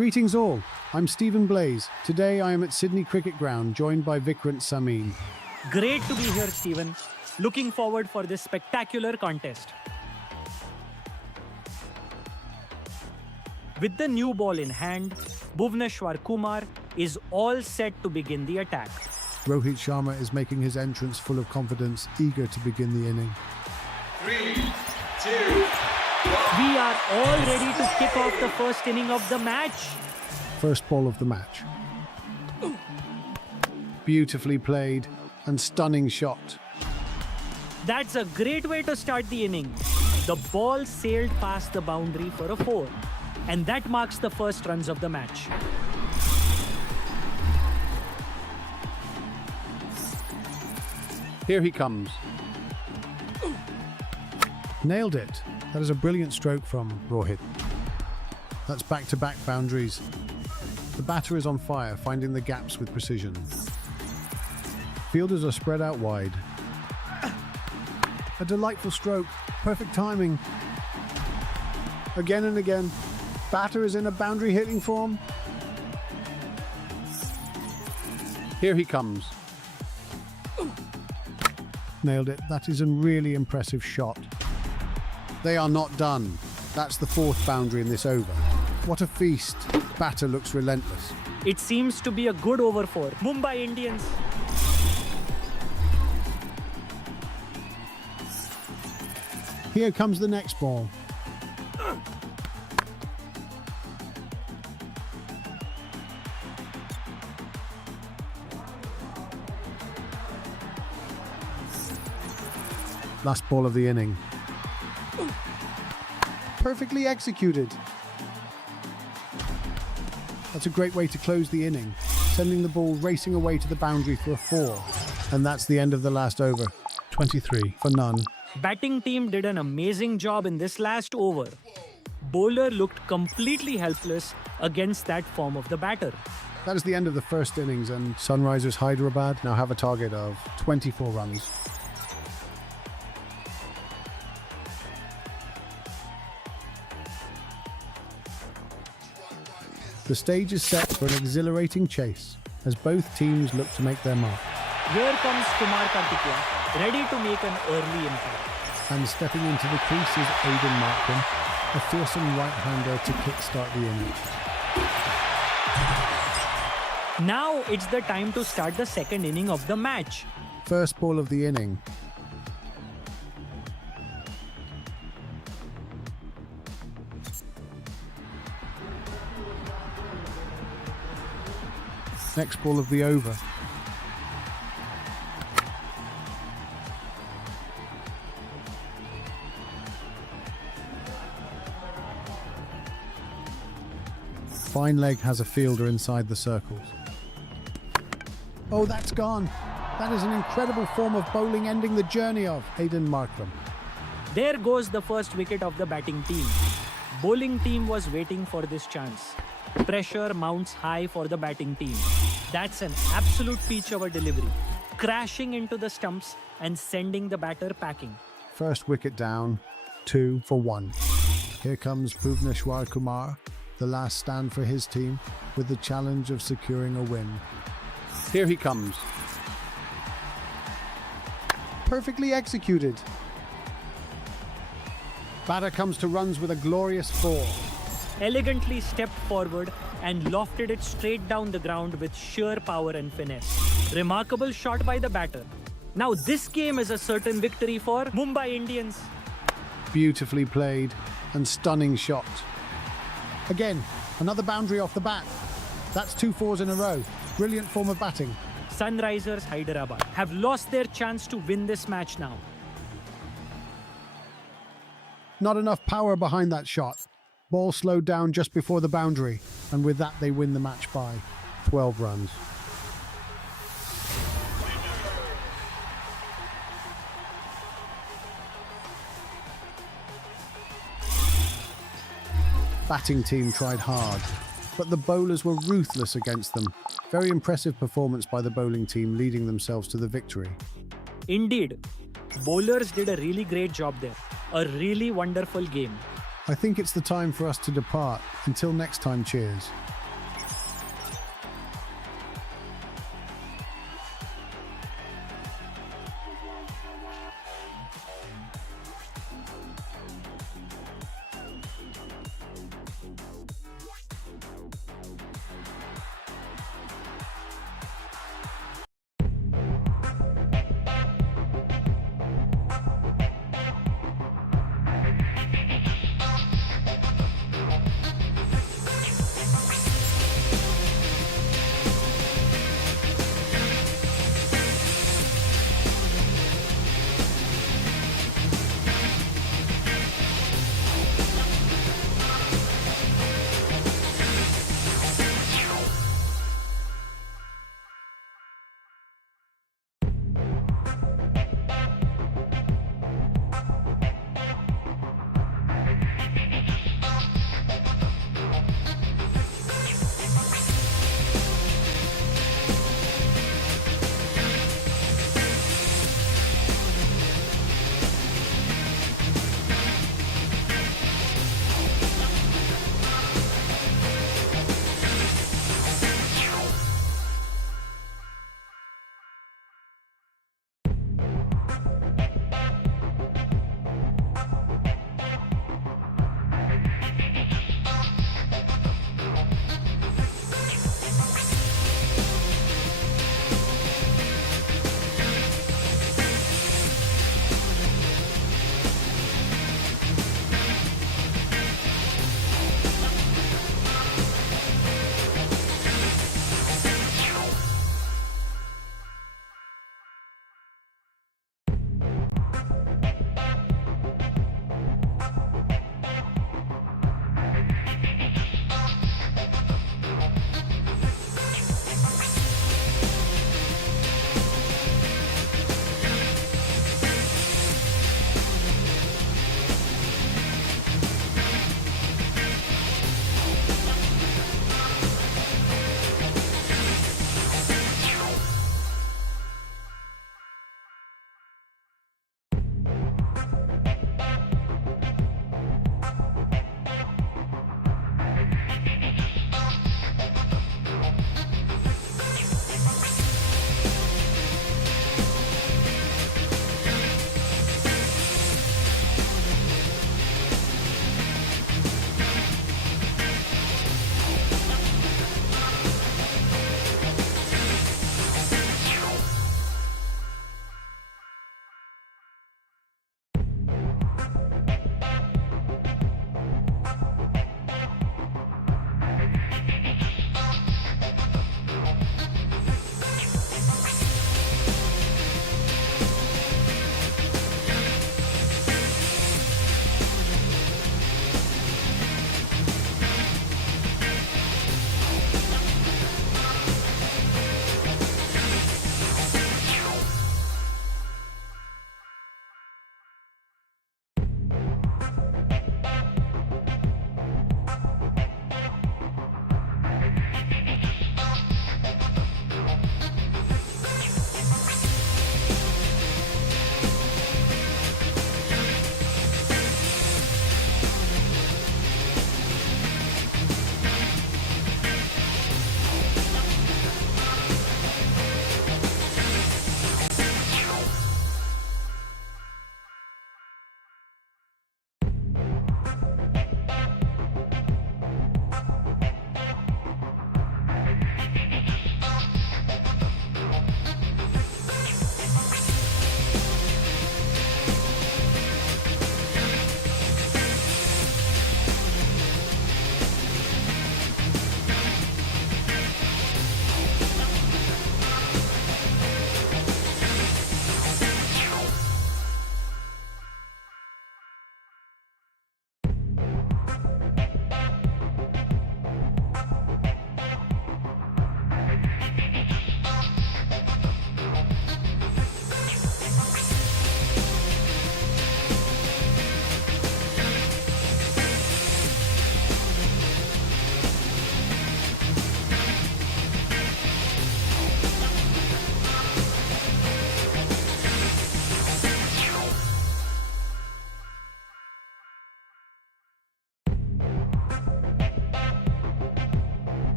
Greetings all, I'm Stephen Blaze. Today I am at Sydney Cricket Ground, joined by Vikrant Samin. Great to be here, Stephen. Looking forward for this spectacular contest. With the new ball in hand, Bhuvneshwar Kumar is all set to begin the attack. Rohit Sharma is making his entrance full of confidence, eager to begin the inning. 3, 2, 1. We are all ready to kick off the first inning of the match. First ball of the match. Beautifully played and stunning shot. That's a great way to start the inning. The ball sailed past the boundary for a 4. And that marks the first runs of the match. Here he comes. Nailed it. That is a brilliant stroke from Rohit. That's back-to-back boundaries. The batter is on fire, finding the gaps with precision. Fielders are spread out wide. A delightful stroke. Perfect timing. Again and again. Batter is in a boundary hitting form. Here he comes. Nailed it. That is a really impressive shot. They are not done. That's the 4th boundary in this over. What a feast. Batter looks relentless. It seems to be a good over for Mumbai Indians. Here comes the next ball. Last ball of the inning. Perfectly executed. That's a great way to close the inning, sending the ball racing away to the boundary for a 4. And that's the end of the last over. 23 for none. Batting team did an amazing job in this last over. Bowler looked completely helpless against that form of the batter. That is the end of the first innings, and Sunrisers Hyderabad now have a target of 24 runs. The stage is set for an exhilarating chase as both teams look to make their mark. Here comes Kumar Karthikeyan, ready to make an early impact. And stepping into the crease is Aiden Markham, a fearsome right-hander to kickstart the inning. Now it's the time to start the second inning of the match. First ball of the inning. Next ball of the over. Fine leg has a fielder inside the circles. Oh, that's gone. That is an incredible form of bowling, ending the journey of Aiden Markram. There goes the first wicket of the batting team. Bowling team was waiting for this chance. Pressure mounts high for the batting team. That's an absolute peach over delivery, crashing into the stumps and sending the batter packing. First wicket down, 2 for 1. Here comes Bhuvneshwar Kumar, the last stand for his team, with the challenge of securing a win. Here he comes. Perfectly executed. Batter comes to runs with a glorious 4. Elegantly stepped forward and lofted it straight down the ground with sheer power and finesse. Remarkable shot by the batter. Now this game is a certain victory for Mumbai Indians. Beautifully played and stunning shot. Again, another boundary off the bat. That's 2 4s in a row. Brilliant form of batting. Sunrisers Hyderabad have lost their chance to win this match now. Not enough power behind that shot. Ball slowed down just before the boundary, and with that they win the match by 12 runs. Batting team tried hard, but the bowlers were ruthless against them. Very impressive performance by the bowling team, leading themselves to the victory. Indeed, bowlers did a really great job there. A really wonderful game. I think it's the time for us to depart. Until next time, cheers.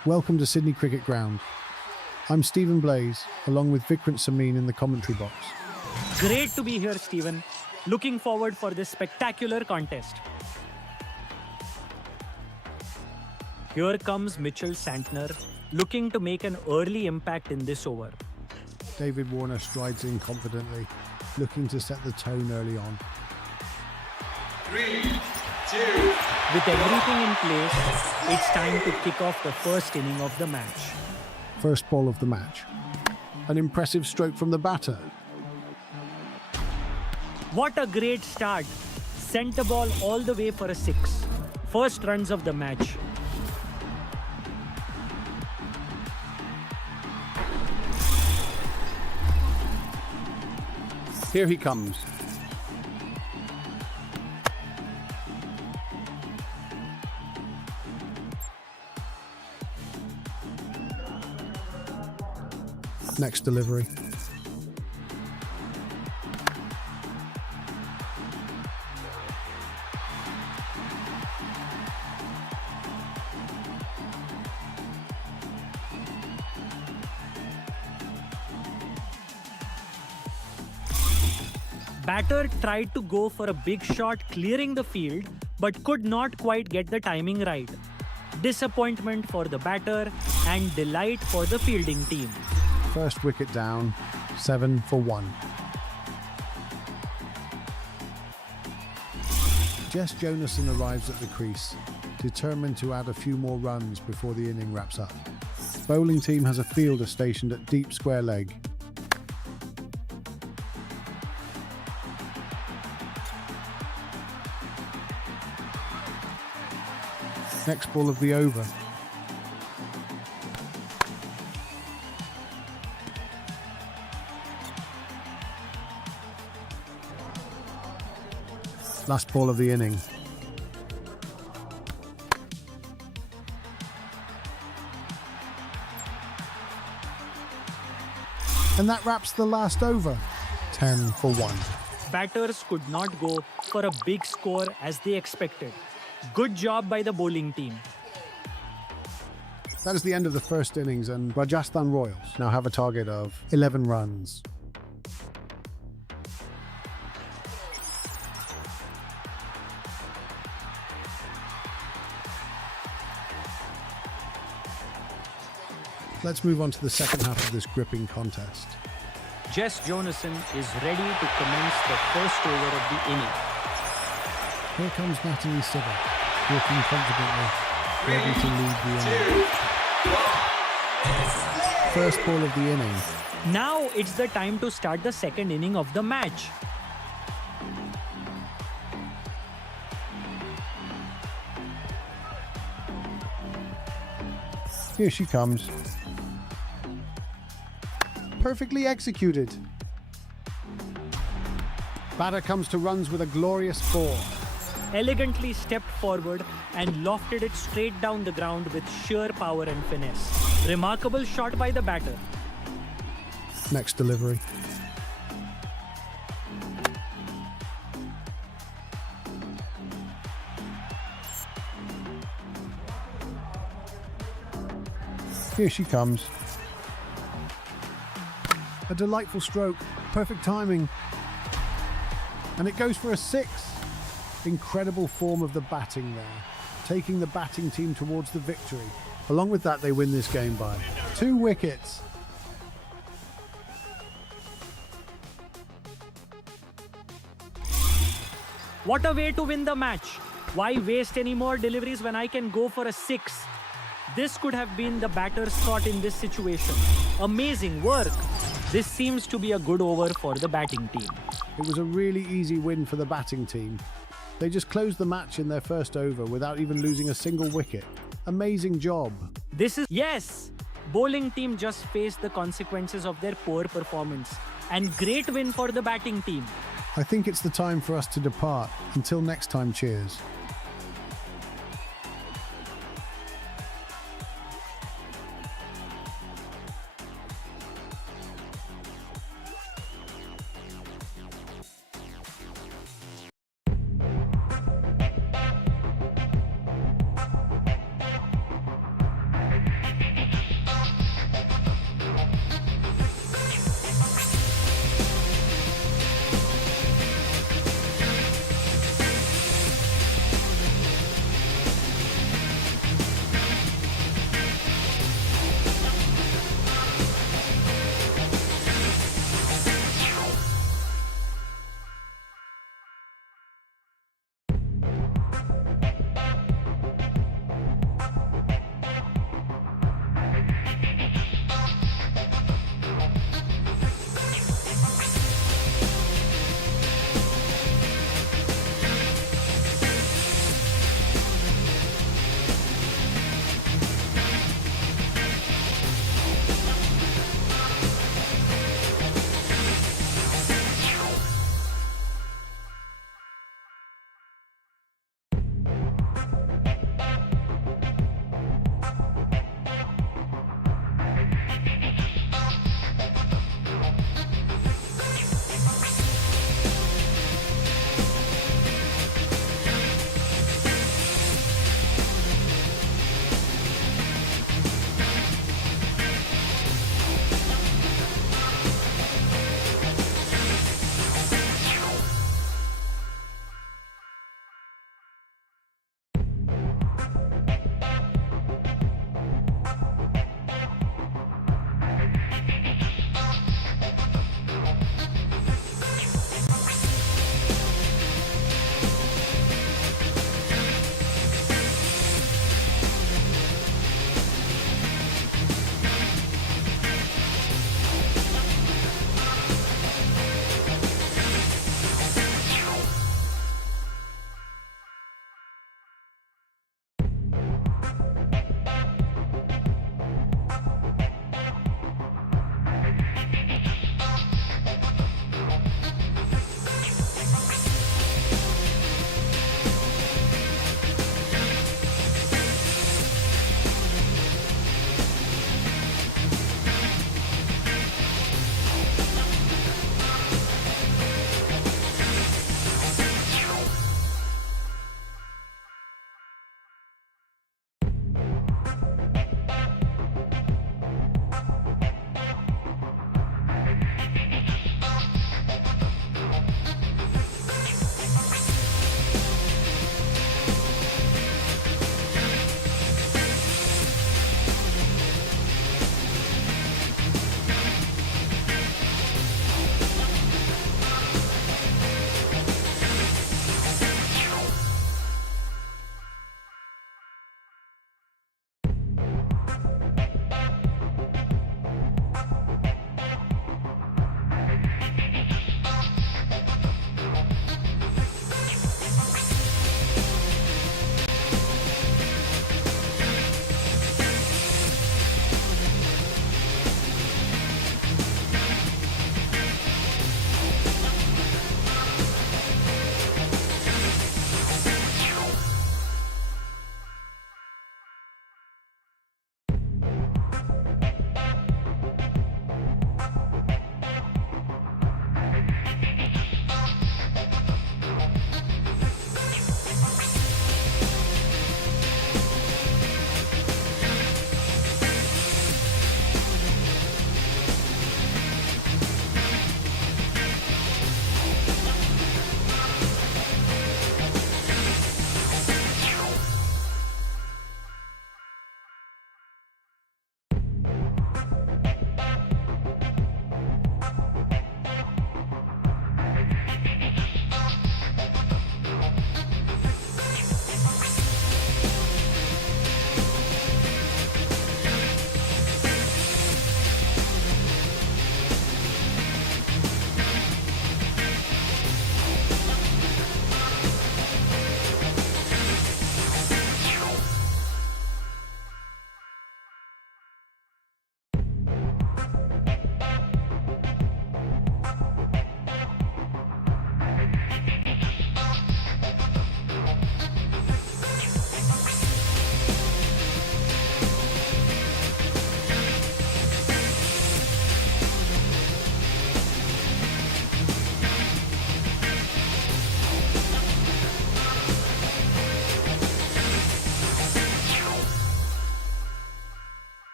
Welcome to Sydney Cricket Ground. I'm Stephen Blaze, along with Vikrant Samin in the commentary box. Great to be here, Stephen. Looking forward for this spectacular contest. Here comes Mitchell Santner, looking to make an early impact in this over. David Warner strides in confidently, looking to set the tone early on. 3, 2, With everything in place, it's time to kick off the first inning of the match. First ball of the match. An impressive stroke from the batter. What a great start. Sent the ball all the way for a 6. First runs of the match. Here he comes. Next delivery. Batter tried to go for a big shot clearing the field but could not quite get the timing right. Disappointment for the batter and delight for the fielding team. First wicket down, 7 for 1. Jess Jonason arrives at the crease, determined to add a few more runs before the inning wraps up. Bowling team has a fielder stationed at deep square leg. Next ball of the over. Last ball of the inning. And that wraps the last over. 10 for 1. Batters could not go for a big score as they expected. Good job by the bowling team. That is the end of the first innings, and Rajasthan Royals now have a target of 11 runs. Let's move on to the second half of this gripping contest. Jess Jonason is ready to commence the first over of the inning. Here comes Natalie Sibber, walking confidently, ready to lead the inning. 2, 1. First ball of the inning. Now it's the time to start the second inning of the match. Here she comes. Perfectly executed. Batter comes to runs with a glorious 4. Elegantly stepped forward and lofted it straight down the ground with sheer power and finesse. Remarkable shot by the batter. Next delivery. Here she comes. A delightful stroke, perfect timing. And it goes for a 6. Incredible form of the batting there, taking the batting team towards the victory. Along with that, they win this game by 2 wickets. What a way to win the match. Why waste any more deliveries when I can go for a 6? This could have been the batter's thought in this situation. Amazing work. This seems to be a good over for the batting team. It was a really easy win for the batting team. They just closed the match in their first over without even losing a single wicket. Amazing job. Yes! Bowling team just faced the consequences of their poor performance. And great win for the batting team. I think it's the time for us to depart. Until next time, cheers.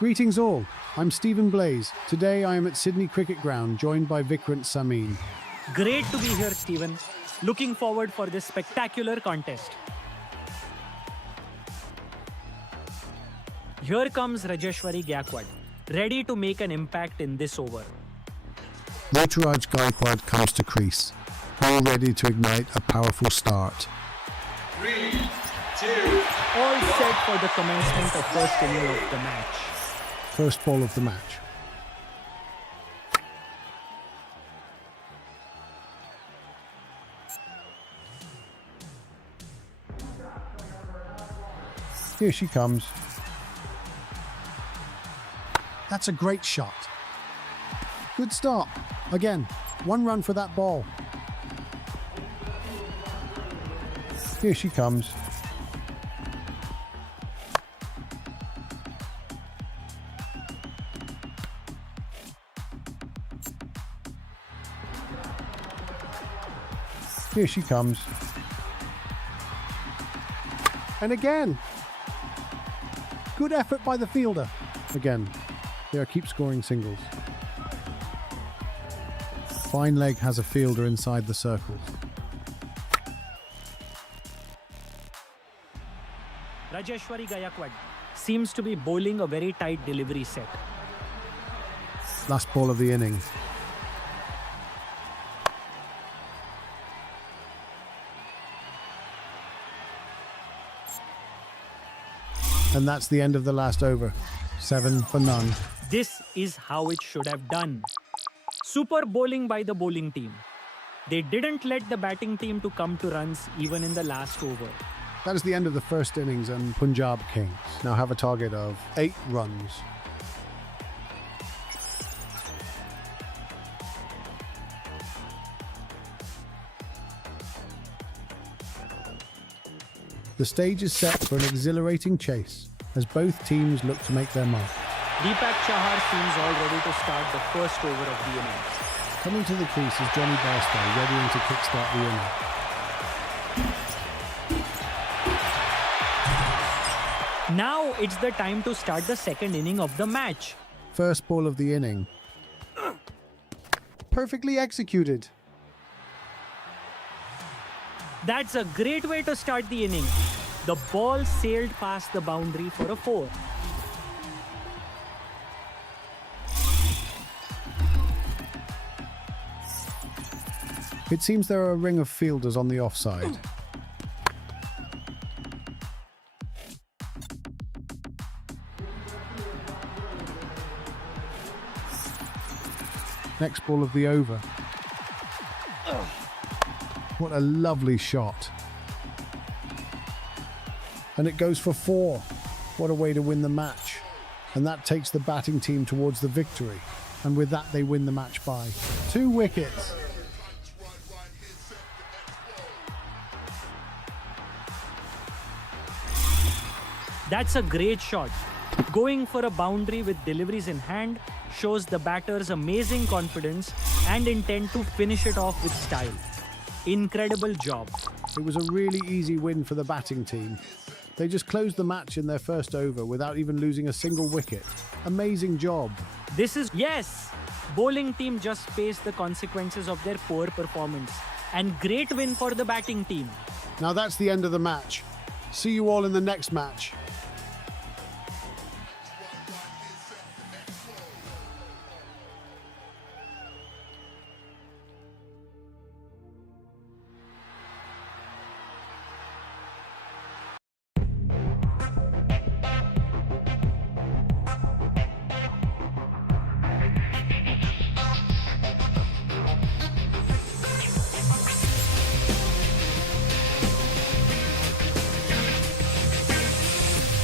Greetings all, I'm Stephen Blaze. Today I am at Sydney Cricket Ground, joined by Vikrant Samin. Great to be here, Stephen. Looking forward for this spectacular contest. Here comes Rajeshwari Gaikwad, ready to make an impact in this over. Ruturaj Gaikwad comes to crease, all ready to ignite a powerful start. 3, 2, All set for the commencement of first inning of the match. First ball of the match. Here she comes. That's a great shot. Good start. Again, 1 run for that ball. Here she comes. Here she comes. And again. Good effort by the fielder. Again, they keep scoring singles. Fine leg has a fielder inside the circles. Rajeshwari Gaikwad seems to be bowling a very tight delivery set. Last ball of the inning. And that's the end of the last over. 7 for none. This is how it should have done. Super bowling by the bowling team. They didn't let the batting team to come to runs even in the last over. That is the end of the first innings, and Punjab Kings now have a target of 8 runs. The stage is set for an exhilarating chase as both teams look to make their mark. Deepak Chahar seems all ready to start the first over of the innings. Coming to the crease is Johnny Bairstow, readying to kickstart the inning. Now it's the time to start the second inning of the match. First ball of the inning. Perfectly executed. That's a great way to start the inning. The ball sailed past the boundary for a 4. It seems there are a ring of fielders on the offside. Next ball of the over. What a lovely shot. And it goes for 4. What a way to win the match. And that takes the batting team towards the victory. And with that, they win the match by 2 wickets. That's a great shot. Going for a boundary with deliveries in hand shows the batter's amazing confidence and intent to finish it off with style. Incredible job. It was a really easy win for the batting team. They just closed the match in their first over without even losing a single wicket. Amazing job. Yes! Bowling team just faced the consequences of their poor performance. And great win for the batting team. Now that's the end of the match. See you all in the next match.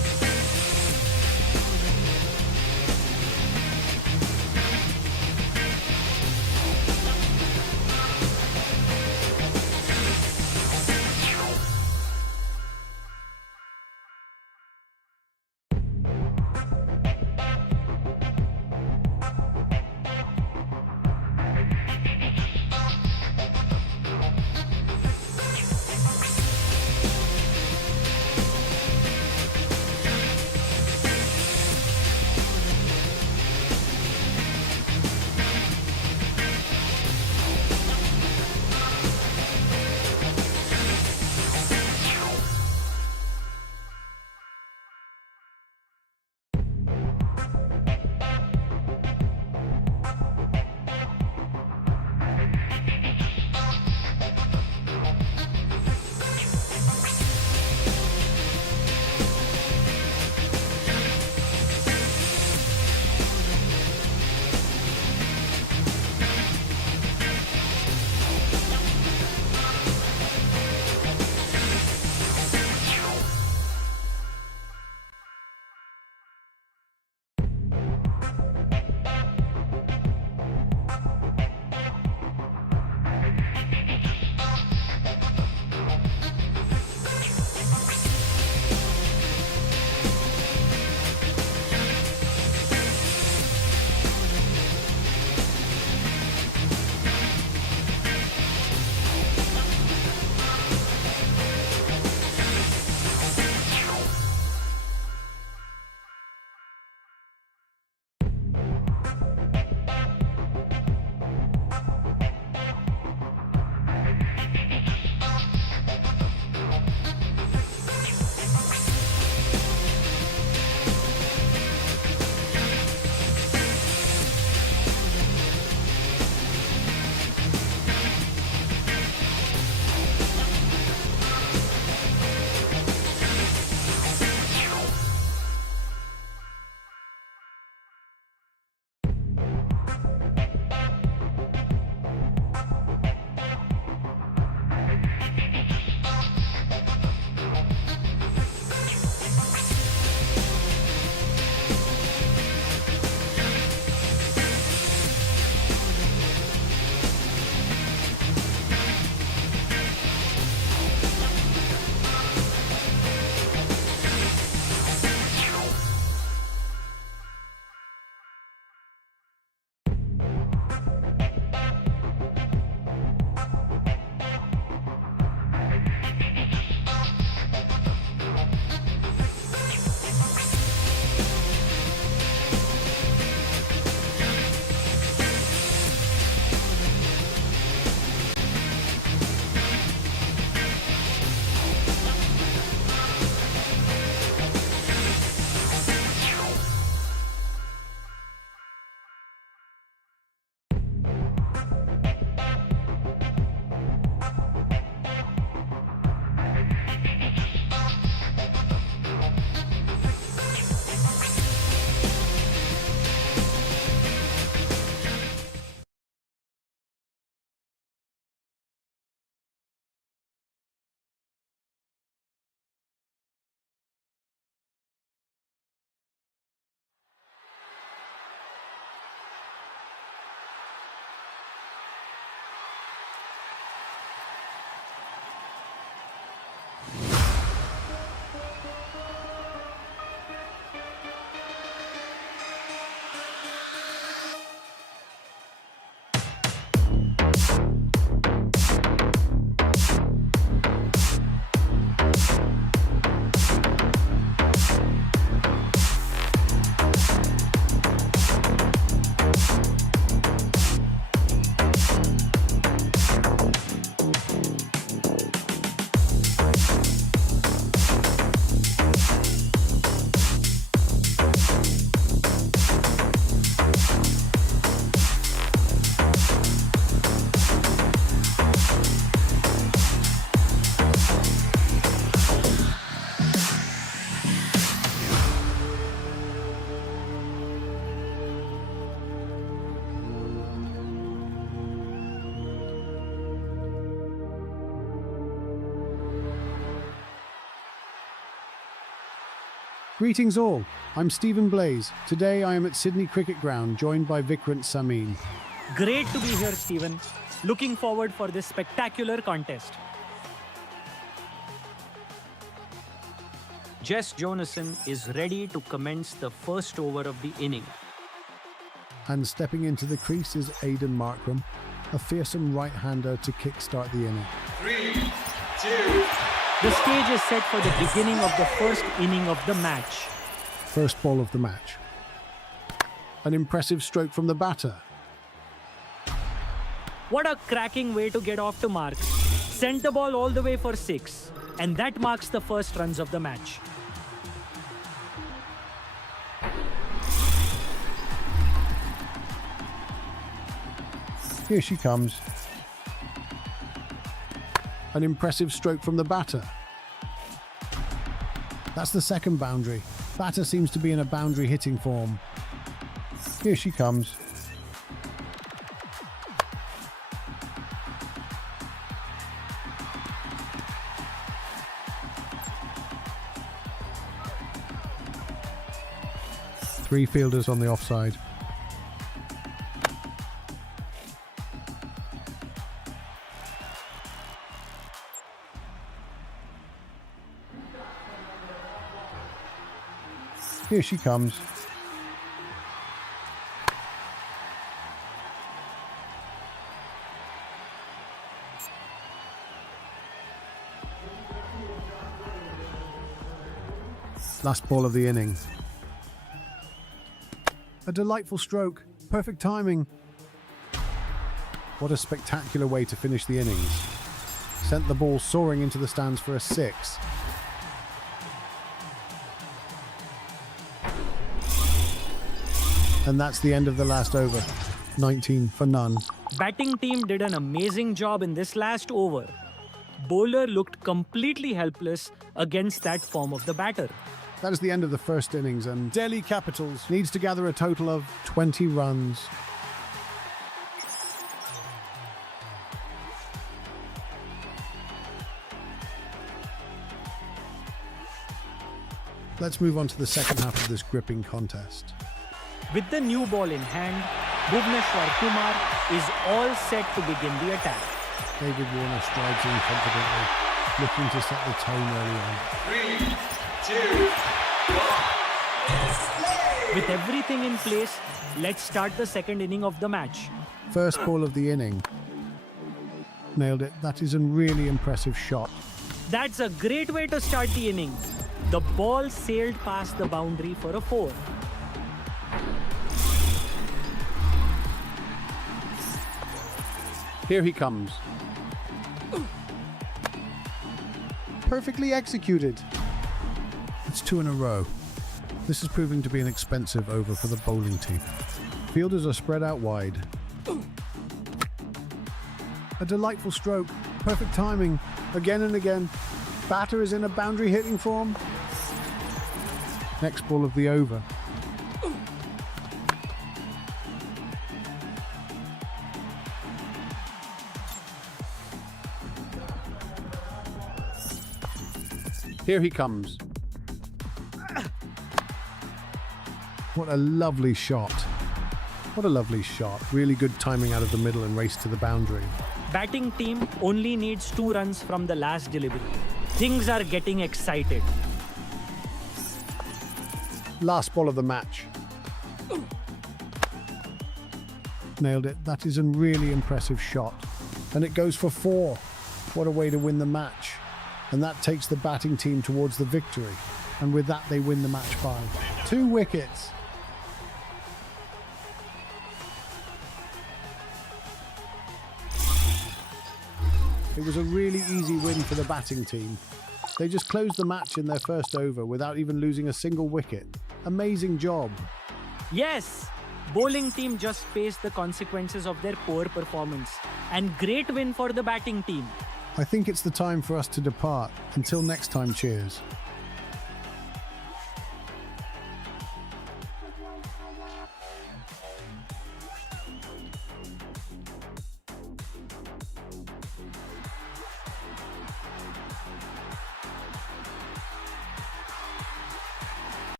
Greetings all, I'm Stephen Blaze. Today I am at Sydney Cricket Ground, joined by Vikrant Samin. Great to be here, Stephen. Looking forward for this spectacular contest. Jess Jonassen is ready to commence the first over of the inning. And stepping into the crease is Aidan Markram, a fearsome right-hander to kickstart the inning. 3, 2, The stage is set for the beginning of the first inning of the match. First ball of the match. An impressive stroke from the batter. What a cracking way to get off to marks. Sent the ball all the way for 6. And that marks the first runs of the match. Here she comes. An impressive stroke from the batter. That's the second boundary. Batter seems to be in a boundary hitting form. Here she comes. Three fielders on the offside. Here she comes. Last ball of the inning. A delightful stroke. Perfect timing. What a spectacular way to finish the innings. Sent the ball soaring into the stands for a 6. And that's the end of the last over. 19 for none. Batting team did an amazing job in this last over. Bowler looked completely helpless against that form of the batter. That is the end of the first innings, and Delhi Capitals needs to gather a total of 20 runs. Let's move on to the second half of this gripping contest. With the new ball in hand, Bhuvneshwar Kumar is all set to begin the attack. David Warner strides in confidently, looking to set the tone early on. 3, 2, 1. With everything in place, let's start the second inning of the match. First ball of the inning. Nailed it. That is a really impressive shot. That's a great way to start the inning. The ball sailed past the boundary for a 4. Here he comes. Perfectly executed. It's 2 in a row. This is proving to be an expensive over for the bowling team. Fielders are spread out wide. A delightful stroke. Perfect timing. Again and again. Batter is in a boundary hitting form. Next ball of the over. Here he comes. What a lovely shot. What a lovely shot. Really good timing out of the middle and race to the boundary. Batting team only needs 2 runs from the last delivery. Things are getting excited. Last ball of the match. Nailed it. That is a really impressive shot. And it goes for 4. What a way to win the match. And that takes the batting team towards the victory. And with that, they win the match by 2 wickets. It was a really easy win for the batting team. They just closed the match in their first over without even losing a single wicket. Amazing job. Yes! Bowling team just faced the consequences of their poor performance. And great win for the batting team. I think it's the time for us to depart. Until next time, cheers.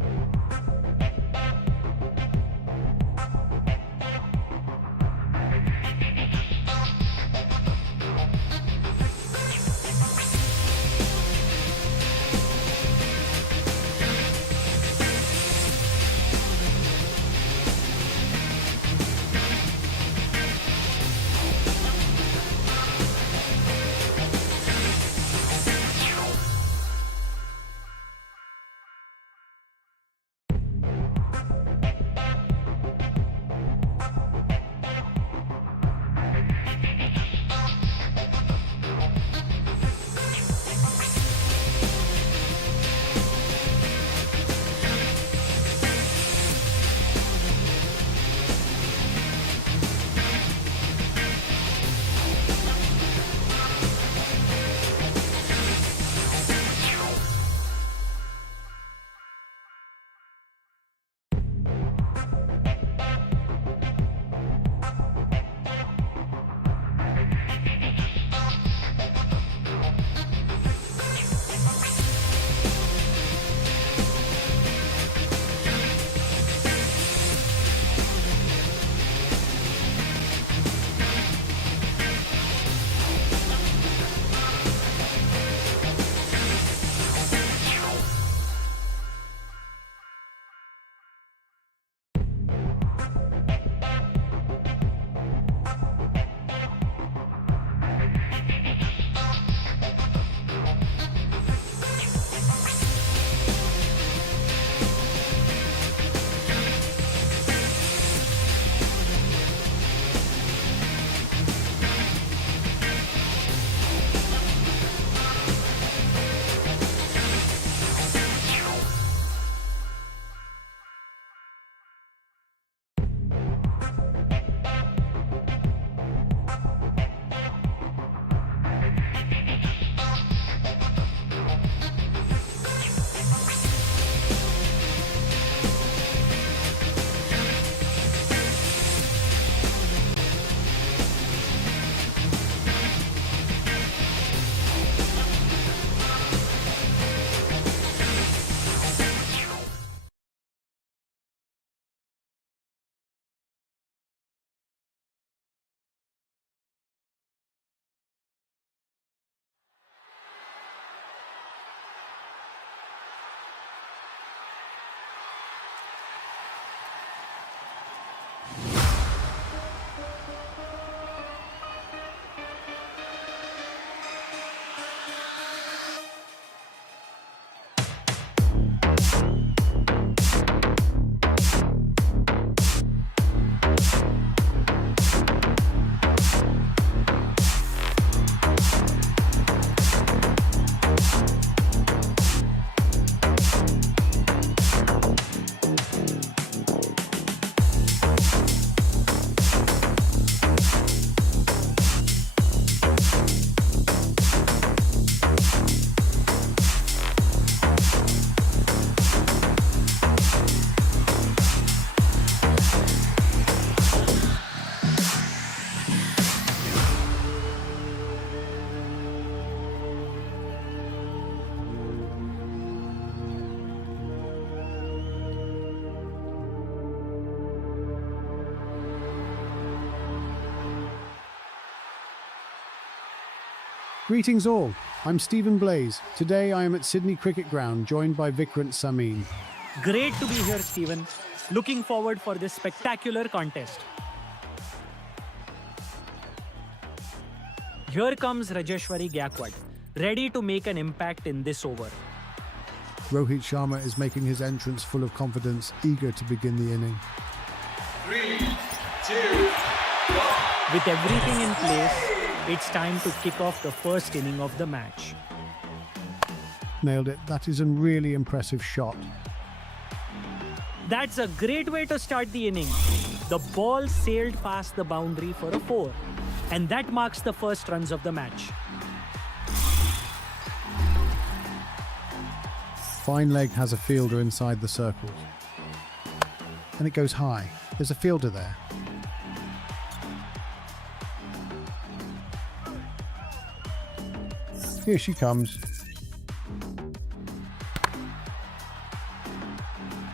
Greetings all, I'm Stephen Blaze. Today I am at Sydney Cricket Ground joined by Vikrant Samin. Great to be here, Stephen. Looking forward for this spectacular contest. Here comes Rajeshwari Gaikwad, ready to make an impact in this over. Rohit Sharma is making his entrance full of confidence, eager to begin the inning. 3, 2, 1. With everything in place, it's time to kick off the first inning of the match. Nailed it. That is a really impressive shot. That's a great way to start the inning. The ball sailed past the boundary for a 4, and that marks the first runs of the match. Fine leg has a fielder inside the circles. And it goes high. There's a fielder there. Here she comes.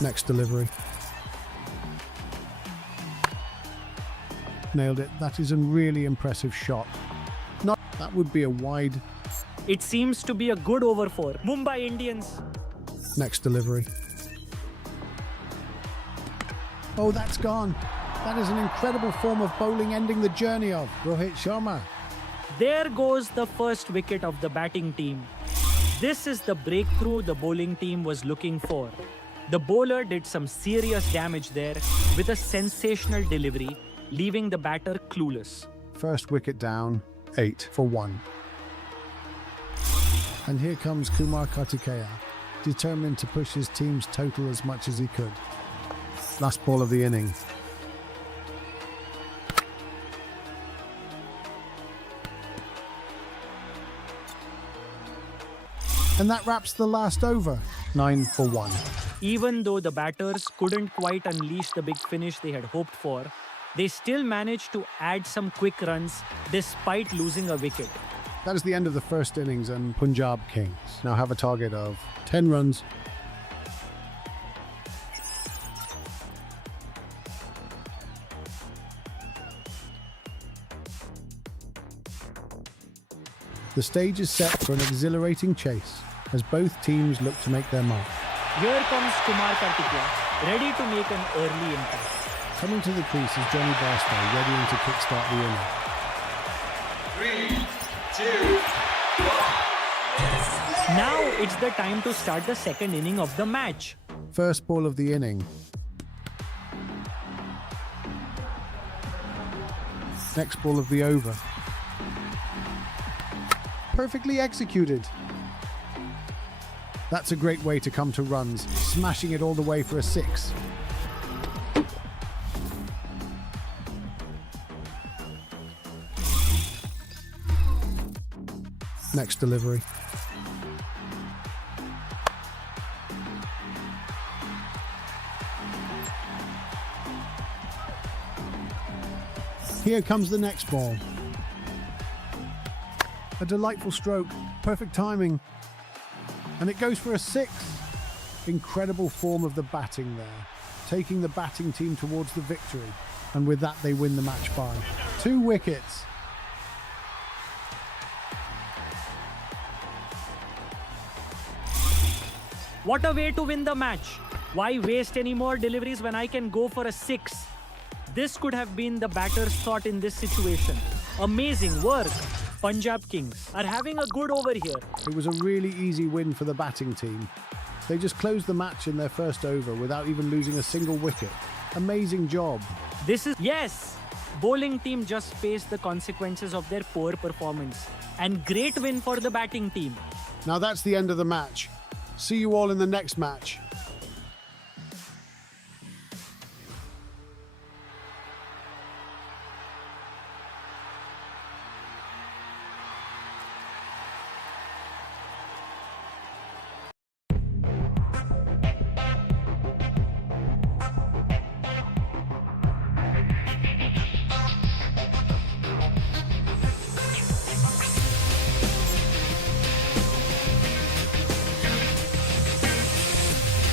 Next delivery. Nailed it. That is a really impressive shot. Not that would be a wide. It seems to be a good over for Mumbai Indians. Next delivery. Oh, that's gone. That is an incredible form of bowling, ending the journey of Rohit Sharma. There goes the first wicket of the batting team. This is the breakthrough the bowling team was looking for. The bowler did some serious damage there with a sensational delivery, leaving the batter clueless. First wicket down, 8 for 1. And here comes Kumar Kartikeya, determined to push his team's total as much as he could. Last ball of the inning. And that wraps the last over, 9 for 1. Even though the batters couldn't quite unleash the big finish they had hoped for, they still managed to add some quick runs despite losing a wicket. That is the end of the first innings, and Punjab Kings now have a target of 10 runs. The stage is set for an exhilarating chase as both teams look to make their mark. Here comes Kumar Kartikeya, ready to make an early impact. Coming to the crease is Johnny Barstow, readying to kickstart the inning. 3, 2, 1. Now it's the time to start the second inning of the match. First ball of the inning. Next ball of the over. Perfectly executed. That's a great way to come to runs, smashing it all the way for a 6. Next delivery. Here comes the next ball. A delightful stroke, perfect timing, and it goes for a 6. Incredible form of the batting there, taking the batting team towards the victory, and with that they win the match by 2 wickets. What a way to win the match. Why waste any more deliveries when I can go for a 6? This could have been the batter's thought in this situation. Amazing work. Punjab Kings are having a good over here. It was a really easy win for the batting team. They just closed the match in their first over without even losing a single wicket. Amazing job. Yes! Bowling team just faced the consequences of their poor performance. And great win for the batting team. Now that's the end of the match. See you all in the next match.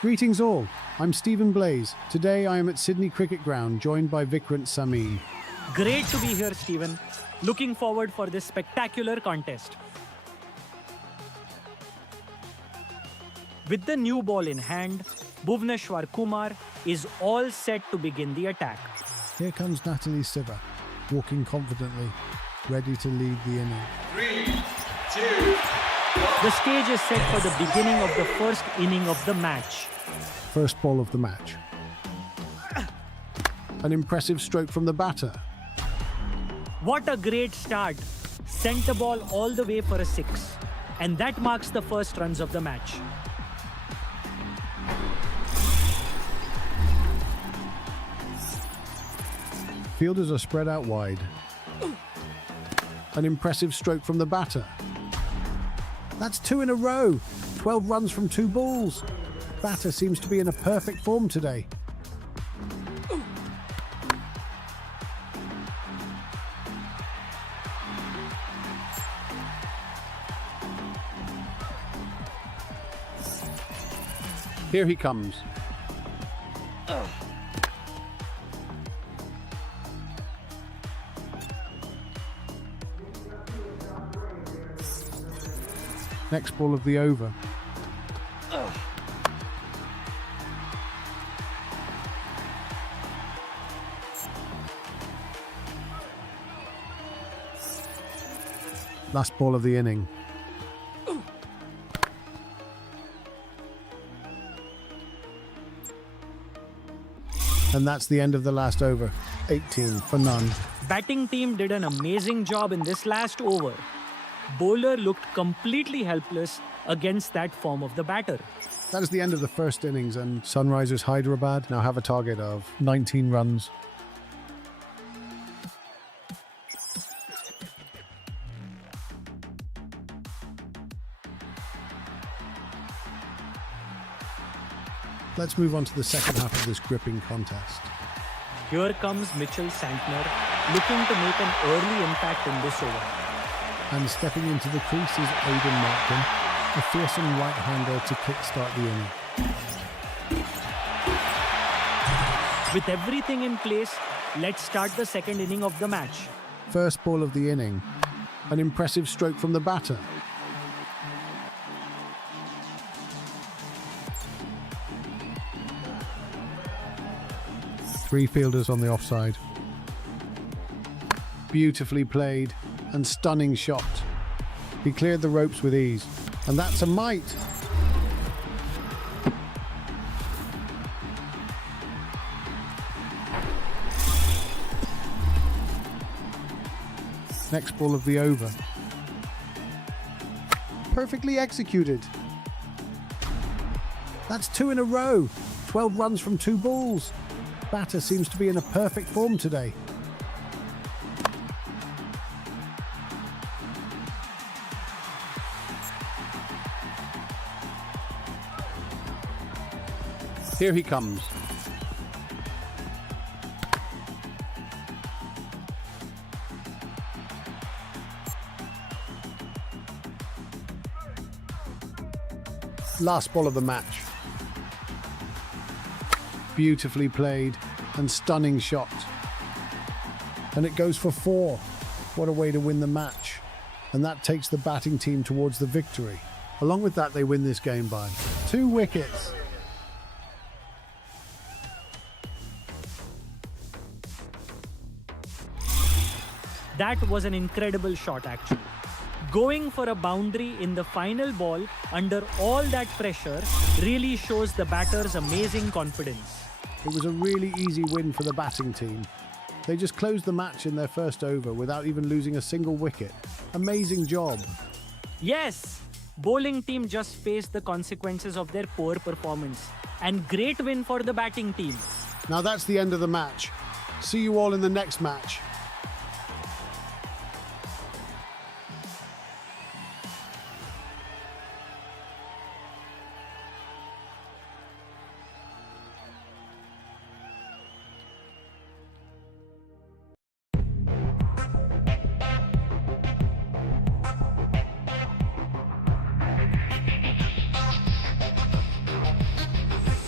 Greetings all, I'm Stephen Blaze. Today I am at Sydney Cricket Ground, joined by Vikrant Samin. Great to be here, Stephen. Looking forward for this spectacular contest. With the new ball in hand, Bhuvneshwar Kumar is all set to begin the attack. Here comes Natalie Siva, walking confidently, ready to lead the inning. 3, 2, The stage is set for the beginning of the first inning of the match. First ball of the match. An impressive stroke from the batter. What a great start. Sent the ball all the way for a 6. And that marks the first runs of the match. Fielders are spread out wide. An impressive stroke from the batter. That's 2 in a row. 12 runs from 2 balls. Batter seems to be in a perfect form today. Here he comes. Next ball of the over. Last ball of the inning. And that's the end of the last over. 18 for none. Batting team did an amazing job in this last over. Bowler looked completely helpless against that form of the batter. That is the end of the first innings, and Sunrisers Hyderabad now have a target of 19 runs. Let's move on to the second half of this gripping contest. Here comes Mitchell Santner, looking to make an early impact in this over. And stepping into the crease is Aidan Martin, a fearsome right-hander to kickstart the inning. With everything in place, let's start the second inning of the match. First ball of the inning. An impressive stroke from the batter. Three fielders on the offside. Beautifully played and stunning shot. He cleared the ropes with ease, and that's a mite. Next ball of the over. Perfectly executed. That's 2 in a row. 12 runs from 2 balls. Batter seems to be in a perfect form today. Here he comes. Last ball of the match. Beautifully played and stunning shot. And it goes for 4. What a way to win the match. And that takes the batting team towards the victory. Along with that, they win this game by 2 wickets. That was an incredible shot actually. Going for a boundary in the final ball under all that pressure really shows the batter's amazing confidence. It was a really easy win for the batting team. They just closed the match in their first over without even losing a single wicket. Amazing job. Yes, bowling team just faced the consequences of their poor performance. And great win for the batting team. Now that's the end of the match. See you all in the next match.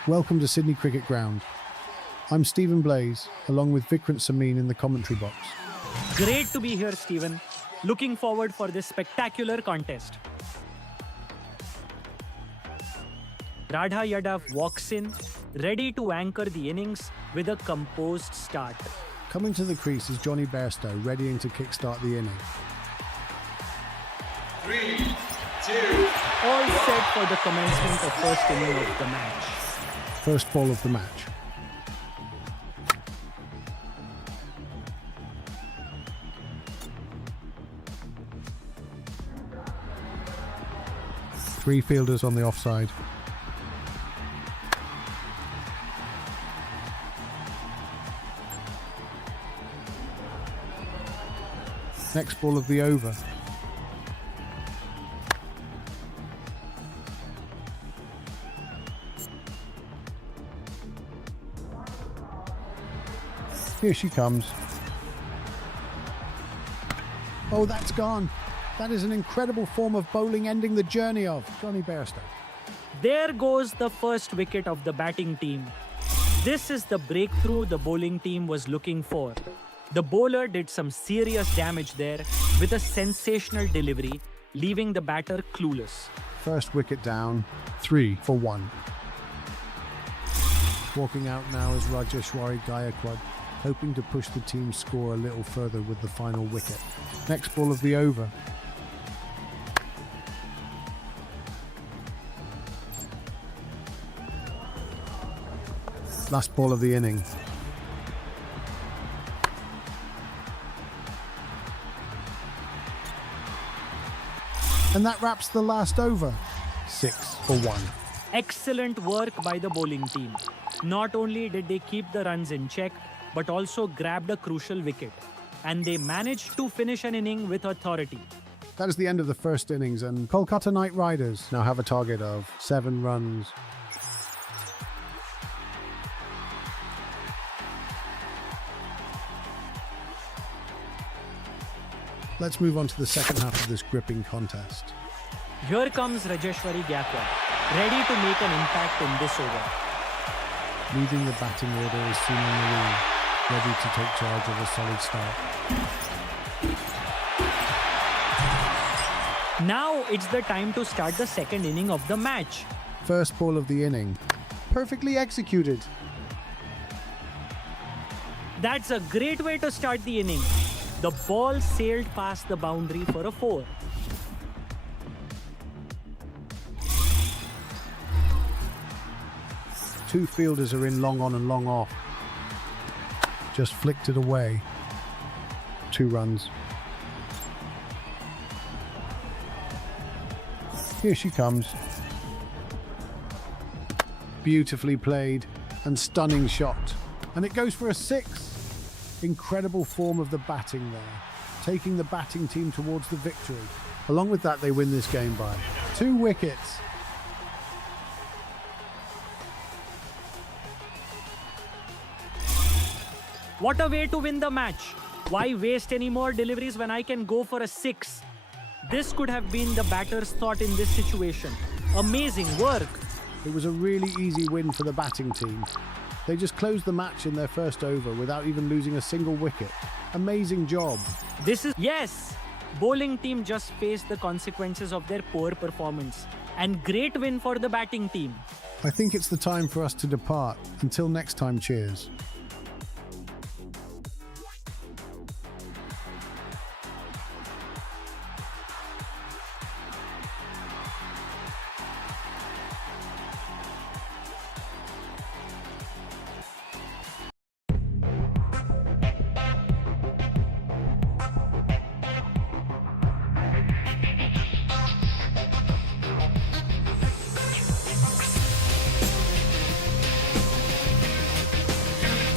Welcome to Sydney Cricket Ground. I'm Stephen Blaze, along with Vikrant Samin in the commentary box. Great to be here, Stephen. Looking forward for this spectacular contest. Radha Yadav walks in, ready to anchor the innings with a composed start. Coming to the crease is Johnny Bairstow, readying to kickstart the inning. 3, 2, All set for the commencement of first inning of the match. First ball of the match. Three fielders on the offside. Next ball of the over. Here she comes. Oh, that's gone. That is an incredible form of bowling, ending the journey of Johnny Bairstow. There goes the first wicket of the batting team. This is the breakthrough the bowling team was looking for. The bowler did some serious damage there with a sensational delivery, leaving the batter clueless. First wicket down, 3 for 1. Walking out now is Rajeshwari Gaikwad, hoping to push the team's score a little further with the final wicket. Next ball of the over. Last ball of the inning. And that wraps the last over. 6 for 1. Excellent work by the bowling team. Not only did they keep the runs in check, but also grabbed a crucial wicket. And they managed to finish an inning with authority. That is the end of the first innings, and Kolkata Knight Riders now have a target of 7 runs. Let's move on to the second half of this gripping contest. Here comes Rajeshwari Gaikwad, ready to make an impact in this over. Leading the batting order is Sunil Narine, ready to take charge of a solid start. Now it's the time to start the second inning of the match. First ball of the inning. Perfectly executed. That's a great way to start the inning. The ball sailed past the boundary for a 4. Two fielders are in long on and long off. Just flicked it away. 2 runs. Here she comes. Beautifully played and stunning shot. And it goes for a 6. Incredible form of the batting there, taking the batting team towards the victory. Along with that, they win this game by 2 wickets. What a way to win the match. Why waste any more deliveries when I can go for a 6? This could have been the batter's thought in this situation. Amazing work. It was a really easy win for the batting team. They just closed the match in their first over without even losing a single wicket. Amazing job. Yes! Bowling team just faced the consequences of their poor performance. And great win for the batting team. I think it's the time for us to depart. Until next time, cheers.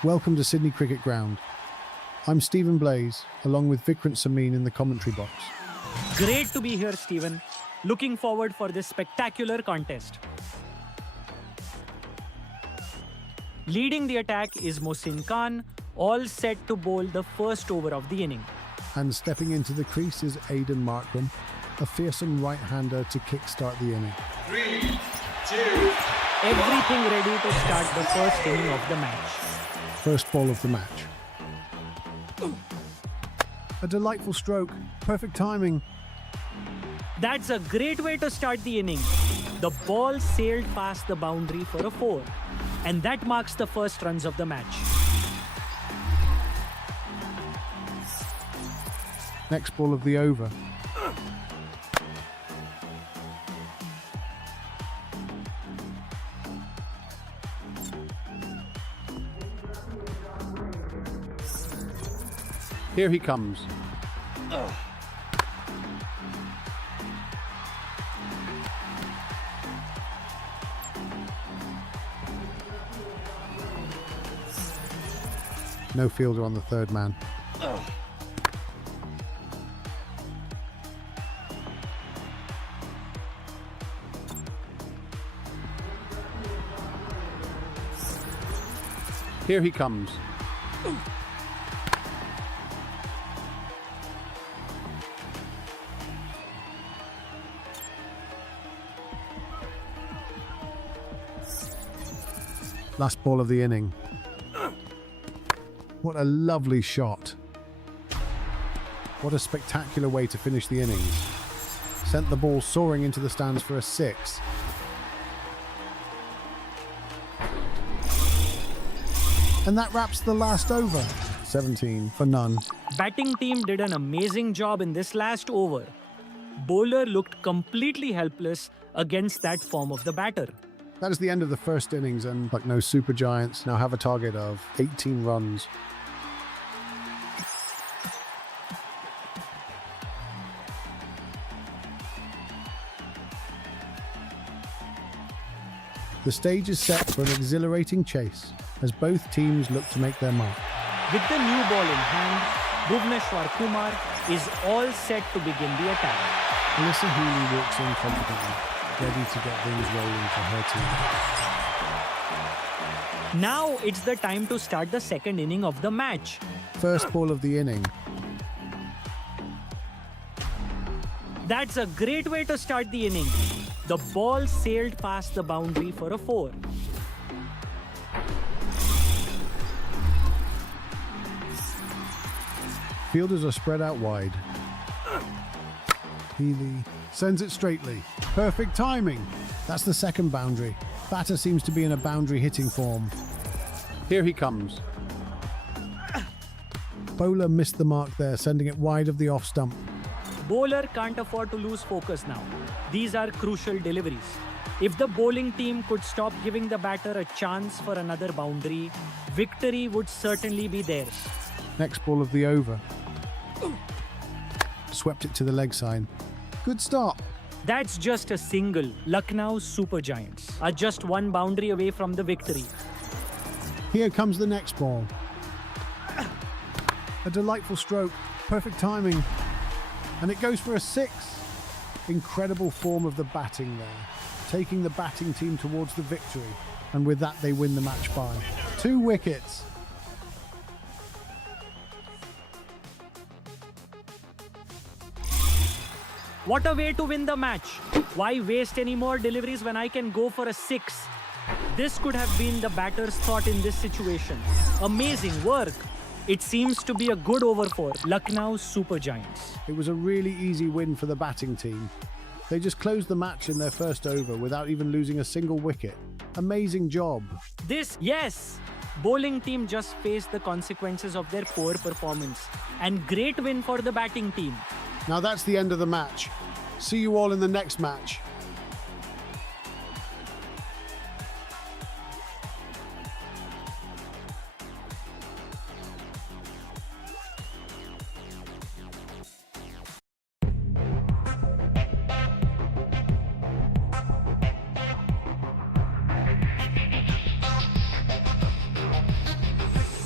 Welcome to Sydney Cricket Ground. I'm Stephen Blaze, along with Vikrant Samin in the commentary box. Great to be here, Stephen. Looking forward for this spectacular contest. Leading the attack is Mohsin Khan, all set to bowl the first over of the inning. And stepping into the crease is Aidan Markram, a fearsome right-hander to kickstart the inning. 3, 2, Everything ready to start the first inning of the match. First ball of the match. A delightful stroke, perfect timing. That's a great way to start the inning. The ball sailed past the boundary for a 4. And that marks the first runs of the match. Next ball of the over. Here he comes. No fielder on the third man. Here he comes. Last ball of the inning. What a lovely shot. What a spectacular way to finish the innings. Sent the ball soaring into the stands for a 6. And that wraps the last over. 17 for none. Batting team did an amazing job in this last over. Bowler looked completely helpless against that form of the batter. That is the end of the first innings, and like no super giants now have a target of 18 runs. The stage is set for an exhilarating chase as both teams look to make their mark. With the new ball in hand, Bhuvneshwar Kumar is all set to begin the attack. Alyssa Healy walks in confidently, ready to get things rolling for her team. Now it's the time to start the second inning of the match. First ball of the inning. That's a great way to start the inning. The ball sailed past the boundary for a 4. Fielders are spread out wide. Healy sends it straightly. Perfect timing. That's the second boundary. Batter seems to be in a boundary hitting form. Here he comes. Bowler missed the mark there, sending it wide of the off stump. Bowler can't afford to lose focus now. These are crucial deliveries. If the bowling team could stop giving the batter a chance for another boundary, victory would certainly be theirs. Next ball of the over. Swept it to the leg side. Good start. That's just a single. Lucknow Super Giants are just one boundary away from the victory. Here comes the next ball. A delightful stroke. Perfect timing. And it goes for a 6. Incredible form of the batting there, taking the batting team towards the victory. And with that, they win the match by 2 wickets. What a way to win the match. Why waste any more deliveries when I can go for a 6? This could have been the batter's thought in this situation. Amazing work. It seems to be a good over for Lucknow Super Giants. It was a really easy win for the batting team. They just closed the match in their first over without even losing a single wicket. Amazing job. Yes, bowling team just faced the consequences of their poor performance. And great win for the batting team. Now that's the end of the match. See you all in the next match.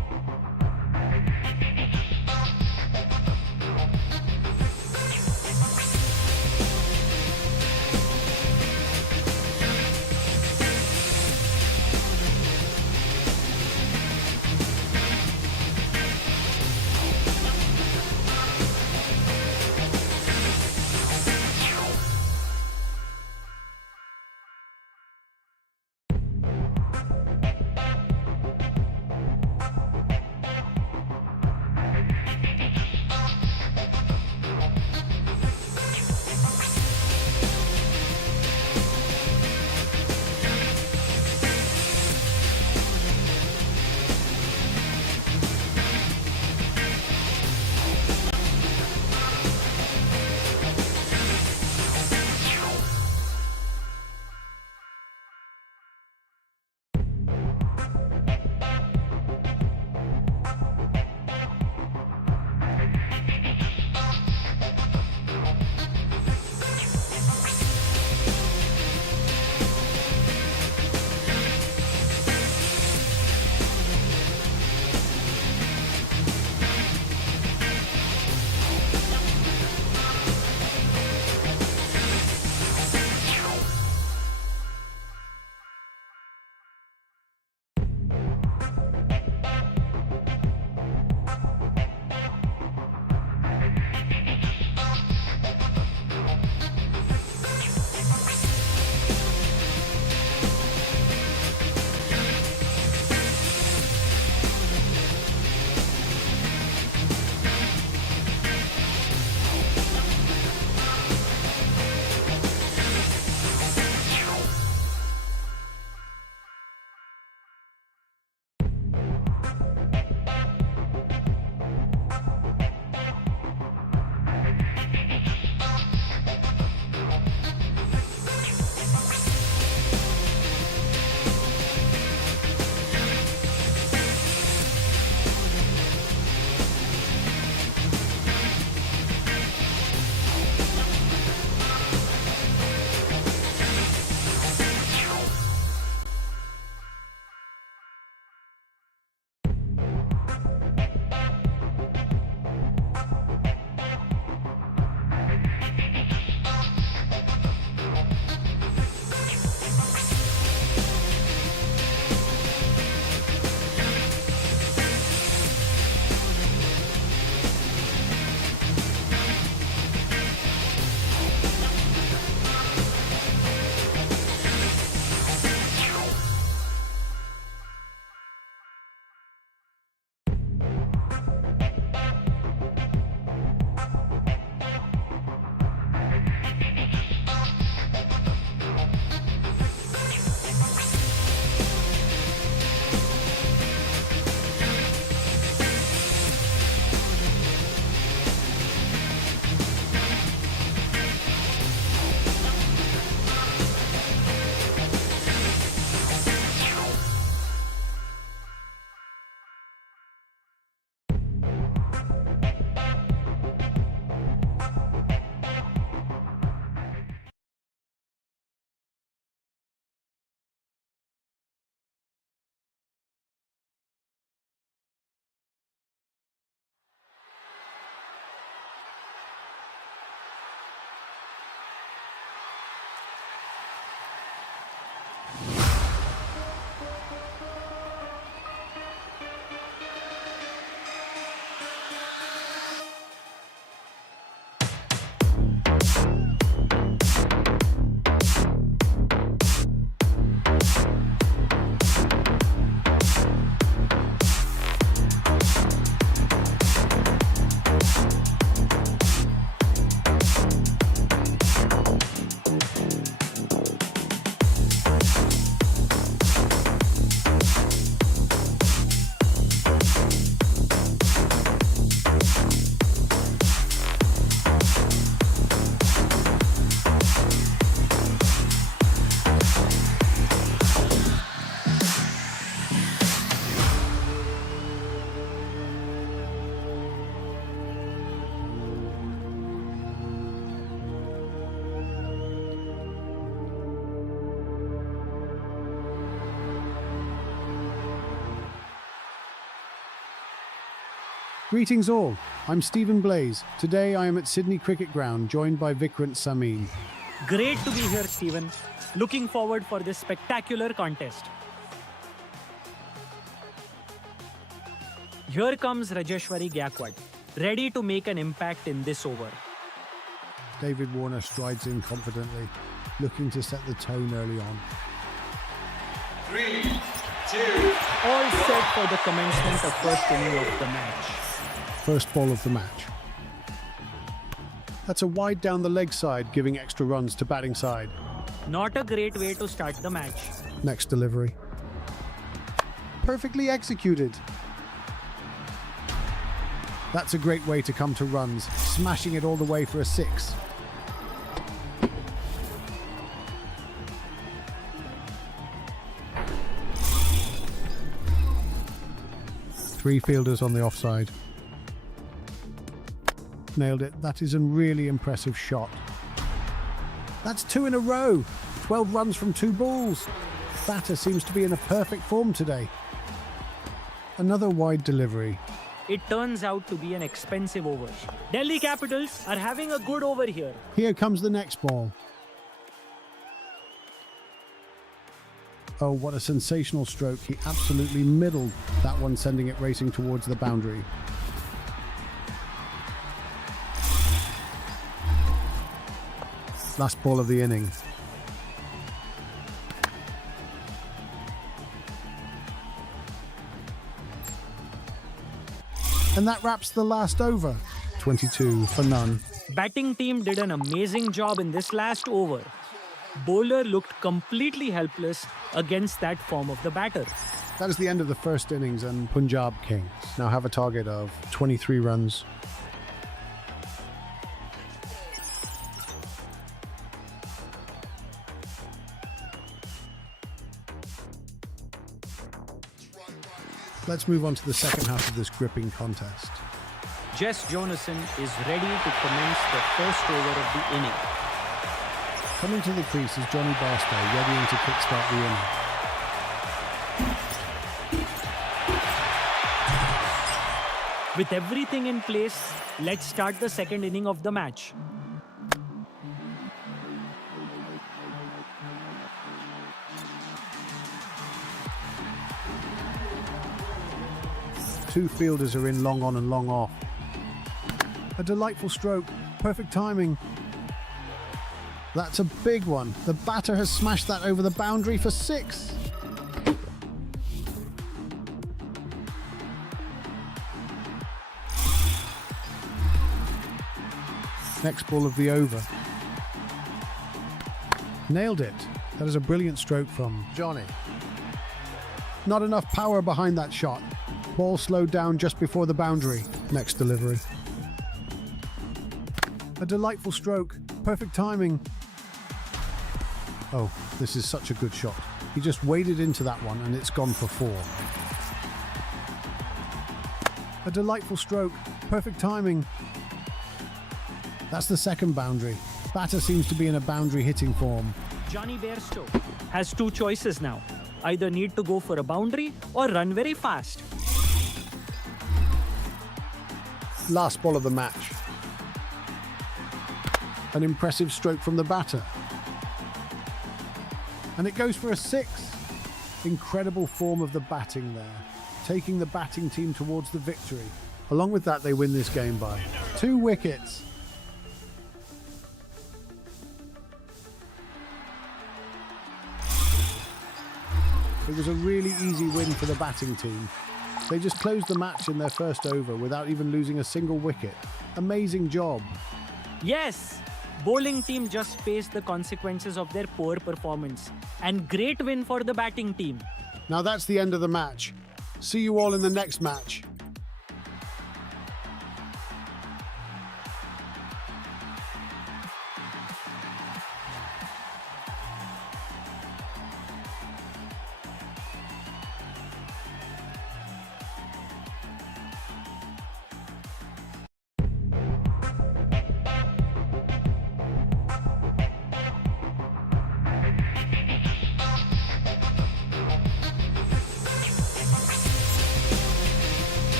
Greetings all, I'm Stephen Blaze. Today I am at Sydney Cricket Ground, joined by Vikrant Samin. Great to be here, Stephen. Looking forward for this spectacular contest. Here comes Rajeshwari Gaikwad, ready to make an impact in this over. David Warner strides in confidently, looking to set the tone early on. 3, 2, All set for the commencement of first inning of the match. First ball of the match. That's a wide down the leg side, giving extra runs to batting side. Not a great way to start the match. Next delivery. Perfectly executed. That's a great way to come to runs, smashing it all the way for a 6. Three fielders on the offside. Nailed it. That is a really impressive shot. That's 2 in a row. 12 runs from 2 balls. Batter seems to be in a perfect form today. Another wide delivery. It turns out to be an expensive over. Delhi Capitals are having a good over here. Here comes the next ball. Oh, what a sensational stroke. He absolutely middled that one, sending it racing towards the boundary. Last ball of the inning. And that wraps the last over. 22 for none. Batting team did an amazing job in this last over. Bowler looked completely helpless against that form of the batter. That is the end of the first innings, and Punjab Kings now have a target of 23 runs. Let's move on to the second half of this gripping contest. Jess Jonason is ready to commence the first over of the inning. Coming to the crease is Johnny Barstow, readying to kickstart the inning. With everything in place, let's start the second inning of the match. Two fielders are in long on and long off. A delightful stroke, perfect timing. That's a big one. The batter has smashed that over the boundary for 6. Next ball of the over. Nailed it. That is a brilliant stroke from Johnny. Not enough power behind that shot. Ball slowed down just before the boundary. Next delivery. A delightful stroke. Perfect timing. Oh, this is such a good shot. He just waded into that one and it's gone for 4. A delightful stroke. Perfect timing. That's the second boundary. Batter seems to be in a boundary hitting form. Johnny Bairstow has 2 choices now. Either need to go for a boundary or run very fast. Last ball of the match. An impressive stroke from the batter. And it goes for a 6. Incredible form of the batting there, taking the batting team towards the victory. Along with that, they win this game by 2 wickets. It was a really easy win for the batting team. They just closed the match in their first over without even losing a single wicket. Amazing job. Yes! Bowling team just faced the consequences of their poor performance. And great win for the batting team. Now that's the end of the match. See you all in the next match.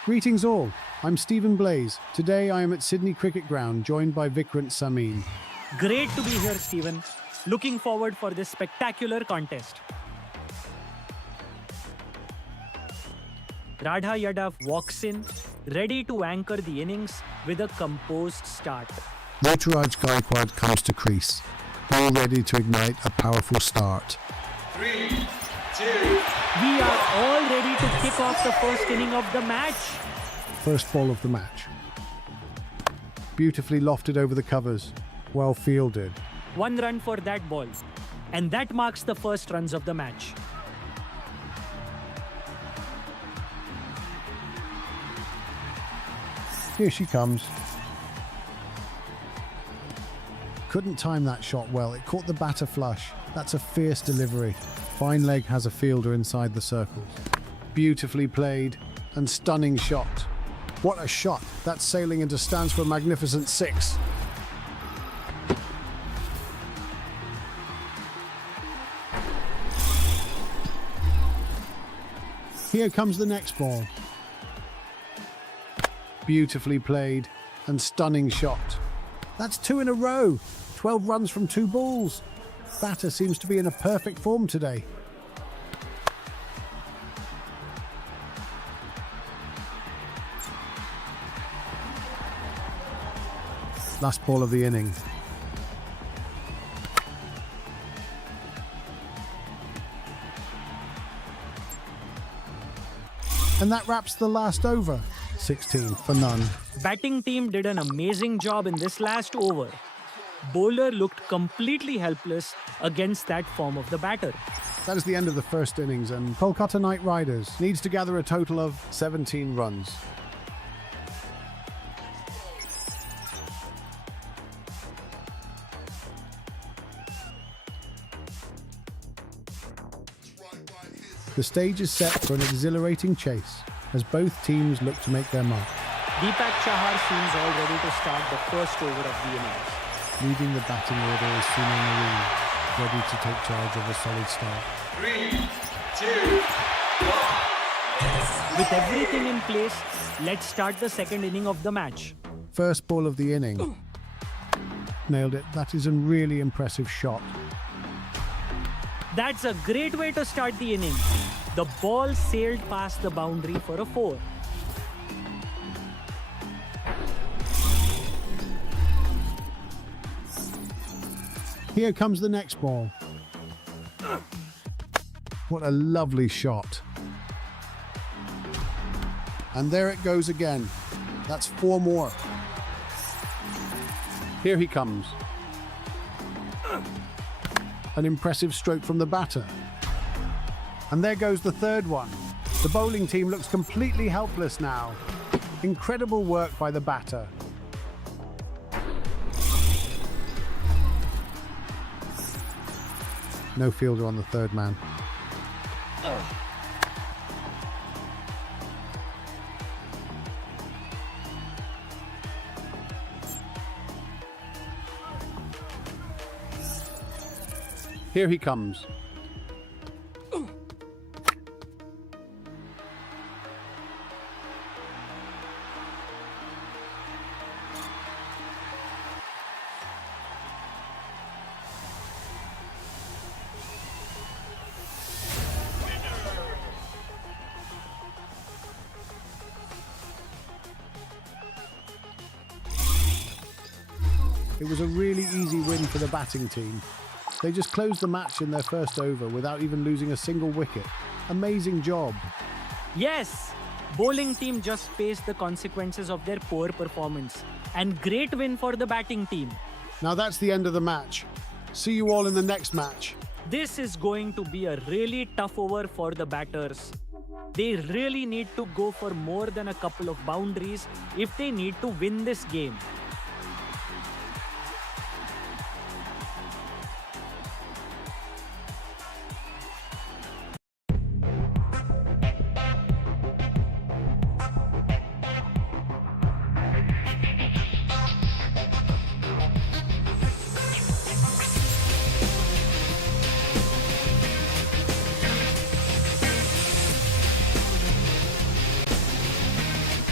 Greetings all, I'm Stephen Blaze. Today I am at Sydney Cricket Ground, joined by Vikrant Samin. Great to be here, Stephen. Looking forward for this spectacular contest. Radha Yadav walks in, ready to anchor the innings with a composed start. Ruturaj Gaikwad comes to crease, all ready to ignite a powerful start. 3, 2, We are all ready to kick off the first inning of the match. First ball of the match. Beautifully lofted over the covers, well fielded. 1 run for that ball. And that marks the first runs of the match. Here she comes. Couldn't time that shot well, it caught the batter flush. That's a fierce delivery. Fine leg has a fielder inside the circles. Beautifully played and stunning shot. What a shot! That's sailing into stands for a magnificent 6. Here comes the next ball. Beautifully played and stunning shot. That's 2 in a row. 12 runs from 2 balls. Batter seems to be in a perfect form today. Last ball of the inning. And that wraps the last over. 16 for none. Batting team did an amazing job in this last over. Bowler looked completely helpless against that form of the batter. That is the end of the first innings, and Kolkata Knight Riders needs to gather a total of 17 runs. The stage is set for an exhilarating chase as both teams look to make their mark. Deepak Chahar seems all ready to start the first over of the innings. Leading the batting order is Sunil Narine, ready to take charge of a solid start. 3, 2, 1. With everything in place, let's start the second inning of the match. First ball of the inning. Nailed it. That is a really impressive shot. That's a great way to start the inning. The ball sailed past the boundary for a 4. Here comes the next ball. What a lovely shot. And there it goes again. That's 4 more. Here he comes. An impressive stroke from the batter. And there goes the third one. The bowling team looks completely helpless now. Incredible work by the batter. No fielder on the third man. Here he comes. It was a really easy win for the batting team. They just closed the match in their first over without even losing a single wicket. Amazing job. Yes, bowling team just faced the consequences of their poor performance. And great win for the batting team. Now that's the end of the match. See you all in the next match. This is going to be a really tough over for the batters. They really need to go for more than a couple of boundaries if they need to win this game.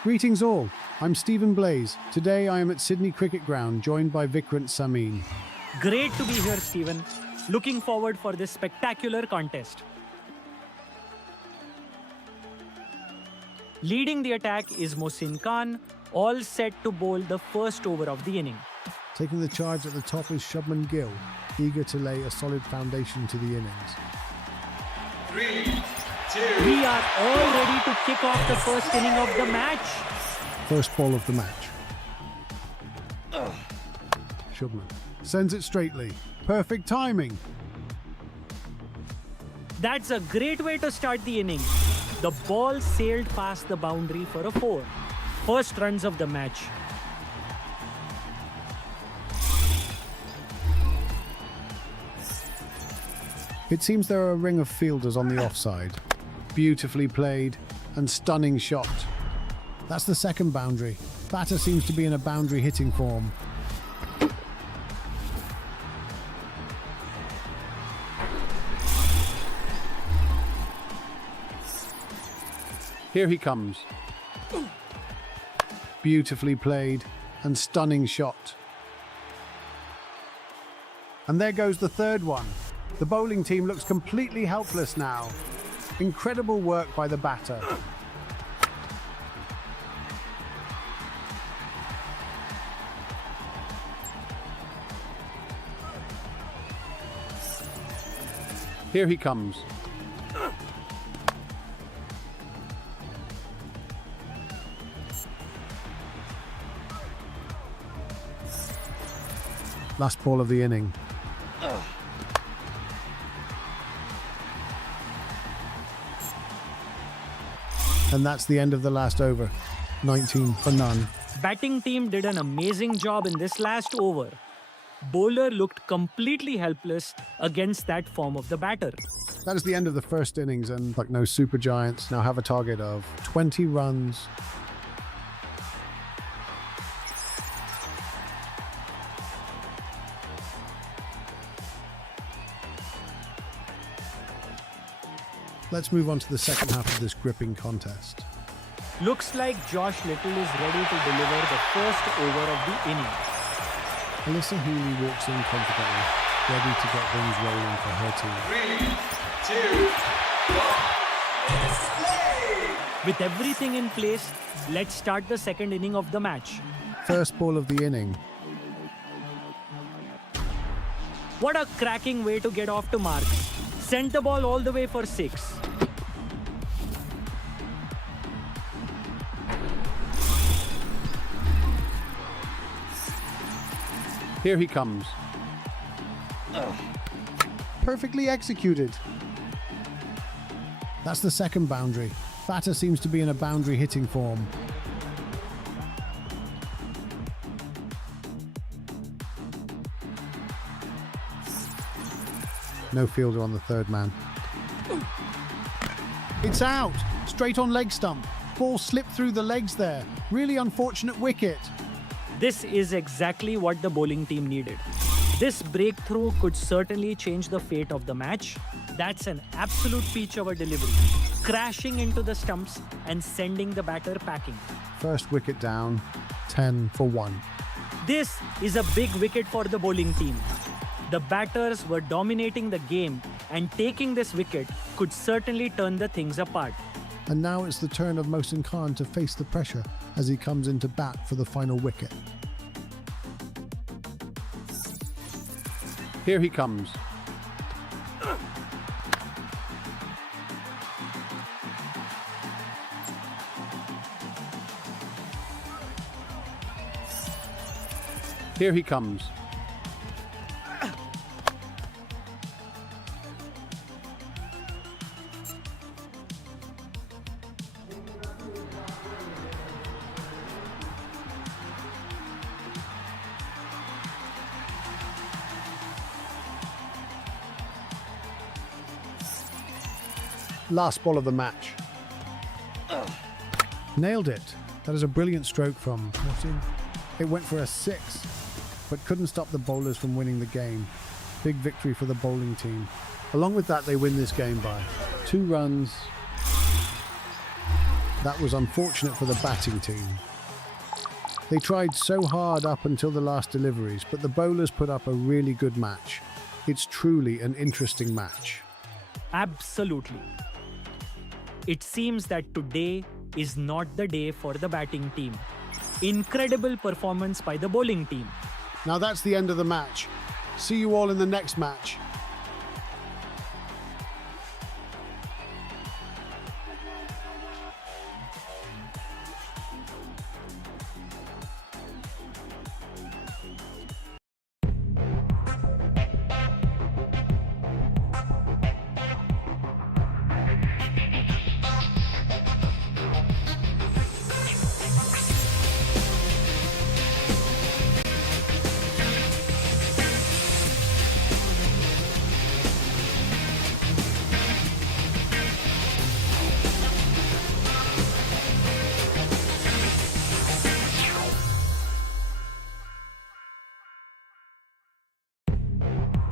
Greetings all, I'm Stephen Blaze. Today I am at Sydney Cricket Ground, joined by Vikrant Samin. Great to be here, Stephen. Looking forward for this spectacular contest. Leading the attack is Mohsin Khan, all set to bowl the first over of the inning. Taking the charge at the top is Shubman Gill, eager to lay a solid foundation to the innings. 3, 2, We are all ready to kick off the first inning of the match. First ball of the match. Shubman sends it straightly. Perfect timing. That's a great way to start the inning. The ball sailed past the boundary for a 4. First runs of the match. It seems there are a ring of fielders on the offside. Beautifully played and stunning shot. That's the second boundary. Batter seems to be in a boundary hitting form. Here he comes. Beautifully played and stunning shot. And there goes the third one. The bowling team looks completely helpless now. Incredible work by the batter. Here he comes. Last ball of the inning. And that's the end of the last over. 19 for none. Batting team did an amazing job in this last over. Bowler looked completely helpless against that form of the batter. That is the end of the first innings, and like no super giants now have a target of 20 runs. Let's move on to the second half of this gripping contest. Looks like Josh Little is ready to deliver the first over of the inning. Alyssa Healy walks in confidently, ready to get things rolling for her team. 3, 2, 1. With everything in place, let's start the second inning of the match. First ball of the inning. What a cracking way to get off to marks. Sent the ball all the way for 6. Here he comes. Perfectly executed. That's the second boundary. Batter seems to be in a boundary hitting form. No fielder on the third man. It's out! Straight on leg stump. Ball slipped through the legs there. Really unfortunate wicket. This is exactly what the bowling team needed. This breakthrough could certainly change the fate of the match. That's an absolute peach of a delivery. Crashing into the stumps and sending the batter packing. First wicket down, 10 for 1. This is a big wicket for the bowling team. The batters were dominating the game, and taking this wicket could certainly turn the things apart. And now it's the turn of Mohsin Khan to face the pressure as he comes into bat for the final wicket. Here he comes. Here he comes. Last ball of the match. Nailed it. That is a brilliant stroke from Mohsin. It went for a 6, but couldn't stop the bowlers from winning the game. Big victory for the bowling team. Along with that, they win this game by 2 runs That was unfortunate for the batting team. They tried so hard up until the last deliveries, but the bowlers put up a really good match. It's truly an interesting match. Absolutely. It seems that today is not the day for the batting team. Incredible performance by the bowling team. Now that's the end of the match. See you all in the next match.